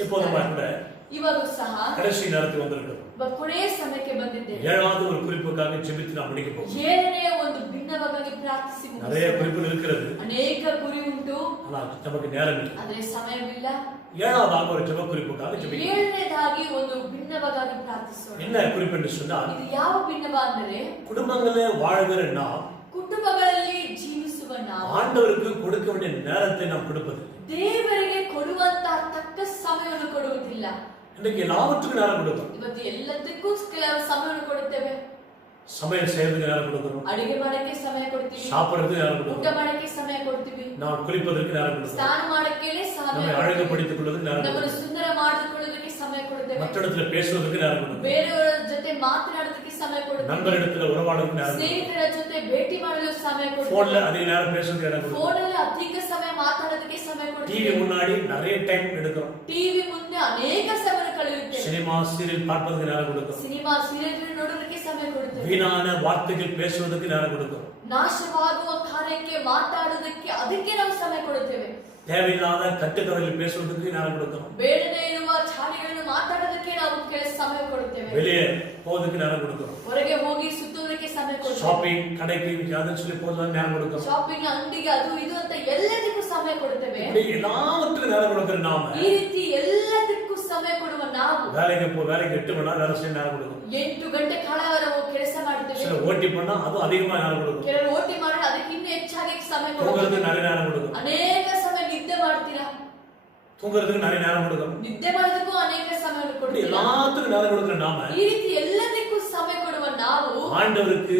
இப்போது ಆಶೀರ್ವದಿಸುತ್ತಾರೆ. ಇವಾಗ ಸಹ கடைசி நேரத்துக்கு வந்திருக்கிறோம். ಕೊನೆಯ ಸಮಯಕ್ಕೆ ಬಂದಿದ್ದೇವೆ. ஏழாவது ஒரு குறிப்புக்காக ஜெபித்து நாம் முடிக்க போகிறோம். ಏಳನೇ ಒಂದು ಭಿನ್ನವಾಗಿ ಪ್ರಾರ್ಥಿಸಿ நிறைய குறிப்புகள் இருக்கிறது. ಅನೇಕ ಗುರಿ ಉಂಟು, ஆனால் நமக்கு நேரம் இல்லை. ಆದರೆ ಸಮಯವಿಲ್ಲ. ஏழாவதாக ஒரு ஜெப குறிப்புக்காக ஜெபிக்கிறோம். ಏಳನೇದಾಗಿ ಒಂದು ಭಿನ್ನವಾಗಿ ಪ್ರಾರ್ಥಿಸೋಣ. என்ன குறிப்பு என்று சொன்னால், ಇದು ಯಾವ ಭಿನ್ನವ ಅಂದರೆ குடும்பங்களில் வாழ்கிற நாம் ಕುಟುಂಬಗಳಲ್ಲಿ ಜೀವಿಸುವ ನಾವು ஆண்டவருக்கு கொடுக்க வேண்டிய நேரத்தை நாம் கொடுப்பது. ದೇವರಿಗೆ ಕೊಡುವಂತ ತಕ್ಕ ಸಮಯವನ್ನು ಕೊಡುವುದಿಲ್ಲ. இன்னைக்கு எல்லாவற்றுக்கும் நேரம் கொடுக்கிறோம். ಇವತ್ತು ಎಲ್ಲದಕ್ಕೂ ಕೆಲವು ಸಮಯವನ್ನು ಕೊಡುತ್ತೇವೆ. சமையல் செய்யறதுக்கு நேரம் கொடுக்கிறோம். ಅಡಿಗೆ ಮಾಡಕ್ಕೆ ಸಮಯ ಕೊಡ್ತೀವಿ. சாப்பிடுறதுக்கு நேரம் ಊಟ கொடுக்கிறோம். ಮಾಡಕ್ಕೆ ಸಮಯ ಕೊಡ್ತೀವಿ. நாம் குளிப்பதற்கு நேரம் கொடுக்கிறோம். ಸ್ನಾನ ಮಾಡಕ್ಕೆ ಸಮಯ, நம்மை அழகுபடுத்திக் கொள்வதற்கு நேரம் ನಮ್ಮನ್ನು கொடுக்கிறோம். ಸುಂದರ ಮಾಡಿಕೊಳ್ಳೋದಕ್ಕೆ ಸಮಯ ಕೊಡುತ್ತೇವೆ. மற்றஇடத்துல பேசுவதற்கு நேரம் கொடுக்கிறோம். ಬೇರೆಯವರ ಜೊತೆ ಮಾತನಾಡೋದಕ್ಕೆ ಸಮಯ ಕೊಡುತ್ತೇವೆ. நண்பரிடத்துல உறவாடுறதுக்கு நேரம் கொடுக்கிறோம். ಸ್ನೇಹಿತರ ಜೊತೆ ಭೇಟಿ ಮಾಡಲು ಸಮಯ போன்ல ಕೊಡುತ್ತೇವೆ. அதிக நேரம் பேசுறதுக்கு நேரம் கொடுக்கிறோம். ಫೋನಲ್ಲಿ ಅಧಿಕ ಸಮಯ ಮಾತಾಡೋದಕ್ಕೆ ಸಮಯ டிவி ಕೊಡುತ್ತೇವೆ. முன்னாடி நிறைய டைம் எடுக்கிறோம். ಟಿವಿ ಮುಂದೆ ಅನೇಕ ಸಮಯ ಕಳೆಯುತ್ತೇವೆ. சினிமா சீரியல் பார்ப்பதற்கு நேரம் கொடுக்கிறோம். ಸಿನಿಮಾ ಸೀರಿಯಲ್ ನೋಡೋದಕ್ಕೆ ಸಮಯ ಕೊಡುತ್ತೇವೆ. வீணான வார்த்தைகள் பேசுவதற்கு நேரம் கொடுக்கிறோம். ನಾಶವಾಗುವ ಕಾರ್ಯಕ್ಕೆ ಮಾತಾಡೋದಕ್ಕೆ ಅದಕ್ಕೆ ನಾವು ಸಮಯ ಕೊಡುತ್ತೇವೆ. தேவையில்லாத கட்டுக்கதைகள் பேசுவதற்கு நேரம் கொடுக்கிறோம். ಬೇಡದೇ ಇರುವ ಚಾಡಿಗಳನ್ನು ಮಾತಾಡೋದಕ್ಕೆ ನಾವು ಕೆಲಸ ಸಮಯ ಕೊಡುತ್ತೇವೆ. வெளியே போவதற்கு நேரம் கொடுக்கிறோம். ಹೊರಗೆ ಹೋಗಿ ಸುತ್ತೋದಕ್ಕೆ ಸಮಯ ಕೊಡುತ್ತೇವೆ. ஷாப்பிங் கடைக்கு அதுன்னு சொல்லி போவதற்கு நேரம் கொடுக்கிறோம். ಶಾಪಿಂಗ್ ಅಂಗಡಿಗೆ ಅದು ಇದು ಅಂತ ಎಲ್ಲದಕ್ಕೂ ಸಮಯ ಕೊಡುತ್ತೇವೆ. இப்படி எல்லாவற்றுக்கும் நேரம் கொடுக்கிற நாம ಈ ರೀತಿ ಎಲ್ಲದಕ್ಕೂ ಸಮಯ ಕೊಡುವ ನಾವು வேலைக்கு 8 மணி நேரம் வேலை செய்ய நேரம் கொடுக்கும். 8 ಗಂಟೆ ಕಾಲ ನಾವು ಕೆಲಸ ಮಾಡ್ತೇವೆ. சில ஓட்டி பண்ணா அதுவும் அதிகமா நேரம் கொடுக்கும். ಕೆಲವರು ಓಟಿ ಮಾಡಿ ಅದಕ್ಕೆ ಇನ್ನೂ ಹೆಚ್ಚಾಗಿ ಸಮಯ ಕೊಡುತ್ತೇವೆ. தூங்குறதுக்கு நிறைய நேரம் கொடுக்கும். ಅನೇಕ ಸಮಯ ನಿದ್ದೆ ಮಾಡ್ತೀರಾ, தூங்குறதுக்கு நிறைய நேரம் கொடுக்கும். ನಿದ್ದೆ ಮಾಡೋದಕ್ಕೂ ಅನೇಕ ಸಮಯ இப்படி ಕೊಡ್ತೀರಾ. எல்லாத்துக்கும் நேரம் கொடுக்கிற நாம ಈ ರೀತಿ ಎಲ್ಲದಕ್ಕೂ ಸಮಯ ಕೊಡುವ ನಾವು ஆண்டவருக்கு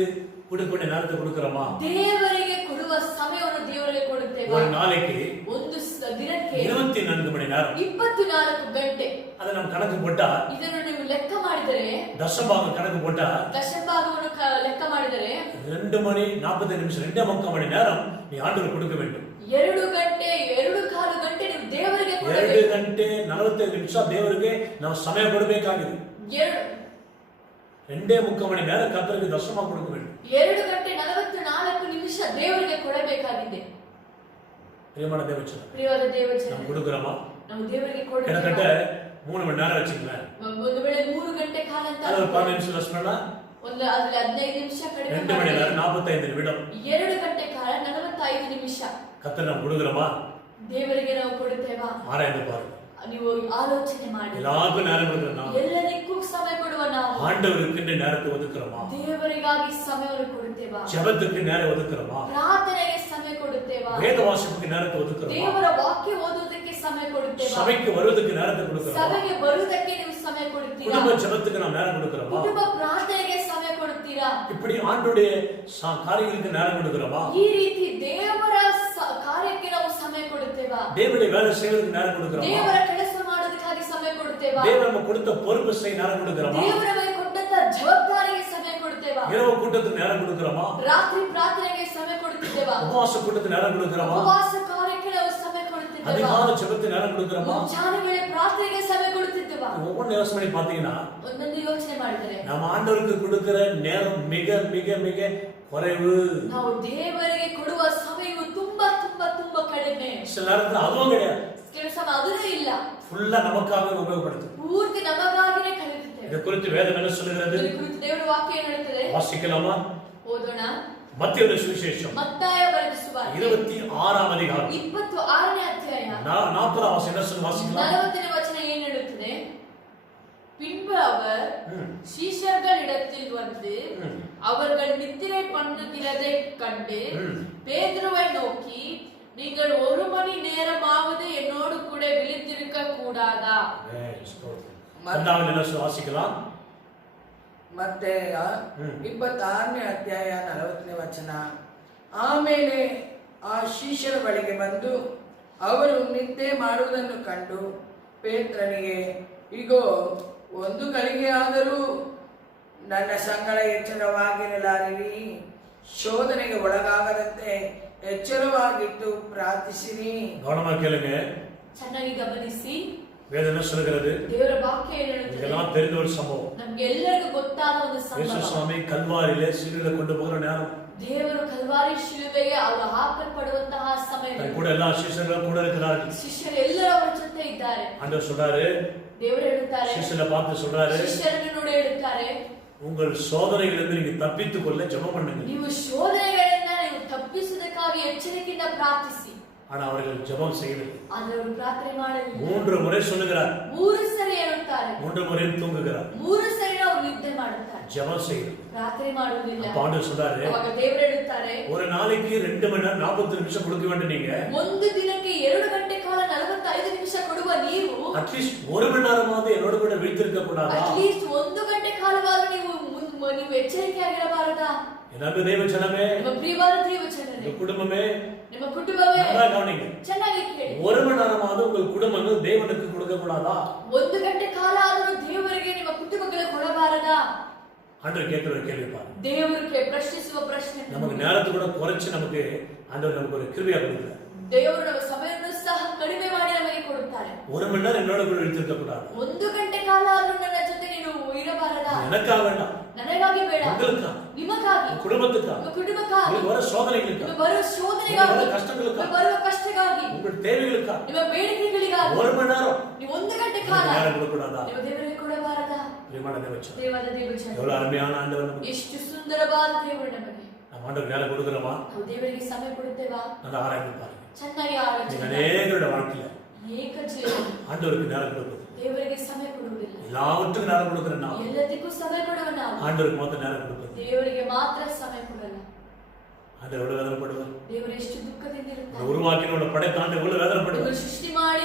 கொடுக்க வேண்டிய நேரத்தை கொடுக்கிறோமா? ದೇವರಿಗೆ ಕೊಡುವ ಸಮಯವನ್ನು ದೇವರಿಗೆ ಕೊಡುತ್ತೇವೆ. ஒரு நாளைக்கு ಒಂದು ದಿನಕ್ಕೆ 24 மணி நேரம். 24 ಗಂಟೆ. அதை நம்ம கணக்கு போட்டா, ಇದನ್ನು ನೀವು ಲೆಕ್ಕ ಮಾಡಿದರೆ, தசபாகம் கணக்கு போட்டா ದಶಭಾಗವನ್ನು ಲೆಕ್ಕ ಮಾಡಿದರೆ 2 மணி 45 நிமிஷம் 2.25 மணி நேரம் நீ ஆண்டவருக்கு கொடுக்க வேண்டும். 2 ಗಂಟೆ 2.25 ಗಂಟೆ ನೀವು ದೇವರಿಗೆ 2 ಕೊಡಬೇಕು. ಗಂಟೆ 45 ನಿಮಿಷ ದೇವರಿಗೆ ನಾವು ಸಮಯ ಕೊಡಬೇಕಾಗಿದೆ. 2.25 ಮಣಿ நேரம் கர்த்தருக்கு தசமா கொடுக்க வேண்டும். 2 ಗಂಟೆ 44 ನಿಮಿಷ ದೇವರಿಗೆ ಕೊಡಬೇಕಾಗಿದೆ. பிரியமான தேவச்சன, ಪ್ರಿಯವಾದ ದೇವಜನರೇ, ನಾವು கொடுக்கிறோமா? ನಾವು ದೇವರಿಗೆ கிட்டத்தட்ட ಕೊಡಬೇಕು. 3 மணி நேரம் வச்சுக்கலாம். ಒಂದು ವೇಳೆ 3 ಗಂಟೆ ಕಾಲ ಅಂತ அது 15 நிமிஷம் லெஸ் பண்ணா ಒಂದು ಅದ್ರಲ್ಲಿ 15 ನಿಮಿಷ ಕಡಿಮೆ 2 மணி நேரம் 45 நிமிடம். 2 ಗಂಟೆ ಕಾಲ 45 ನಿಮಿಷ கர்த்தர் ನಾವು கொடுக்கிறோமா? ದೇವರಿಗೆ ನಾವು ಕೊಡುತ್ತೇವಾ? ஆராய்ந்து பாருங்க. ನೀವು ಆಲೋಚನೆ ಮಾಡಿ. எல்லாருக்கும் நேரம் கொடுக்கிற ನಾವು ಎಲ್ಲದಕ್ಕೂ ಸಮಯ ಕೊಡುವ ನಾವು ஆண்டவருக்கு நேரத்தை ஒதுக்குறோமா? ದೇವರಿಗಾಗಿ ಸಮಯವನ್ನು ಕೊಡುತ್ತೇವಾ? ஜெபத்துக்கு நேரம் ஒதுக்குறோமா? ಪ್ರಾರ್ಥನೆಗೆ ಸಮಯ ಕೊಡುತ್ತೇವಾ? வேத வாசிப்புக்கு நேரத்தை ஒதுக்குறோமா? ದೇವರ ವಾಕ್ಯ ಓದುವುದಕ್ಕೆ ಸಮಯ ಕೊಡುತ್ತೇವಾ? சபைக்கு வருவதற்கு நேரத்தை கொடுக்கிறோமா? ಸಭೆಗೆ ಬರುವುದಕ್ಕೆ ನೀವು ಸಮಯ ಕೊಡುತ್ತೀರಾ? குடும்ப ஜெபத்துக்கு நாம் நேரம் கொடுக்கிறோமா? ಕುಟುಂಬ ಪ್ರಾರ್ಥನೆಗೆ ಸಮಯ ಕೊಡುತ್ತೀರಾ? இப்படி ஆண்டவருடைய காரியங்களுக்கு நேரம் கொடுக்கிறோமா? ಈ ರೀತಿ ದೇವರ ಕಾರ್ಯಕ್ಕೆ ನಾವು ಸಮಯ ಕೊಡುತ್ತೇವಾ? தேவனுடைய வேலை செய்வதற்கு நேரம் கொடுக்கிறோமா? ದೇವರ ಕೆಲಸ ಮಾಡೋದಕ್ಕಾಗಿ ಸಮಯ ಕೊಡುತ್ತೇವಾ? தேவன் நமக்கு கொடுத்த பொறுப்பு செய்ய நேரம் கொடுக்கிறோமா? ದೇವರ ಮೇಲೆ ಕೊಟ್ಟಂತ ಜವಾಬ್ದಾರಿಗೆ ಸಮಯ ಕೊಡುತ್ತೇವಾ? இரவு கூட்டத்துக்கு நேரம் கொடுக்கிறோமா? ರಾತ್ರಿ ಪ್ರಾರ್ಥನೆಗೆ ಸಮಯ ಕೊಡುತ್ತಿದ್ದೇವಾ? உபவாச கூட்டத்துக்கு நேரம் கொடுக்கிறோமா? ಉಪವಾಸ ಕಾರ್ಯಕ್ಕೆ ನಾವು ಸಮಯ ಕೊಡುತ್ತಿದ್ದೇವಾ? அதிகால ஜெபத்துக்கு நேரம் கொடுக்கிறோமா? ಮುಂಜಾನೆ ವೇಳೆ ಪ್ರಾರ್ಥನೆಗೆ ಸಮಯ ಕೊಡುತ್ತಿದ್ದೇವಾ? ஒவ்வொரு யோசனை பண்ணி பாத்தீங்கன்னா ಒಂದೊಂದು ಯೋಚನೆ ಮಾಡಿದರೆ நம்ம ஆண்டவருக்கு கொடுக்கிற நேரம் மிக மிக மிக குறைவு. ನಾವು ದೇವರಿಗೆ ಕೊಡುವ ಸಮಯವು ತುಂಬಾ ತುಂಬಾ ತುಂಬಾ ಕಡಿಮೆ. சில நேரத்துல அதுவும் கிடையாது. ಕೆಲಸ ಅದನ್ನೇ ಇಲ್ಲ. ஃபுல்லா நமக்காக உபயோகப்படுத்து. ಪೂರ್ತಿ ನಮಗಾಗಿನೇ ಕಲಿಯುತ್ತೇವೆ. இதை குறித்து வேதம் என்ன சொல்லுகிறது? ಇದರ ಕುರಿತು ದೇವರ ವಾಕ್ಯ ಏನು ಹೇಳುತ್ತದೆ? வாசிக்கலாமா? ಓದೋಣ. மத்தேயு சுவிசேஷம் ಮತ್ತಾಯ ಬರೆದ ಸುವಾರ್ತೆ 26 அதிகாரம் 26ನೇ ಅಧ್ಯಾಯ 40 வசனம் என்ன சொல்லு வாசிக்கலாம்? 40ನೇ ವಚನ ಏನು ಹೇಳುತ್ತದೆ? பின்பு அவர் சீஷர்களிடத்தில் வந்து அவர்கள் நித்திரை பண்ணுகிறதை கண்டு பேதுருவை நோக்கி, நீங்கள் 1 மணி நேரமாவது என்னோடு கூட விழித்திருக்க கூடாதா? இரண்டாவது என்ன வாசிக்கலாம்? ಮತ್ತೆಯ 26ನೇ ಅಧ್ಯಾಯ 40ನೇ ವಚನ. ಆಮೇಲೆ ಆ ಶಿಷ್ಯರ ಬಳಿಗೆ ಬಂದು ಅವರು ನಿದ್ದೆ ಮಾಡುವುದನ್ನು ಕಂಡು ಪೇತ್ರನಿಗೆ, ಇಗೋ, 1 ಗಳಿಗೆ ಆದರೂ ನನ್ನ ಸಂಗಡ ಎಚ್ಚರವಾಗಿರಲಾರಿರಿ, ಶೋಧನೆಗೆ ಒಳಗಾಗದಂತೆ ಎಚ್ಚರವಾಗಿದ್ದು ಪ್ರಾರ್ಥಿಸಿರಿ. கவனமா கேளுங்க, ಚೆನ್ನಾಗಿ ಗಮನಿಸಿ. வேதம் சொல்கிறது, ದೇವರ ವಾಕ್ಯ ಹೇಳುತ್ತದೆ, இதெல்லாம் தெரிந்த ஒரு சம்பவம். ನಮಗೆ ಎಲ್ಲರಿಗೂ ಗೊತ್ತಾದ ಒಂದು ಯೇಸು ಸಂಭವ. ಸ್ವಾಮಿ ಕಲ್ವಾರಿಲೆ ಶಿಲುಬೆಗೆ ಕೊಂಡು ಹೋಗುವ ನೇரம். ದೇವರು ಕಲ್ವಾರಿ ಶಿಲುಬೆಗೆ ಅವರು ಹಾಕಲ್ಪಡುವಂತಹ ಸಮಯದಲ್ಲಿ கூட எல்லா ಶಿಷ್ಯರು கூட இருக்கிறார்கள். ಶಿಷ್ಯರು ಎಲ್ಲರೂ ಅವರ ಜೊತೆ ಇದ್ದಾರೆ. ஆண்டவர் சொல்றாரு, ದೇವರು ಹೇಳುತ್ತಾರೆ, ಶಿಷ್ಯரை பார்த்து சொல்றாரு, ಶಿಷ್ಯರನ್ನು ನೋಡಿ ಹೇಳುತ್ತಾರೆ, உங்கள் சோதனைகளிலிருந்து நீங்க தப்பித்துக் கொள்ள ஜெபம் பண்ணுங்க. ನೀವು ಶೋಧನೆಗಳಿಂದ ನೀವು ತಪ್ಪಿಸುವುದಕ್ಕಾಗಿ ಎಚ್ಚರಿಕೆಯಿಂದ ಪ್ರಾರ್ಥಿಸಿ. ஆனா அவர்கள் ஜெபம் செய்யவில்லை. ಆದರೆ ಅವರು ಪ್ರಾರ್ಥನೆ ಮಾಡಲಿಲ್ಲ. 3 முறை சொல்லுகிறார், 3 ಸರಿ ಹೇಳುತ್ತಾರೆ, 3 முறை தூங்குகிறார், 3 ಸರಿ ಅವರು ನಿದ್ದೆ ಮಾಡುತ್ತಾರೆ, ஜெபம் செய்யவில்லை. ಪ್ರಾರ್ಥನೆ ಮಾಡುವುದಿಲ್ಲ. ஆண்டவர் சொல்றாரு, ಅವಾಗ ದೇವರು ಹೇಳುತ್ತಾರೆ, ஒரு நாளைக்கு 2 மணி நேரம் 40 நிமிஷம் கொடுக்க வேண்டும். நீங்க ಒಂದು ದಿನಕ್ಕೆ 2 ಗಂಟೆ ಕಾಲ 45 ನಿಮಿಷ ಕೊಡುವ ನೀವು அட்லீஸ்ட் 1 மணி நேரமாவது என்னோட கூட விழித்திருக்க கூடாதா? ಅಟ್ಲೀಸ್ಟ್ 1 ಗಂಟೆ ಕಾಲವಾದರೂ ನೀವು ಎಚ್ಚರಿಕೆಯಾಗಿರಬಾರದಾ? என்னது தேவ ஜனமே, ನಿಮ್ಮ ಪ್ರಿಯವಾದ ದೇವಜನರೇ, குடும்பமே, ನಿಮ್ಮ ಕುಟುಂಬವೇ, நல்லா கவனிங்க. ಚೆನ್ನಾಗಿ ಕೇಳಿ. 1 மணி நேரமாவது உங்கள் குடும்பங்கள் தேவனுக்கு கொடுக்க கூடாதா? 1 ಗಂಟೆ ಕಾಲ ಆದರೂ ದೇವರಿಗೆ ನಿಮ್ಮ ಕುಟುಂಬಗಳಿಗೆ ಕೊಡಬಾರದಾ? ஆண்டவர் கேட்கிற கேள்வி பாருங்க. ದೇವರಿಗೆ ಪ್ರಶ್ನಿಸುವ ಪ್ರಶ್ನೆ. நமக்கு நேரத்தை கூட குறைச்சு நமக்கு ஆண்டவர் நமக்கு ஒரு கிருபையா கொடுக்கிறார். ದೇವರು ನಮ್ಮ ಸಮಯವನ್ನು ಸಹ ಕಡಿಮೆ ಮಾಡಿ ನಮಗೆ ಕೊಡುತ್ತಾರೆ. 1 மணி நேரம் என்னோட கூட விழித்திருக்க கூடாது. 1 ಗಂಟೆ ಕಾಲ ಆದರೂ ನನ್ನ ಜೊತೆ ನೀನು ಇರಬಾರದಾ? எனக்காக வேண்டாம், ನನಗಾಗಿ ಬೇಡ, உங்களுக்கா, ನಿಮಗಾಗಿ, குடும்பத்துக்கா, ನಿಮ್ಮ ಕುಟುಂಬಕ್ಕಾಗಿ, உங்களுக்கு வர சோதனைகளுக்கா, ನಿಮ್ಮ ಬರುವ ಶೋಧನೆಗಾಗಿ, வர ಕಷ್ಟங்களுக்கா, ಬರುವ ಕಷ್ಟಕ್ಕಾಗಿ, உங்கள் தேவைகளுக்கா, ನಿಮ್ಮ ಬೇಡಿಕೆಗಳಿಗಾಗಿ 1 மணி நேரம் ನೀವು 1 ಗಂಟೆ ಕಾಲ நேரம் கொடுக்க கூடாதா? ನೀವು ದೇವರಿಗೆ ಕೊಡಬಾರದಾ? பிரியமான தேவச்சனம், ದೇವರ ದೇವಜನ, எவ்வளவு அருமையான ஆண்டவர் நமக்கு. ಎಷ್ಟು ಸುಂದರವಾದ ದೇವರು ನಮಗೆ. நம்ம ஆண்டவர் நேரம் கொடுக்கிறோமா? ನಾವು ದೇವರಿಗೆ ಸಮಯ ಕೊಡುತ್ತೇವಾ? நல்லா ஆராய்ந்து பாருங்க. ಚೆನ್ನಾಗಿ நீங்க ಆಲೋಚನೆ ಮಾಡಿ. அநேகருடைய வாழ்க்கையில ಏಕ ಜೀವನ ஆண்டவருக்கு நேரம் கொடுப்பது, ದೇವರಿಗೆ ಸಮಯ ಕೊಡುವುದಿಲ್ಲ. எல்லாவற்றுக்கும் நேரம் கொடுக்கிற நான் ಎಲ್ಲದಕ್ಕೂ ಸಮಯ ಕೊಡುವ ನಾವು ஆண்டவருக்கு மாத்திரம் நேரம் கொடுப்பது. ದೇವರಿಗೆ ಮಾತ್ರ ಸಮಯ ಕೊಡಲ್ಲ. ஆண்டவர் எவ்வளவு வேதனைப்படுவார்? ದೇವರು ಎಷ್ಟು ದುಃಖದಿಂದ இந்த ಇರುತ್ತಾರೆ. உருவாக்கினோட படைத்தாண்டு எவ்வளவு வேதனைப்படுவார்? ನಿಮ್ಮನ್ನು ಸೃಷ್ಟಿ ಮಾಡಿ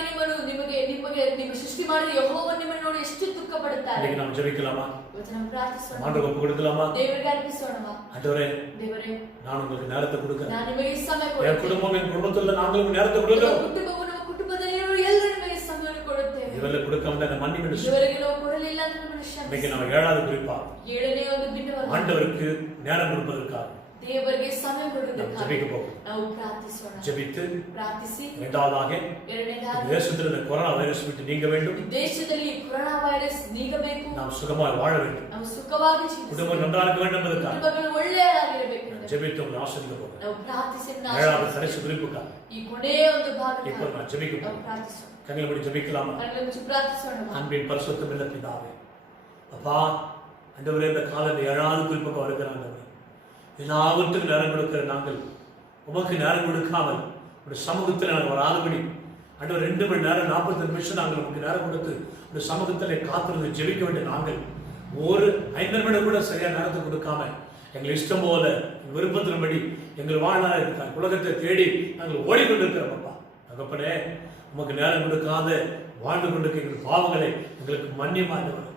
ನಿಮ್ಮ ಸೃಷ್ಟಿ ಮಾಡಿದ ಯೆಹೋವನು ನಿಮ್ಮನ್ನು ನೋಡಿ ಎಷ್ಟು ದುಃಖ ಪಡುತ್ತಾರೆ. இன்னைக்கு நாம் ஜெபிக்கலாமா? ಇವತ್ತು ನಾವು ಪ್ರಾರ್ಥಿಸೋಣ. ஆண்டவருக்கு ஒப்பு கொடுக்கலாமா? ದೇವರಿಗೆ ಅರ್ಪಿಸೋಣವಾ? ஆண்டவரே, ದೇವರೇ, நான் உங்களுக்கு நேரத்தை கொடுக்கிறேன். ನಾನು ನಿಮಗೆ ಸಮಯ என் ಕೊಡುತ್ತೇನೆ. குடும்பம், என் குடும்பத்துல நாங்களும் நேரத்தை கொடுக்கிறோம். ಕುಟುಂಬವು ನಮ್ಮ ಕುಟುಂಬದಲ್ಲಿರುವ ಎಲ್ಲರೂ ನಿಮಗೆ ಸಮಯ ಕೊಡುತ್ತೇವೆ. இவரை கொடுக்காம மன்னி விடுச்சு. ಇವರಿಗೆ ನಾವು ಕೊಡಲಿಲ್ಲ ಅಂದ್ರೆ ನಮ್ಮನ್ನು இன்னைக்கு ಕ್ಷಮಿಸಿ. நம்ம 7வது குறிப்பா 7ನೇ ಒಂದು ದಿನವನ್ನು ஆண்டவருக்கு நேரம் கொடுப்பதற்காக ದೇವರಿಗೆ ಸಮಯ நாம் ಕೊಡುವುದಕ್ಕಾಗಿ ஜெபிக்க போகிறோம். ನಾವು ಪ್ರಾರ್ಥಿಸೋಣ. ஜெபித்து ಪ್ರಾರ್ಥಿಸಿ. இரண்டாவதாக ಎರಡನೇದಾಗಿ தேசத்தில் இந்த கொரோனா வைரஸ் விட்டு நீங்க வேண்டும். ದೇಶದಲ್ಲಿ ಕೊರೋನಾ ವೈರಸ್ ನೀಗಬೇಕು. நாம் சுகமாய் வாழ வேண்டும். ನಾವು ಸುಖವಾಗಿ குடும்பம் ಜೀವಿಸಬೇಕು. நன்றாக இருக்க வேண்டும் என்பதற்காக ಕುಟುಂಬಗಳು ಒಳ್ಳೆಯದಾಗಿರಬೇಕು. ஜெபித்து உங்களை ஆசீர்வதிக்க போகிறேன். ನಾವು ಪ್ರಾರ್ಥಿಸಿ 7வது கடைசி குறிப்புக்காக ಈ ಕೊನೆಯ ಒಂದು இப்போ ಭಾಗಕ್ಕಾಗಿ நான் ஜெபிக்க ನಾವು போகிறேன். ಪ್ರಾರ್ಥಿಸೋಣ. கண்களை மூடி ஜெபிக்கலாமா? ಕಣ್ಣುಗಳನ್ನು ಮುಚ್ಚಿ ಪ್ರಾರ್ಥಿಸೋಣ. அன்பின் பரிசுத்தம் உள்ள பிதாவே, அப்பா ஆண்டவரே, இந்த காலையில் 7வது குறிப்புக்கு வருகிறாங்க. எல்லாவற்றுக்கும் நேரம் கொடுக்கிற நாங்கள் உமக்கு நேரம் கொடுக்காமல் ஒரு சமூகத்தில் நாங்கள் வராதபடி ஆண்டவர் 2 மணி நேரம் 40 நிமிஷம் நாங்கள் உமக்கு நேரம் கொடுத்து ஒரு சமூகத்தில் காத்திருந்து ஜெபிக்க வேண்டிய நாங்கள் ஒரு 5 நிமிடம் கூட சரியா நேரத்தை கொடுக்காம எங்கள் இஷ்டம் போல விருப்பத்தின்படி எங்கள் வாழ்நாள் உலகத்தை தேடி நாங்கள் ஓடிக்கொண்டிருக்கிறோம். அப்பா தகப்பனே, உமக்கு நேரம் கொடுக்காத வாழ்ந்து கொண்டிருக்க எங்கள் பாவங்களை எங்களுக்கு மன்னி மாண்டவர்.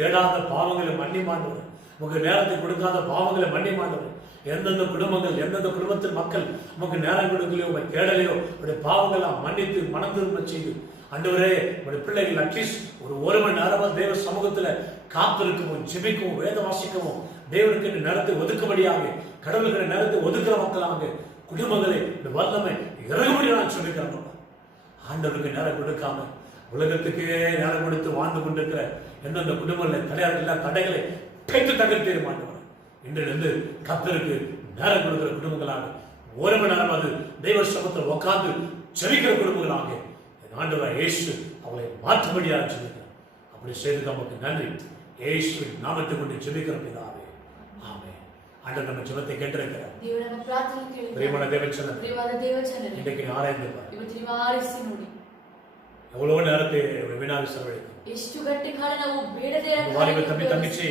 தேடாத பாவங்களை மன்னி மாண்டவர். உமக்கு நேரத்தை கொடுக்காத பாவங்களை மன்னி மாண்டவர். எந்தெந்த குடும்பங்கள், எந்தெந்த குடும்பத்தில் மக்கள் உமக்கு நேரம் கொடுக்கலையோ, உங்களை தேடலையோ, உடைய பாவங்களை மன்னித்து மனம் திரும்ப செய்து ஆண்டவரே, உடைய பிள்ளைகள் அட்லீஸ்ட் ஒரு 1 மணி நேரமா தேவ சமூகத்துல காத்திருக்கவும், ஜெபிக்கவும், வேத வாசிக்கவும், தேவனுக்கு நேரத்தை ஒதுக்கும்படியாக, கடவுளுக்கு நேரத்தை ஒதுக்குற மக்களாக குடும்பங்களை இந்த வல்லமை இறங்கும்படி நான் சொல்லிக்கிறேன். ஆண்டவருக்கு நேரம் கொடுக்காம உலகத்துக்கே நேரம் கொடுத்து வாழ்ந்து கொண்டிருக்கிற எந்தெந்த குடும்பங்களை தடைகளை கைத்து தகர்த்தே மாட்டவர். இன்றிலிருந்து கர்த்தருக்கு நேரம் கொடுக்கிற குடும்பங்களாக 1 மணி நேரம் அது தெய்வ சமூகத்தில் உட்கார்ந்து ஜெபிக்கிற குடும்பங்களாக ஆண்டவர் இயேசு அவளை மாற்றும்படியாக ஜெபிக்கிறார். அப்படி செய்து நமக்கு நன்றி. இயேசுவின் நாமத்தை கொண்டு ஜெபிக்கிற பிதாவே, ஆமென். ஆண்டவர் நம்ம ஜெபத்தை கேட்டிருக்கிறார். ದೇವರ ನಮ್ಮ ಪ್ರಾರ್ಥನೆ ಕೇಳಿದ್ದಾರೆ. பிரியமான தேவச்சனரே, ಪ್ರಿಯವಾದ ದೇವಜನರೇ, இன்றைக்கு ஆராய்ந்து பாருங்க. ಇವತ್ತು ನೀವು ಆರಿಸಿ ನೋಡಿ. எவ்வளவு நேரத்தை வீணாக செலவழிக்கும். ಎಷ್ಟು ಗಂಟೆ ಕಾಲ ನಾವು ಬೇಡದೇ வாலிப தம்பி தங்கச்சி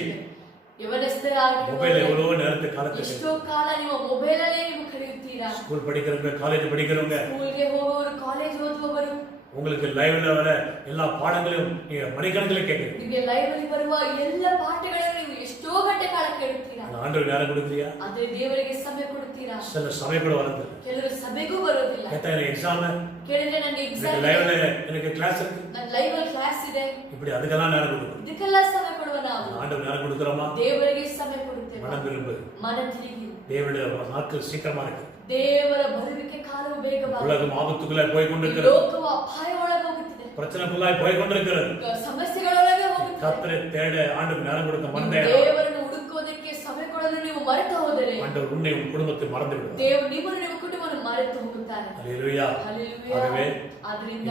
ಮೊಬೈಲ್ எவ்வளோ நேரத்தை காலத்தை ಎಷ್ಟೋ ಕಾಲ ನೀವು ಮೊಬೈಲ್ ಅಲ್ಲೇ ನೀವು ಕಳೆಯುತ್ತೀರಾ. ஸ்கூல் படிக்கிறவங்க, காலேஜ் படிக்கிறவங்க, ಸ್ಕೂಲ್ಗೆ ಹೋಗುವವರು, ಕಾಲೇಜ್ ಓದುವವರು, உங்களுக்கு லைவ்ல வர எல்லா பாடங்களையும் நீங்க மணிக்கணக்கில் கேட்குறீங்க. ನಿಮಗೆ ಲೈವ್ ಅಲ್ಲಿ ಬರುವ ಎಲ್ಲ ಪಾಠಗಳನ್ನು ನೀವು ಎಷ್ಟೋ ಗಂಟೆ ಕಾಲ ಕೇಳುತ್ತೀರಾ. ஆண்டவர் நேரம் கொடுக்குறியா? ಅದೇ ದೇವರಿಗೆ ಸಮಯ ಕೊಡುತ್ತೀರಾ? சில சபை கூட வரது, ಕೆಲವರು ಸಭೆಗೂ ಬರೋದಿಲ್ಲ. எக்ஸாம் ಕೇಳಿದ್ರೆ ನನಗೆ ಎಕ್ಸಾಮ್ லைவ்ல எனக்கு கிளாஸ் இருக்கு, ನನ್ನ ಲೈವ್ ಅಲ್ಲಿ ಕ್ಲಾಸ್ ಇದೆ, இப்படி அதுக்கெல்லாம் நேரம் கொடுக்கணும். ಇದಕ್ಕೆಲ್ಲ ಸಮಯ ಕೊಡುವ ನಾವು ஆண்டவர் நேரம் கொடுக்குறோமா? ದೇವರಿಗೆ ಸಮಯ ಕೊಡುತ್ತೇವೆ. மனம் விரும்பு, ಮನ ತಿರುಗಿ, தேவனுடைய நாட்கள் சீக்கிரமா இருக்கு. ದೇವರ ಬರುವಿಕೆ ಕಾಲವು ಬೇಗವಾಗಿ, உலகம் ஆபத்துக்குள்ளே போய் கொண்டிருக்கிறது, ಲೋಕವು ಅಪಾಯ ಒಳಗೆ ಹೋಗುತ್ತಿದೆ, பிரச்சனைக்குள்ளாய் போய் கொண்டிருக்கிறது. ಸಮಸ್ಯೆಗಳೊಳಗೆ ಹೋಗುತ್ತಿದೆ. கர்த்தரை தேட ஆண்டவர் நேரம் கொடுக்க மறந்தே, ದೇವರನ್ನು ಹುಡುಕೋದಕ್ಕೆ ಸಮಯ ಕೊಡಲು ನೀವು ಮರೆತು ಹೋದರೆ ஆண்டவர் உன்னை உன் குடும்பத்தை மறந்து விடுவார். ದೇವರು ನಿಮ್ಮನ್ನು ನಿಮ್ಮ ಕುಟುಂಬವನ್ನು ಮರೆತು ಹೋಗುತ್ತಾರೆ. ஹல்லேலூயா. ಹಲ್ಲೆಲೂಯಾ. ஆகவே ಆದ್ದರಿಂದ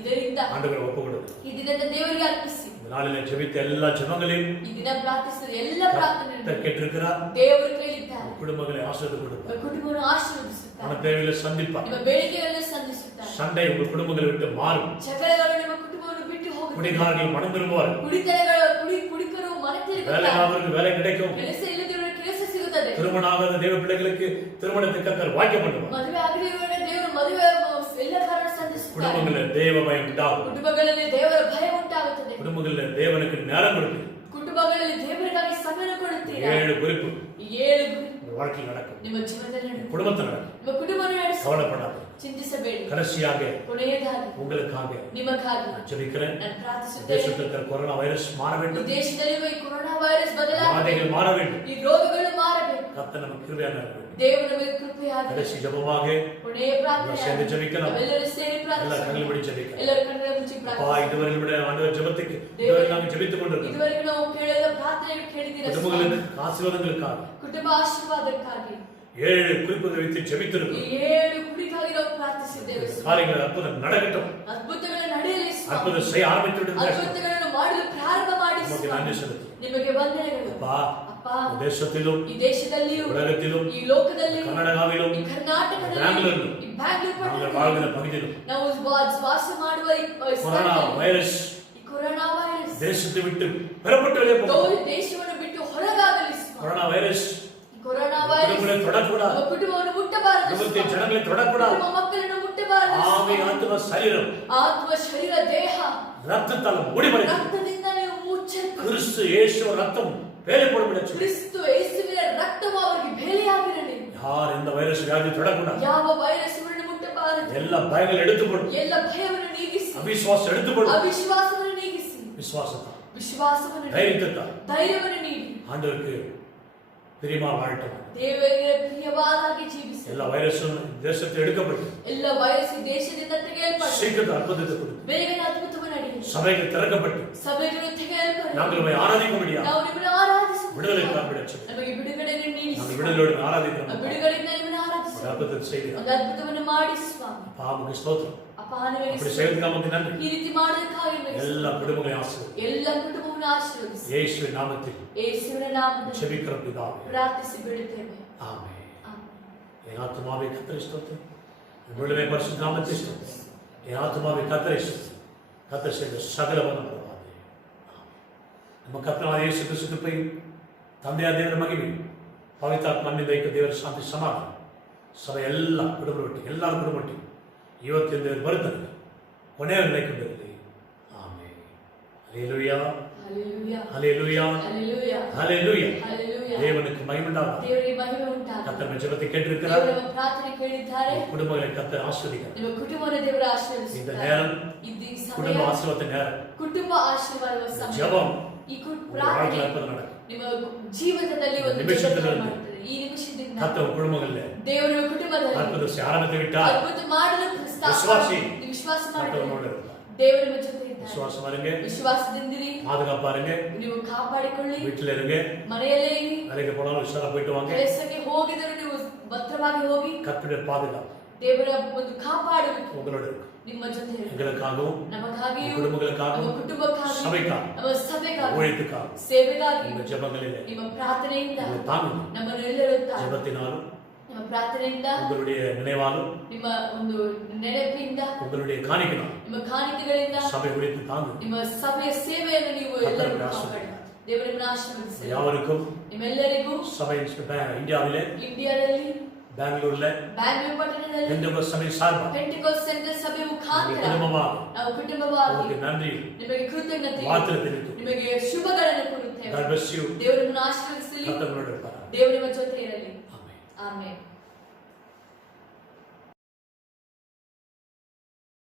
ಇದರಿಂದ ಆண்டவர் ಒಪ್ಪು ಕೊಡು. ಈ ದಿನದ ದೇವರಿಗೆ ಅರ್ಪಿಸಿ. இந்த நாளிலே ஜெபித்த எல்லா ஜெபங்களையும் ಈ ದಿನ ಪ್ರಾರ್ಥಿಸಿದ ಎಲ್ಲ ಪ್ರಾರ್ಥನೆಗಳನ್ನು கேட்டிருக்கிறார். ದೇವರು ಕೇಳಿದ್ದಾರೆ. குடும்பங்களை ஆசீர்வாத கொடுப்பார். ಕುಟುಂಬವನ್ನು ಆಶೀರ್ವದಿಸುತ್ತಾರೆ. மன தேவைகளை சந்திப்பார். ನಿಮ್ಮ ಬೇಡಿಕೆಗಳನ್ನು ಸಂಧಿಸುತ್ತಾರೆ. சண்டை உங்கள் குடும்பங்களை விட்டு மாறும். ಜಗಳಗಳು ನಿಮ್ಮ ಕುಟುಂಬವನ್ನು ಬಿಟ್ಟು ಹೋಗುತ್ತವೆ. குடிகாரர்கள் மனம் திரும்புவார். ಕುಡಿಕರು ಮನೆ ತಿರುಗುತ್ತಾರೆ. வேலையாளர்களுக்கு வேலை கிடைக்கும். ಕೆಲಸ ಇಲ್ಲದವರಿಗೆ ಕೆಲಸ ಸಿಗುತ್ತದೆ. திருமணம் ஆகாத தேவ பிள்ளைகளுக்கு திருமணத்தை கர்த்தர் வாய்க்க பண்ணுவார். ಮದುವೆ ಆಗದಿರುವವರಿಗೆ ದೇವರು ಮದುವೆ ಎಲ್ಲ ಕಾರಣ ಸಂಧಿಸುತ್ತಾರೆ. குடும்பங்களில் தேவ பயம் உண்டாகும். ಕುಟುಂಬಗಳಲ್ಲಿ ದೇವರ ಭಯ ಉಂಟಾಗುತ್ತದೆ. குடும்பங்களில் தேவனுக்கு நேரம் கொடுத்து ಕುಟುಂಬಗಳಲ್ಲಿ ದೇವರಿಗಾಗಿ ಸಮಯ ಕೊಡುತ್ತೀರಾ? 7 குறிப்பு 7 ಗುರಿ வாழ்க்கையில் நடக்கும், ನಿಮ್ಮ ಜೀವನದಲ್ಲಿ ನಡೆಯುತ್ತದೆ. குடும்பத்தில் நடக்கும். ನಿಮ್ಮ ಕುಟುಂಬವನ್ನು ನಡೆಸಿ கவலைப்படாது. ಚಿಂತಿಸಬೇಡಿ. கடைசியாக ಕೊನೆಯದಾಗಿ உங்களுக்காக ನಿಮಗಾಗಿ நான் ஜெபிக்கிறேன். ನಾನು ಪ್ರಾರ್ಥಿಸುತ್ತೇನೆ. தேசத்தில் இருக்கிற கொரோனா வைரஸ் மாற வேண்டும். ಈ ದೇಶದಲ್ಲಿರುವ ಈ ಕೊರೋನಾ ವೈರಸ್ ಬದಲಾಗಬೇಕು. ಬಾಧೆಗಳು மாற வேண்டும். ಈ ರೋಗಗಳು ಮಾರಬೇಕು. கர்த்தர் நமக்கு கிருபையாக இருக்கும். ದೇವರು ನಮಗೆ ಕೃಪೆಯಾಗಲಿ. கடைசி ஜெபமாக ಕೊನೆಯ ಪ್ರಾರ್ಥನೆ சேர்ந்து ஜெபிக்கலாம். ಎಲ್ಲರೂ ಸೇರಿ எல்லா ಪ್ರಾರ್ಥಿಸೋಣ. கண்கள் மூடி ஜெபிக்கலாம். ಎಲ್ಲರೂ ಕಣ್ಣುಗಳ ಮುಚ್ಚಿ அப்பா, ಪ್ರಾರ್ಥಿಸೋಣ. இதுவரை நம்முடைய ஆண்டவர் ஜெபத்துக்கு இதுவரை நாங்கள் ஜெபித்துக் கொண்டிருக்கிறோம். ಇದುವರೆಗೂ ನಾವು ಕೇಳಿದ ಪ್ರಾರ್ಥನೆಯನ್ನು ಕೇಳಿದ್ದೀರಾ? குடும்பங்களுக்கு ஆசீர்வாதங்களுக்காக ಕುಟುಂಬ ಆಶೀರ್ವಾದಕ್ಕಾಗಿ 7 குறிப்புகளை வைத்து ஜெபித்திருக்கிறோம். ಈ 7 ಕುರಿಗಾಗಿ ನಾವು ಪ್ರಾರ್ಥಿಸಿದ್ದೇವೆ. காரியங்கள் அற்புதம் நடக்கட்டும். ಅದ್ಭುತಗಳು ನಡೆಯಲಿ ಸ್ವಾಮಿ. அற்புதம் செய்ய ஆரம்பித்து விடுங்கள். ಅದ್ಭುತಗಳನ್ನು ಮಾಡಲು ಪ್ರಾರಂಭ ಮಾಡಿ நமக்கு ಸ್ವಾಮಿ. நன்றி செலுத்து. ನಿಮಗೆ ವಂದನೆಗಳು அப்பா, ಅಪ್ಪಾ. தேசத்திலும் ಈ ದೇಶದಲ್ಲಿಯೂ உலகத்திலும் ಈ ಲೋಕದಲ್ಲಿ கர்நாடகாவிலும் ಈ ಕರ್ನಾಟಕದಲ್ಲಿ பெங்களூரிலும் ಈ ಬ್ಯಾಂಗ್ಳೂರ್ நாங்கள் ಪಟ್ಟಣದಲ್ಲಿ வாழ்கிற பகுதியிலும் ನಾವು ವಾಸ ಮಾಡುವ ಈ கொரோனா ಸ್ಥಳದಲ್ಲಿ வைரஸ் ಈ ಕೊರೋನಾ ವೈರಸ್ தேசத்தை விட்டு பெறப்பட்டு வெளியே போகும். ದೇಶವನ್ನು ಬಿಟ್ಟು ಹೊರಗಾಗಲಿ ಸ್ವಾಮಿ. கொரோனா வைரஸ் ಈ ಕೊರೋನಾ ವೈರಸ್ குடும்பங்களை தொடக்கூடாது. ನಮ್ಮ ಕುಟುಂಬವನ್ನು ಮುಟ್ಟಬಾರದು குடும்பத்தின் ಸ್ವಾಮಿ. ஜனங்களை தொடக்கூடாது. ನಮ್ಮ ಮಕ್ಕಳನ್ನು ಮುಟ್ಟಬಾರದು ஆவி ಸ್ವಾಮಿ. ஆத்ம சரீரம் ಆತ್ಮ ಶರೀರ ದೇಹ ரத்தத்தால் மூடிமறைத்து ರಕ್ತದಿಂದ ನೀವು ಮುಚ್ಚಲ್ಪಡಿ. கிறிஸ்து இயேசு ரத்தம் வேலைப்படும் சொல்லி ಕ್ರಿಸ್ತು ಯೇಸುವಿನ ರಕ್ತವು ಅವರಿಗೆ ಬೇಲಿಯಾಗಿರಲಿ. யார் இந்த வைரஸ் வியாதி தொடக்கூடாது. ಯಾವ ವೈರಸ್ ಇವರನ್ನು ಮುಟ್ಟಬಾರದು. எல்லா பயங்கள் எடுத்துப்படும். ಎಲ್ಲ ಭಯವನ್ನು ನೀಗಿಸಿ, அவிசுவாசம் எடுத்துப்படும். ಅವಿಶ್ವಾಸವನ್ನು ನೀಗಿಸಿ, விசுவாசத்தால் ವಿಶ್ವಾಸವನ್ನು தைரியத்தால் ಧೈರ್ಯವನ್ನು ನೀಡಿ ஆண்டவருக்கு பிரியமா வாழட்டும். ದೇವರಿಗೆ ಪ್ರಿಯವಾದಾಗಿ ಜೀವಿಸಿ. எல்லா வைரஸும் தேசத்தை எடுக்கப்பட்டு ಎಲ್ಲ ವೈರಸ್ ದೇಶದಿಂದ ತೆಗೆಯಲ್ಪಟ್ಟು சீக்கிரத்தில் அற்புதத்தை கொடுத்து ಬೇಗನೆ ಅದ್ಭುತವನ್ನು ನಡೆಯಲಿ. சபைகள் திறக்கப்பட்டு ಸಭೆಗಳು ತೆಗೆಯಲ್ಪಟ್ಟು நாங்கள் உம்மை ஆராதிக்க முடியாது. ನಾವು ನಿಮ್ಮನ್ನು ಆರಾಧಿಸುತ್ತೇವೆ. விடுதலை காண்பிடச்சு ನಮಗೆ ಬಿಡುಗಡೆಯನ್ನು ನೀಡಿ நாங்கள் ಸ್ವಾಮಿ. விடுதலோடு ஆராதிக்கிறோம். ಆ ಬಿಡುಗಡೆಯಿಂದ ನಿಮ್ಮನ್ನು ஒரு ಆರಾಧಿಸುತ್ತೇವೆ. அற்புதத்தை செய்து ಒಂದು ಅದ್ಭುತವನ್ನು ಮಾಡಿ ಸ್ವಾಮಿ. பாவமுக்கு ஸ்தோத்திரம். ಅಪ್ಪ ನಿಮಗೆ அப்படி செய்வதற்கு நமக்கு நன்றி. ಈ ರೀತಿ ಮಾಡೋದಕ್ಕಾಗಿ ನಿಮಗೆ எல்லா குடும்பங்களையும் ஆசீர்வதி. ಎಲ್ಲ ಕುಟುಂಬವನ್ನು ಆಶೀರ್ವದಿಸಿ. இயேசுவின் நாமத்தில் ಯೇಸುವಿನ ನಾಮದಲ್ಲಿ ஜெபிக்கிற பிதாவே. ಪ್ರಾರ್ಥಿಸಿ ಬಿಡುತ್ತೇವೆ. ஆமென். ಆಮೆನ್. என் ஆத்துமாவே கர்த்தரை ஸ்தோத்திரம். முழுமை பரிசுத்த நாமத்தை ஸ்தோத்திரம். என் ஆத்துமாவே கர்த்தரை ஸ்தோத்திரம். கர்த்தர் செய்த சகல வல்லமையானவரே. நம்ம கர்த்தராகிய இயேசு கிறிஸ்து கிருபையும் ತಂದೆಯ ದೇವರ ಮಹಿಮೆயும் ಪವಿತ್ರಾತ್ಮನಿಂದ ಏಕ ದೇವರ ಶಾಂತಿ ಸಮಾಧಾನ ಸಭೆ ಎಲ್ಲ ಕುಟುಂಬರೊಟ್ಟಿಗೆ ಎಲ್ಲರ ಕುಟುಂಬೊಟ್ಟಿಗೆ ಇವತ್ತಿನ ಬರುತ್ತದೆ ಕೊನೆಯ ಕೊಂಡಲ್ಲಿ amen. Hallelujah hallelujah hallelujah hallelujah hallelujah. Hallelujah. தேவனுக்கு மகிமை உண்டாகட்டும். ದೇವರಿಗೆ ಮಹಿಮೆ ಉಂಟಾಗಲಿ. கர்த்தர் நம்ம ஜெபத்தை கேட்டிருக்கிறார். ದೇವರು ನಮ್ಮ ಪ್ರಾರ್ಥನೆ ಕೇಳಿದ್ದಾರೆ. குடும்பங்களை கர்த்தர் ஆசீர்வதிக்கிறார். ನಿಮ್ಮ ಕುಟುಂಬವನ್ನು ದೇವರ இந்த ಆಶೀರ್ವದಿಸುತ್ತಾರೆ. நேரம் ಈ குடும்ப ಸಮಯ ஆசீர்வாத நேரம். ಕುಟುಂಬ ಆಶೀರ್ವಾದದ ಸಮಯ. ஜெபம் ಈ வாழ்க்கையில் ಪ್ರಾರ್ಥನೆ அற்புதம் நடக்கும். ನಿಮ್ಮ ಜೀವಿತದಲ್ಲಿ ಒಂದು ನಿಮಿಷದಲ್ಲಿ ಜಗತ್ತನ್ನು ಮಾಡುತ್ತದೆ. ಈ ನಿಮಿಷದಿಂದ கர்த்தர் குடும்பங்கள்ல ದೇವರ ಕುಟುಂಬದಲ್ಲಿ அற்புதம் செய்ய ஆரம்பித்து விட்டார். ಅದ್ಭುತ ಮಾಡಲು ವಿಶ್ವಾಸಿ. ವಿಶ್ವಾಸ கர்த்தர் ಮಾಡಿ உங்களோடு இருப்பார். ದೇವರು ನಿಮ್ಮ ಜೊತೆ ಇದ್ದಾರೆ. விசுவாசம் இருங்க, ವಿಶ್ವಾಸದಿಂದಿರಿ, பாதுகாப்பா இருங்க, ನೀವು ಕಾಪಾಡಿಕೊಳ್ಳಿ, வீட்டுல இருங்க, ಮನೆಯಲ್ಲೇ ಇರಿ, வேலைக்கு போனாலும் உஷாரா போயிட்டு வாங்க. ಕೆಲಸಕ್ಕೆ ಹೋಗಿದರೂ ನೀವು ಭದ್ರವಾಗಿ ಹೋಗಿ. கர்த்தருடைய பாதுகாப்பு ದೇವರ ಒಂದು ಕಾಪಾಡುವಿಕೆ உங்களோட இருக்கும். ನಿಮ್ಮ ಜೊತೆ ಇರಲಿ. எங்களுக்காகவும் ನಮಗಾಗಿಯೂ, குடும்பங்களுக்காகவும் ನಮ್ಮ ಕುಟುಂಬಕ್ಕಾಗಿ, சபைக்காகவும் ನಮ್ಮ ಸಭೆಗಾಗಿ, ஊழியத்துக்காகவும் ಸೇವೆಗಾಗಿ, உங்க ஜெபங்களிலே ನಿಮ್ಮ ಪ್ರಾರ್ಥನೆಯಿಂದ உங்களை தாங்குங்க. ನಮ್ಮನ್ನೆಲ್ಲರೂ ತಾಯಿ. ஜெபத்தினாலும் ನಿಮ್ಮ ಪ್ರಾರ್ಥನೆಯಿಂದ, உங்களுடைய நினைவாலும் ನಿಮ್ಮ ಒಂದು ನೆನಪಿಂದ, உங்களுடைய காணிக்கையினாலும் ನಿಮ್ಮ ಕಾಣಿಕೆಗಳಿಂದ, சபை உடைத்து தாங்குங்க. ನಿಮ್ಮ ಸಭೆಯ ಸೇವೆಯನ್ನು ನೀವು ಎಲ್ಲರೂ ಕಾಪಾಡಿ. ದೇವರು ನಿಮ್ಮನ್ನು ಆಶೀರ್ವದಿಸಲಿ. ಯಾವರಿಗೂ ನಿಮ್ಮೆಲ್ಲರಿಗೂ ಸಭೆ ಇಂಡಿಯಾವಿಲೆ ಇಂಡಿಯಾದಲ್ಲಿ ಬ್ಯಾಂಗ್ಳೂರ್ಲೆ ಬ್ಯಾಂಗ್ಳೂರು ಪಟ್ಟಣದಲ್ಲಿ ಪೆಂಟೆಕೋಸ್ಟ್ ಸಭೆ ಸಾರ್ವ ಪೆಂಟೆಕೋಸ್ಟ್ ಸೆಂಟರ್ ಸಭೆ ಮುಖಾಂತರ ಕುಟುಂಬವಾಗಿ ನಾವು ಕುಟುಂಬವಾಗಿ ನನ್ರಿ ನಿಮಗೆ ಕೃತಜ್ಞತೆ ಮಾತನ್ನು ತಿಳಿದು ನಿಮಗೆ ಶುಭಗಳನ್ನು ಕೊಡುತ್ತೇವೆ. God bless you. ದೇವರು ನಿಮ್ಮನ್ನು ಆಶೀರ್ವದಿಸಲಿ. ಕರ್ತನು ನೋಡಿರ್ತಾರೆ. ದೇವರು ನಿಮ್ಮ ಜೊತೆ ಇರಲಿ. ಆಮೆನ್. ಆಮೆನ್.